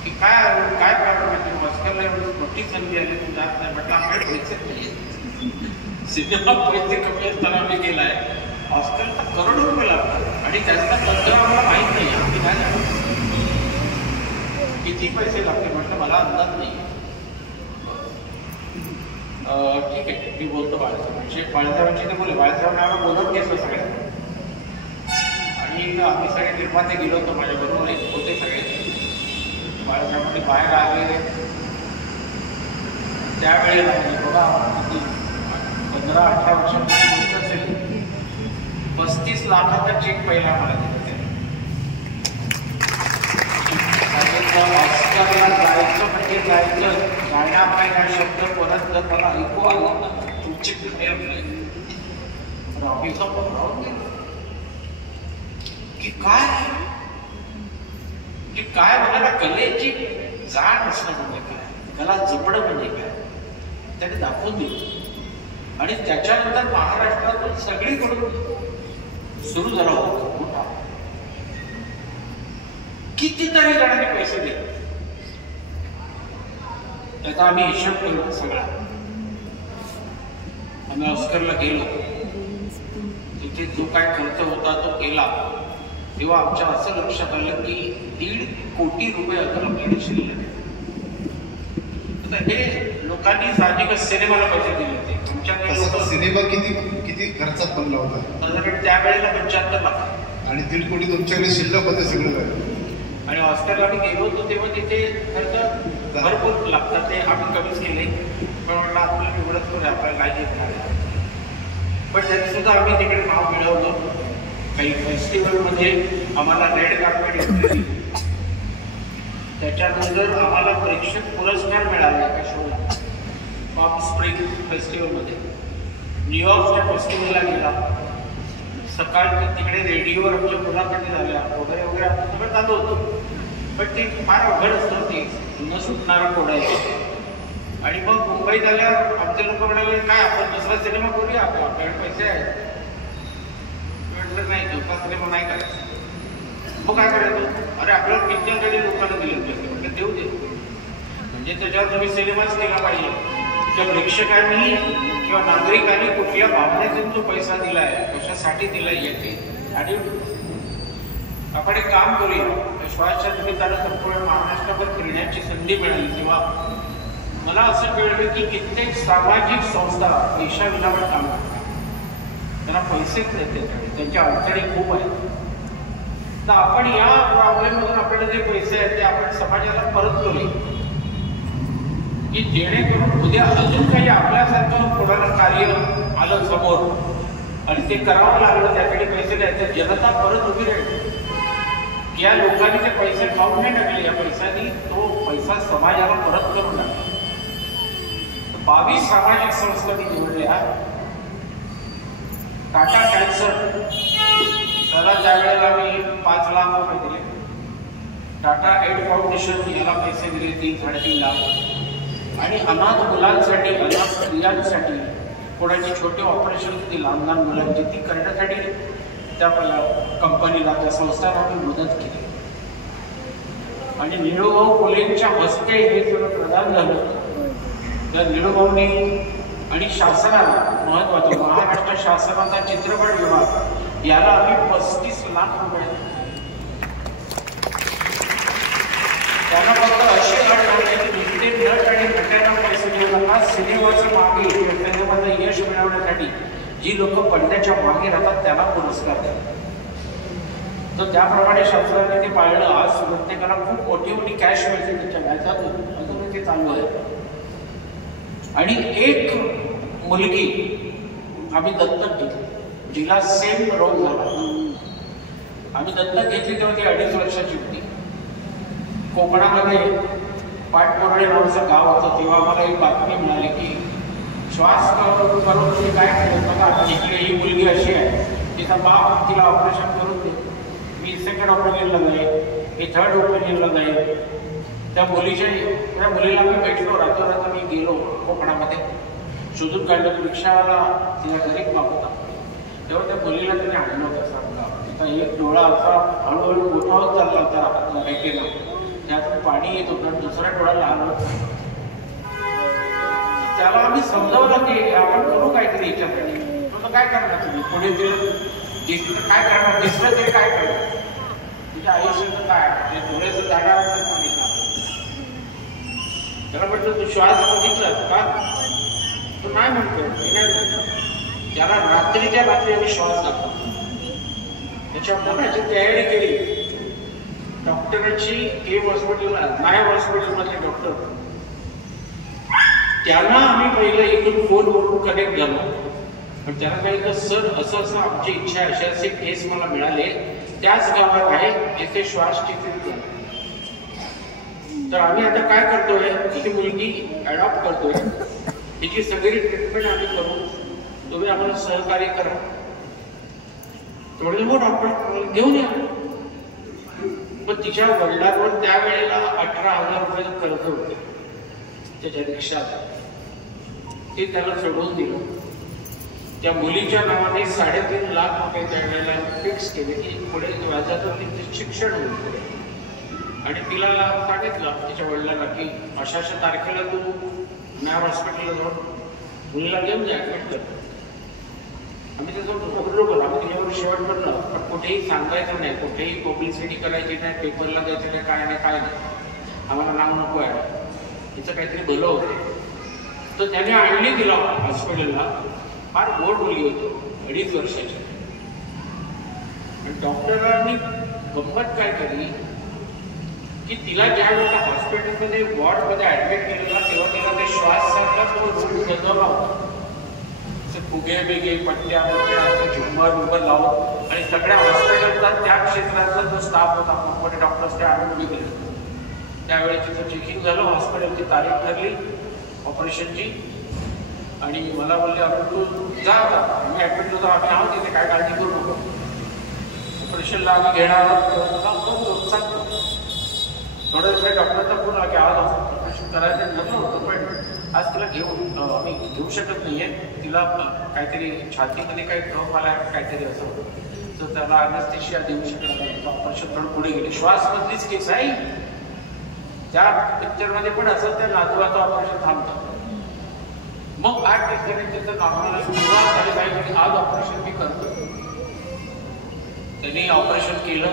की काय काय प्रॉब्लेम आहे. ऑस्करला एवढी मोठी संधी आली तू जात नाही. म्हटलं आपल्याकडे पैसे नाही, सिनेमा पैसे कमी असताना मी केलाय. ऑस्करला करोडो रुपये लागतात आणि त्याचा तंत्र आम्हाला माहीत नाही. आम्ही काय जाणतो किती पैसे लागते. म्हटलं मला अंदाज नाही. ठीक आहे मी बोलतो बाळासाहेबांशी. बाळासाहेबांशी ते बोले. बाळासाहेबांना आम्हाला बोलत घेतलं सगळ्यांना आणि आम्ही सगळे निर्माते गेलो होतो. माझ्याबरोबर होते सगळे. बाळासाहेबांनी बाहेर आले त्यावेळेला म्हणजे बघा किती 15-18 वर्षांपूर्वी असेल 35 लाखाचा चेक पहिला मला दिला. ऑस्करला जायचं म्हणजे जायचं. गाण्या पहिला शब्द परत जर मला ऐकू आला ना तुमचे राहुलचा पण राहून गेला की काय मला कलेची जाण असणं म्हणजे काय, कला जपणं म्हणजे काय त्याने दाखवून दिलं. आणि त्याच्यानंतर महाराष्ट्रातून सगळीकडून सुरू झाला होता मोठा. कितीतरी जणांनी पैसे दिले. त्याचा आम्ही हिशोब केला सगळा. आम्ही ऑस्करला गेलो तिथे जो काय खर्च होता तो केला. तेव्हा आमच्या असं लक्षात आलं की 1.5 कोटी रुपये अजून आपल्याकडे शिल्लक आहे. हे लोकांनी साहजिकच सिनेमाला पैसे दिले होते. तुमच्याकडे सिनेमा किती खर्चात बनला होता? साधारण त्यावेळेला 75 लाख आणि 1.5 कोटी तुमच्याकडे शिल्लक होते सगळं. आणि ऑस्करला आम्ही गेलो होतो तेव्हा तिथे खर्च भरपूर लागतात. ते आम्ही कमीच केले. पण म्हटलं आपल्याला निवडत करू आपल्याला काय घेतणार आहे. पण तरी सुद्धा आम्ही तिकडे नाव मिळवलं. काही फेस्टिवलमध्ये आम्हाला रेड कार्पेट घेतली. त्याच्यानंतर आम्हाला प्रेक्षक पुरस्कार मिळाले एका शोला. पॉप स्प्रिंग फेस्टिवलमध्ये न्यूयॉर्कच्या फेस्टिवलला गेला. सकाळी तिकडे रेडिओवर आमच्या मुलाखती झाल्या वगैरे वगैरे आपण सगळं चालू होतं. पण ती फार अवघड असतं. ती न सुटणारा कोडा आहे. आणि मग मुंबईत आल्यावर आमचे लोक म्हणाले काय आपण दुसरा सिनेमा करूया आपल्याकडे पैसे आहेत. म्हटलं नाही दुसरा सिनेमा नाही करायचा. मग काय करायचं. अरे आपल्याला पिक्चरकडे लोकांना दिले पैसे. म्हटलं देऊ दे. म्हणजे त्याच्यावर तुम्ही सिनेमाच केला पाहिजे. किंवा प्रेक्षकांनी किंवा नागरिकांनी कुठल्या भावनेतून जो पैसा दिला आहे कशासाठी दिला येते. आणि आपण एक काम करूया. श्वासच्या निमित्तानं संपूर्ण महाराष्ट्रावर फिरण्याची संधी मिळाली. किंवा मला असं कळलं की कित्येक सामाजिक संस्था देशाविनावर काम करतात. त्यांना पैसेच देते. त्यांच्या अडचणी खूप आहेत. तर आपण या प्रॉब्लेममधून आपल्याला जे पैसे आहेत ते आपण समाजाला परत करूया की जेणेकरून उद्या अजून काही आपल्यासारखं कोणाला कार्य आलं समोर आणि ते करावं लागलं त्याकडे पैसे द्यायचे. जनता परत उभी राहील. या लोकांनी ते पैसे खाऊन नाही टाकले. या पैशांनी तो पैसा समाजाला परत करून टाकला. 22 सामाजिक संस्थांनी निवडल्या. टाटा कॅन्सर त्याला त्यावेळेला मी 5 लाख रुपये दिले. टाटा एड फाउंडेशन याला पैसे दिले 3-3.5 लाख. आणि अनाथ मुलांसाठी अनाथ स्त्रियांसाठी कोणाची छोटे ऑपरेशन होती लहान लहान मुलांची ती करण्यासाठी त्या कंपनीला त्या संस्थांना आम्ही मदत केली. आणि निळूभाऊ फुलेंच्या हस्ते हे सगळं प्रदान झालं. त्या निळूभाऊनी आणि शासनाला महत्वाचं महाराष्ट्र शासनाचा चित्रपट विभाग याला आम्ही 35 लाख रुपये त्यांना फक्त असे नुसते नट आणि नट्यांना पैसे देऊ नका. सिनेमाच्या मागे सिनेमाचं यश मिळवण्यासाठी जी लोक पडद्याच्या मागे राहतात त्यांना पुरस्कार द्या. तर त्याप्रमाणे शासनाने ते पाळलं. आज प्रत्येकाला खूप मोठी मोठी कॅश मिळते त्याच्या व्याजातून. अजून ते चालू आहे. आणि एक मुलगी आम्ही दत्तक घेतली जिला सेम रोग झाला. आम्ही दत्तक घेतली तेव्हा ती 2.5 वर्षाची होती. कोकणामध्ये पाटपोरळे नावाचं गाव होतं. तेव्हा आम्हाला एक बातमी मिळाली की श्वास करून ते काय केलं बघा इकडे ही मुलगी अशी आहे तिचा बाप तिला ऑपरेशन करून दे. मी सेकंड ओपिनियनला जाईल. हे थर्ड ओपिनियनला जाईल. त्या मुलीला मी भेटलो. रातोरात मी गेलो कोकणामध्ये शोधून काढलं. रिक्षावाला तिला घरी मागवता तेव्हा त्या मुलीला त्याने आणलं होतं सांगा. तिचा एक डोळा असा हळूहळू मोठा होत चालला होता ऐकेला, त्यातून पाणी येत होतं, दुसरा डोळा लहान होता. त्याला आम्ही समजावलं की आपण करू काहीतरी याच्यासाठी. तो काय करणार तुम्ही पुढे दिसलं काय करणार, दिसलं तरी काय करणार, तुझ्या आयुष्याचं काय डोळ्याचं जागा त्याला म्हटलं तू श्वास बघितलास का, तो नाही म्हणतो. मी नाही म्हणतो. त्याला रात्रीच्या रात्री आम्ही श्वास दाखवतो. त्याच्या पोटाची तयारी केली. डॉक्टरांची एम हॉस्पिटल नायब हॉस्पिटलमधले डॉक्टर, त्यांना आम्ही पहिलं इकडून फोनवरून कनेक्ट झालो. पण त्याला काही सर असं आमची इच्छा अशी असे केस मला मिळाले त्याच गावात आहे जिथे श्वास चिकित्सा. तर आम्ही आता काय करतोय, ही मुलगी अडॉप्ट करतोय, हिची सगळी ट्रीटमेंट आम्ही करू, तुम्ही आम्हाला सहकार्य करा. थोडे डॉक्टर घेऊन या. पण तिच्या वडिलांवर त्यावेळेला 18,000 रुपयाचं कर्ज होते त्याच्या रिक्षात. ते त्याला सोडून दिलं. त्या मुलीच्या नावाने 3.5 लाख रुपये त्यावेळेला फिक्स केले की पुढे व्याजातून तिचे शिक्षण होईल. आणि तिला सांगितलं तिच्या वडिलांना की अशा तारखेला तू नायर हॉस्पिटलला जाऊन मुलीला घेऊन जा, ऍडमिट कर. आम्ही त्याचं बरोबर आम्ही तिच्यावर शेवट बनलं. पण कुठेही सांगायचं नाही, कुठेही पब्लिसिटी करायची नाही, पेपरला द्यायचं नाही, काय नाही. आम्हाला नाव नको आहे, तिचं काहीतरी भलं होतं. तर त्याने आणली तिला हॉस्पिटलला. फार गोड मुली होती, 2.5 वर्षाची. आणि डॉक्टरांनी गंमत काय केली की तिला ज्या वेळेला हॉस्पिटलमध्ये वॉर्डमध्ये ऍडमिट केलेला तेव्हा तिला ते श्वासाचा तो रोग गजवला होता. फुगे बिगे पट्ट्या असे झुंबर लावून. आणि सगळ्या हॉस्पिटलचा त्या क्षेत्राचा जो स्टाफ होता मोठे डॉक्टर्स ते आणून गेले. त्यावेळी तिचं चेकिंग झालं, हॉस्पिटलची तारीख ठरली ऑपरेशनची. आणि मला बोलले आपण तू जा, मी ऍडमिट होतो, आम्ही आहोत तिथे, काय काळजी करू नको, ऑपरेशनला आम्ही घेणार आहोत सांगतो. थोड्या दिवसात डॉक्टरचा फोन आला की आज ऑपरेशन करायचं ठरलं होतं, पण आज तिला आम्ही घेऊ शकत नाहीये, तिला काहीतरी छातीमध्ये काही कफ आला काहीतरी असं होतं, तर त्याला अॅनेस्थेशिया देऊ शकत नाही. ऑपरेशन थोडं पुढे गेले. श्वासमधलीच केस आहे. त्या पिक्चरमध्ये पण असं त्या नातवाचं ऑपरेशन थांबतं. मग 8 दिवसांनी त्याचं नॉर्मल सुरुवात झाली पाहिजे. आज ऑपरेशन मी करतो. त्यांनी ऑपरेशन केलं.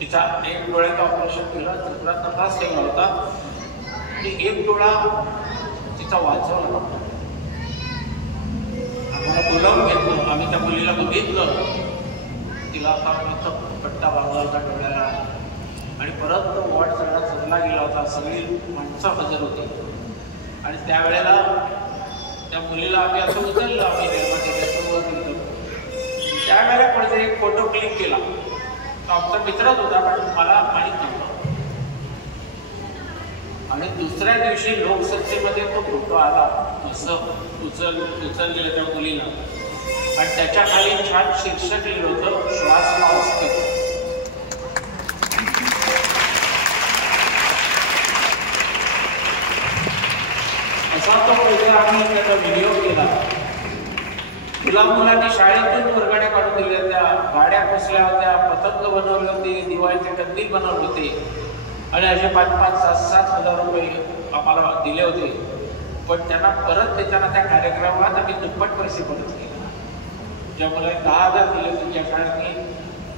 तिचा 1 डोळ्याचं ऑपरेशन केलं, दुसरा तसाच ठेवला होता. आणि 1 डोळा तिचा वाचवला. आम्हाला बोलावून घेतलं. आम्ही त्या मुलीला बघितलं. तिला आता पट्टा बांधला होता डोळ्याला. आणि परत तो वॉर्ड सगळा सजला गेला होता. सगळी माणसं हजर होती. आणि त्यावेळेला त्या मुलीला आम्ही असं उचललं, आम्ही त्यावेळेला पडते एक फोटो क्लिक केला. तो आमचा मित्रच होता, पण मला माहीत नव्हतं. आणि दुसऱ्या दिवशी लोकसत्तेमध्ये तो फोटो आला, असं उचललेलं त्या मुलीला. आणि त्याच्या खाली छान शीर्षक लिहिलं होतं, श्वास माऊस कर. असा तो प्रोग्राम आम्ही त्याचा व्हिडिओ केला. तिला मुलांनी शाळेतून वर्गाड्या काढून दिल्या होत्या, गाड्या पुसल्या होत्या, पतंग बनवले होते, दिवाळीचे कंदील बनवले होते. आणि असे 5-5, 7-7 हजार रुपये आम्हाला दिले होते. पण त्यांना परत देताना त्या कार्यक्रमात आम्ही दुप्पट पैसे परत केले. ज्या मुलांनी 10,000 दिले होते, त्या शाळेने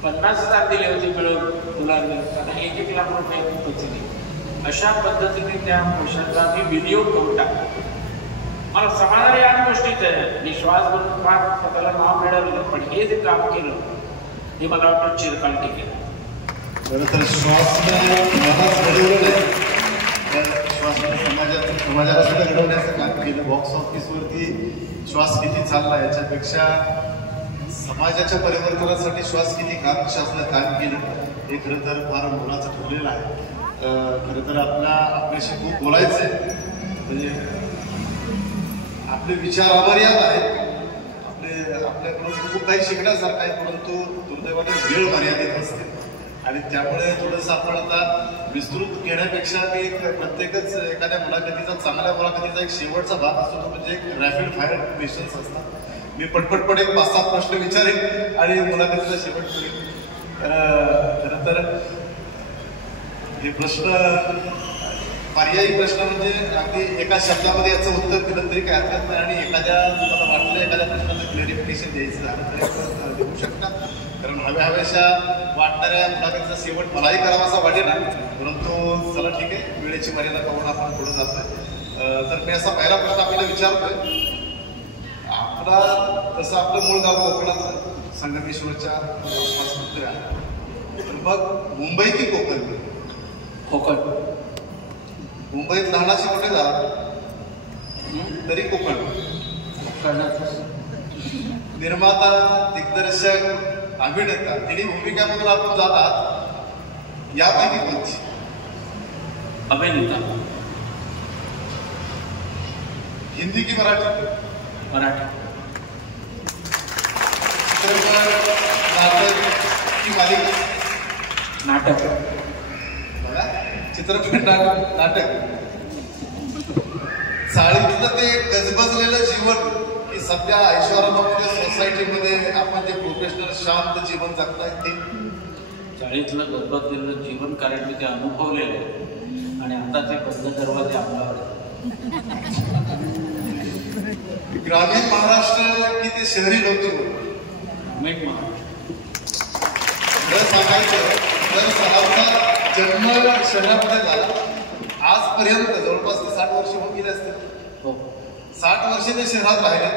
50,000 दिले होते मिळून मुलांनी, त्यांना 1-1 लाख रुपये पैसे दिले. अशा पद्धतीने त्या पैशांचा आम्ही व्हिडिओ करून टाकतो. मला समाधान या गोष्टीच आहे. विश्वास करून फार स्वतःला नाव मिळवलं, पण हे जे काम केलं हे मला वाटतं चिरकाल टिकेल. खरं तर श्वास मलाच घडवलं नाही, समाजाला सुद्धा घडवण्याचं काम केलं. बॉक्स ऑफिसवरती श्वास किती चालला याच्यापेक्षा समाजाच्या परिवर्तनासाठी श्वास किती शासनानं काम केलं हे खरं तर फार मोलाचं ठरलेलं आहे. खरं तर आपल्याशी खूप बोलायचं आहे. म्हणजे आपले विचार अमर्याद आहेत, आपल्याकडून खूप काही शिकण्यासारखं आहे, परंतु दुर्दैवाने वेळ मर्यादित असते. आणि त्यामुळे थोडंसं आपण आता विस्तृत घेण्यापेक्षा मी प्रत्येकच एखाद्या मुलाखतीचा, चांगल्या मुलाखतीचा एक शेवटचा भाग असतो, तो म्हणजे एक रॅपिड फायर क्वेश्चन्स असतात. मी पटपट एक 5-7 प्रश्न विचारेन आणि मुलाखतीचा शेवट करेन. खरं तर हे प्रश्न पर्यायी प्रश्न म्हणजे अगदी एका शब्दामध्ये याचं उत्तर दिलं तरी काय हरकत नाही, आणि एखाद्या तुम्हाला वाटलं एखाद्या प्रश्नाचं क्लॅरिफिकेशन द्यायचं झालं तरी देऊ शकता. कारण हव्याशा वाटणाऱ्या मुलाखतीचा शेवट मलाही करावासा वाटेल, परंतु चला ठीक आहे, वेळेची मर्यादा पाहून आपण पुढे जातोय. तर मी असा पहिला प्रश्न आपल्याला विचारतोय. आपला तसं आपलं मूळ गाव कोकणात संगमेश्वरच्या आसपास आहे, पण मग मुंबई की कोकण? कोकण. मुंबईत लहानाची कुठे जा तरी कोकण. निर्माता, दिग्दर्शक, अभिनेता तिन्ही भूमिकांमधून आपण जातात, यापैकी कोणती? अभिनेता. हिंदी की मराठी? मराठी. चित्रपट, नाटक की मालिका? नाटक. चित्रपट, नाटक. चाळीतलं ते गजबजलेलं जीवन की सध्या ऐश्वर्यामध्ये सोसायटीमध्ये आपण जे प्रोफेशनल शांत जीवन जगताय ते? चाळीतलं गजबजलेलं जीवन, कारण मी ते अनुभवलेलं आहे आणि आता ते बंद दरवाजे अंगावर. ग्रामीण महाराष्ट्र की ते शहरी लोकजीवन? ग्रामीण महाराष्ट्र. सांगायचं तर सहाचा जन्म शहरामध्ये झाला, आजपर्यंत जवळपास 60 वर्ष होऊन गेले असते. 60 वर्ष ते शहरात राहिले,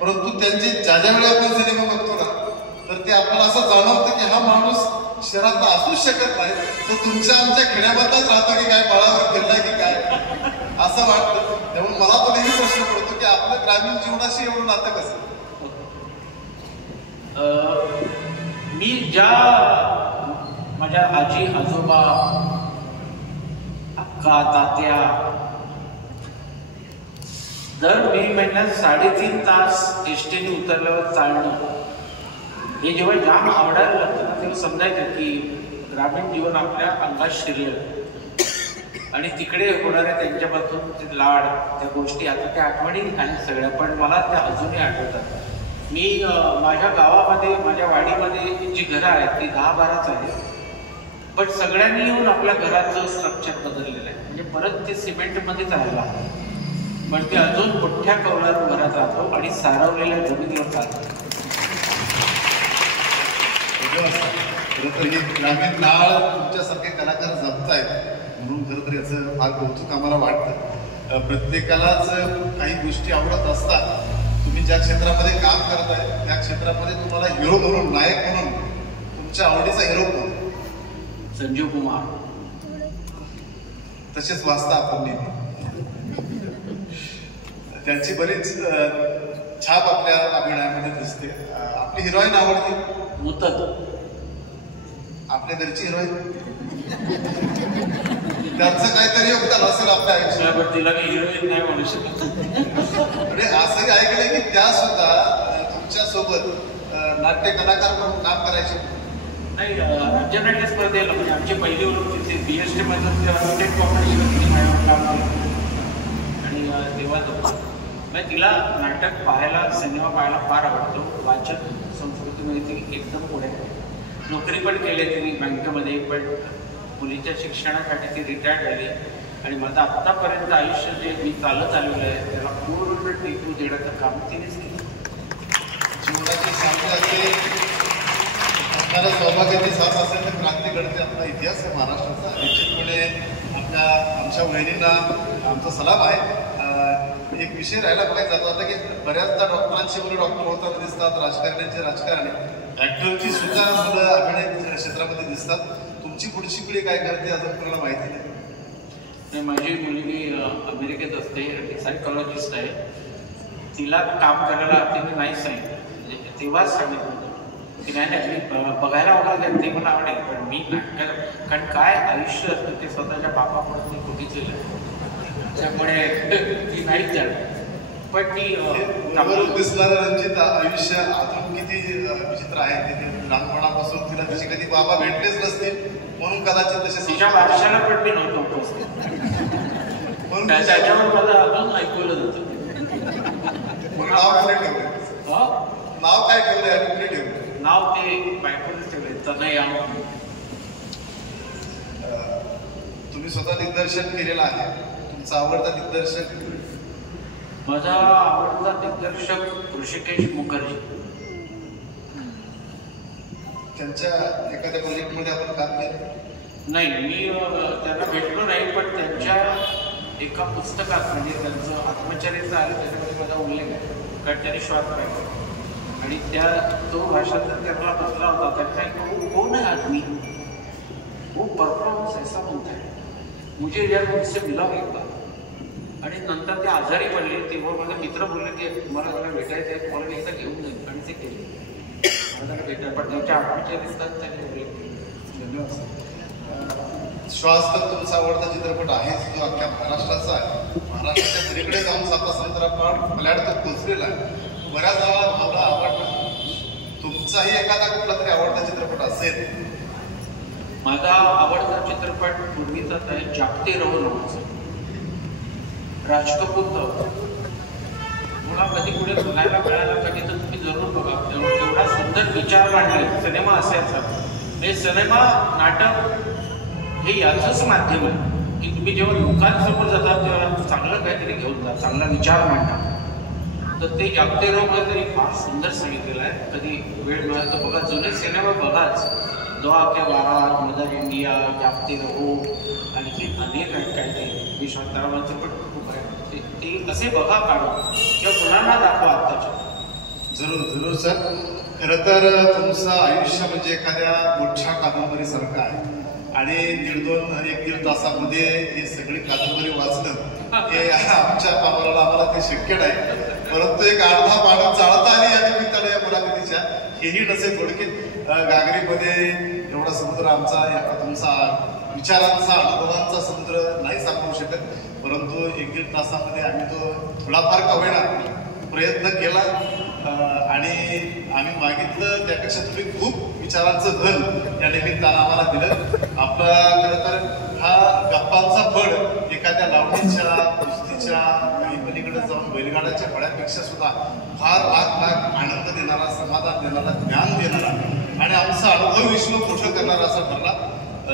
परंतु त्यांचे ज्या वेळी आपण सिनेमा बघतो ना, तर ते आपल्याला असं जाणवतं की हा माणूस शहरात असूच शकत नाही, तो तुमच्या आमच्या खेड्यामधलाच राहतो की काय, बाळावर फिरलाय की काय, असं वाटतं. त्यामुळे मला तो नेहमी प्रश्न पडतो की आपलं ग्रामीण जीवनाशी एवढं नातं कसं? मी ज्या माझ्या आजी आजोबा, अक्का, तात्या दर मे महिन्यात 3.5 तास एसटीने उतरल्यावर चालणं, हे जेव्हा जाम आवडायला लागतं ना, तेव्हा समजायचं की ग्रामीण जीवन आपल्या अंगात शिरलं. आणि तिकडे होणाऱ्या त्यांच्यापासून ते लाड, त्या गोष्टी, आता त्या आठवणी आहेत सगळ्या, पण मला त्या अजूनही आठवतात. मी माझ्या गावामध्ये, माझ्या वाडीमध्ये जी घरं आहेत ती 10-12च आहेत, पण सगळ्यांनी येऊन आपल्या घराचं स्ट्रक्चर बदललेलं आहे. म्हणजे परत ते सिमेंटमध्येच राहिला, पण ते अजून मोठ्या कौलारू घरात राहतो आणि सारवलेल्या जमिनीवर चालतो. खरं तर ही ग्रामीण नाळ तुमच्यासारखे कलाकार जपतायत, म्हणून खरं तर याचं फार कौतुक आम्हाला वाटतं. प्रत्येकालाच काही गोष्टी आवडत असतात. तुम्ही ज्या क्षेत्रामध्ये काम करताय त्या क्षेत्रामध्ये तुम्हाला हिरो म्हणून, नायक म्हणून, तुमच्या आवडीचा हिरो म्हणून संजीव कुमार, तसेच वाचता आपण नेहमी. त्यांची बरीच छाप आपल्या अभिनयामध्ये दिसते. आपली हिरोईन आवडते? मुतत. आपल्या घरची हिरोईन? त्यांचं काहीतरी योगदान असेल आपल्या आयुष्यात. तिला मी हिरोईन नाही म्हणू शकत. म्हणजे असंही ऐकलंय की त्या सुद्धा तुमच्या सोबत नाट्य कलाकार म्हणून काम करायचे? नाही, राज्यनाट्य स्पर्धेला म्हणजे आमची पहिली ओळख BST मधून स्टेट कॉम्पिटिशन काम केलं आणि तेव्हा म्हणजे तिला नाटक पाहायला, सिनेमा पाहायला फार आवडतो. वाचन संस्कृतीमध्ये ती एकदम पुढे. नोकरी पण केली तिने बँकेमध्ये, पण मुलीच्या शिक्षणासाठी ती रिटायर्ड झाली आणि माझं आत्तापर्यंत आयुष्य जे मी चालत आलेलं आहे त्याला पूर्ण टेकू देण्याचं काम तिनेच केलं. जीवनाची साथ असेल, आपल्याला सौभाग्याची साथ असेल तर क्रांती घडते. आपला इतिहास आहे महाराष्ट्राचा. निश्चितपणे आमच्या वहिनींना आमचा सलाम आहे. एक विषय राहायला बघायचा जातो आता की बऱ्याचदा डॉक्टरांची मुलं डॉक्टर होताना दिसतात, राजकारण्यांचे राजकारणी, ऍक्टरची सुद्धा मुलं अभिनय क्षेत्रामध्ये दिसतात. तुमची पुढची पिढी काय करते अजून कोणाला माहिती नाही. माझी मुलगी अमेरिकेत असते, सायकोलॉजिस्ट आहे. तिला काम करायला तिने नाही सांगितलं, तेव्हाच सांगितलं की नाही बघायला वगैरे ते मला आवडेल, पण मी नाटक, कारण काय आयुष्य असतं ते स्वतःच्या बापाकडून मी बघितलेलं, त्यामुळे ती नाहीच जाणार. पण ती दिसणारं रंजित आयुष्य अजून किती विचित्र आहे. तिथे लहानपणापासून तिला तशी कधी बाबा भेटलेच नसते, म्हणून कदाचित तसे तिच्या भाषेला पण मी नव्हतो त्याच्यावर मला अजून ऐकवलं जातं. नाव काय ठेवलं? नाव काय ठेवलंय आणि कुठे ठेवलं? नाव ते बायकोने ठेवले तनया. तुम्ही स्वतः दिग्दर्शन केलेलं आहे. तुमचा आवडता दिग्दर्शक? माझा आवडता दिग्दर्शक ऋषिकेश मुखर्जी. त्यांच्या एखाद्या प्रोजेक्टमध्ये आपण काम केलं? नाही, मी त्यांना भेटलो नाही, पण त्यांच्या एका पुस्तकात म्हणजे त्यांचं आत्मचरित्र आलं त्याच्यामध्ये माझा उल्लेख आहे. कारण त्यांनी श्वास पाहिला आणि तो भाषांतर त्यांना बसला होता. त्यांचा कोण है आदमी, वो परफॉर्मन्स ऐसा बनता है, मुझे यार मुझसे मिला होता. आणि नंतर ते आजारी पडले तेव्हा माझे मित्र बोलले की मला त्याला भेटायचं आहे, तुम्हाला एकदा घेऊन जाईल. आणि ते केले. मला त्याला भेटायला पण त्यांच्या आत्मचरित्रात त्यांनी उल्लेख केला. धन्यवाद. श्वास तर तुमचा आवडता चित्रपट आहेच, जो अख्ख्या महाराष्ट्राचा आहे. महाराष्ट्राच्या पलीकडे जाऊन साता संदर्भात मल्याळात पोचलेला आहे. बऱ्याच भावना आवडला. तुमचाही एखादा कुठला तरी आवडता चित्रपट असेल? माझा आवडता चित्रपट पूर्वीचाच आहे, जागते रहो नावाचा. राज कपूरचा. मला कधी पुढे बघायला मिळाला कधी तर तुम्ही जरूर बघा. तेवढा सुंदर विचार मांडले. सिनेमा असायचा. हे सिनेमा नाटक हे याचंच माध्यम आहे की तुम्ही जेव्हा लोकांसमोर जातात तेव्हा चांगलं काहीतरी घेऊन जा, चांगला विचार मांडा. तर ते जागते रहो तरी फार सुंदर सांगितलेलं आहे. कधी वेळ मिळाला तर बघा. जुने सिनेमा बघाच. दुआ के बारात, मदर इंडिया, जागते रहो, आणखी अनेक आहेत काय ते विश्वासरावांचे पण खूप आहे. ते असे बघा काढून किंवा मुलांना दाखवा आत्ताच्या. जरूर जरूर सर. खरं तर तुमचं आयुष्य म्हणजे एखाद्या मोठ्या कादंबरीसारखं आहे आणि 1.5 तासामध्ये ही सगळी कादंबरी वाचणं हे आमच्या पामराला आम्हाला ते शक्य नाही. परंतु एक अर्धा पानं चालता आली या निमित्तानं या मुलाखतीच्या. हेही नसेल थोडक्यात गागरीमध्ये एवढा समुद्र आमचा, तुमचा विचारांचा अनुभवांचा समुद्र नाही सांगू शकत. परंतु 1.5 तासामध्ये आम्ही तो थोडाफार का होईना प्रयत्न केला आणि आम्ही मागितलं त्यापेक्षा तुम्ही खूप विचारांचं धन या निमित्तानं आम्हाला दिलं. आपला खरं तर हा गप्पांचा फळ एखाद्या लावणीच्या कुस्तीच्या पलीकडे जाऊन बैलगाड्याच्या फळ्यापेक्षा सुद्धा फार लाख आनंद देणारा, समाधान देणारा, ज्ञान देणारा आणि आमचा अनुभव विश्व मोठं करणारा असा ठरला.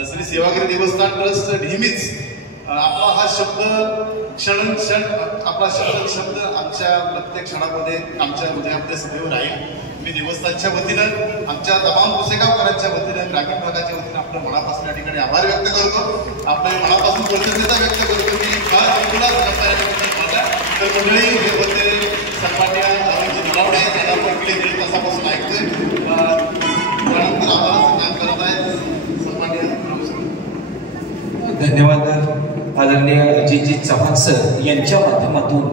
श्री सेवागिरी देवस्थान ट्रस्ट नेहमीच आपला हा शब्द क्षण आपला शब्द आमच्या प्रत्येक क्षणामध्ये आमच्या हृदयामध्ये सदैव राहील. मी देवस्थानच्या वतीनं, आमच्या तमाम पुसेगावकरांच्या वतीनं, ग्रामीण भागाच्या वतीनं आपलं मनापासून या ठिकाणी आभार व्यक्त करतो. आपल्या मनापासून कृतज्ञता व्यक्त करतो की हा तर मंडळी हे होते सन्मान्य नलावडे. त्यांना आपण गेले 1.5 तासापासून ऐकतोय. त्यानंतर आम्हाला काम करत आहेत सन्मान्य. धन्यवाद आदरणीय अजितजी चव्हाण सर यांच्या माध्यमातून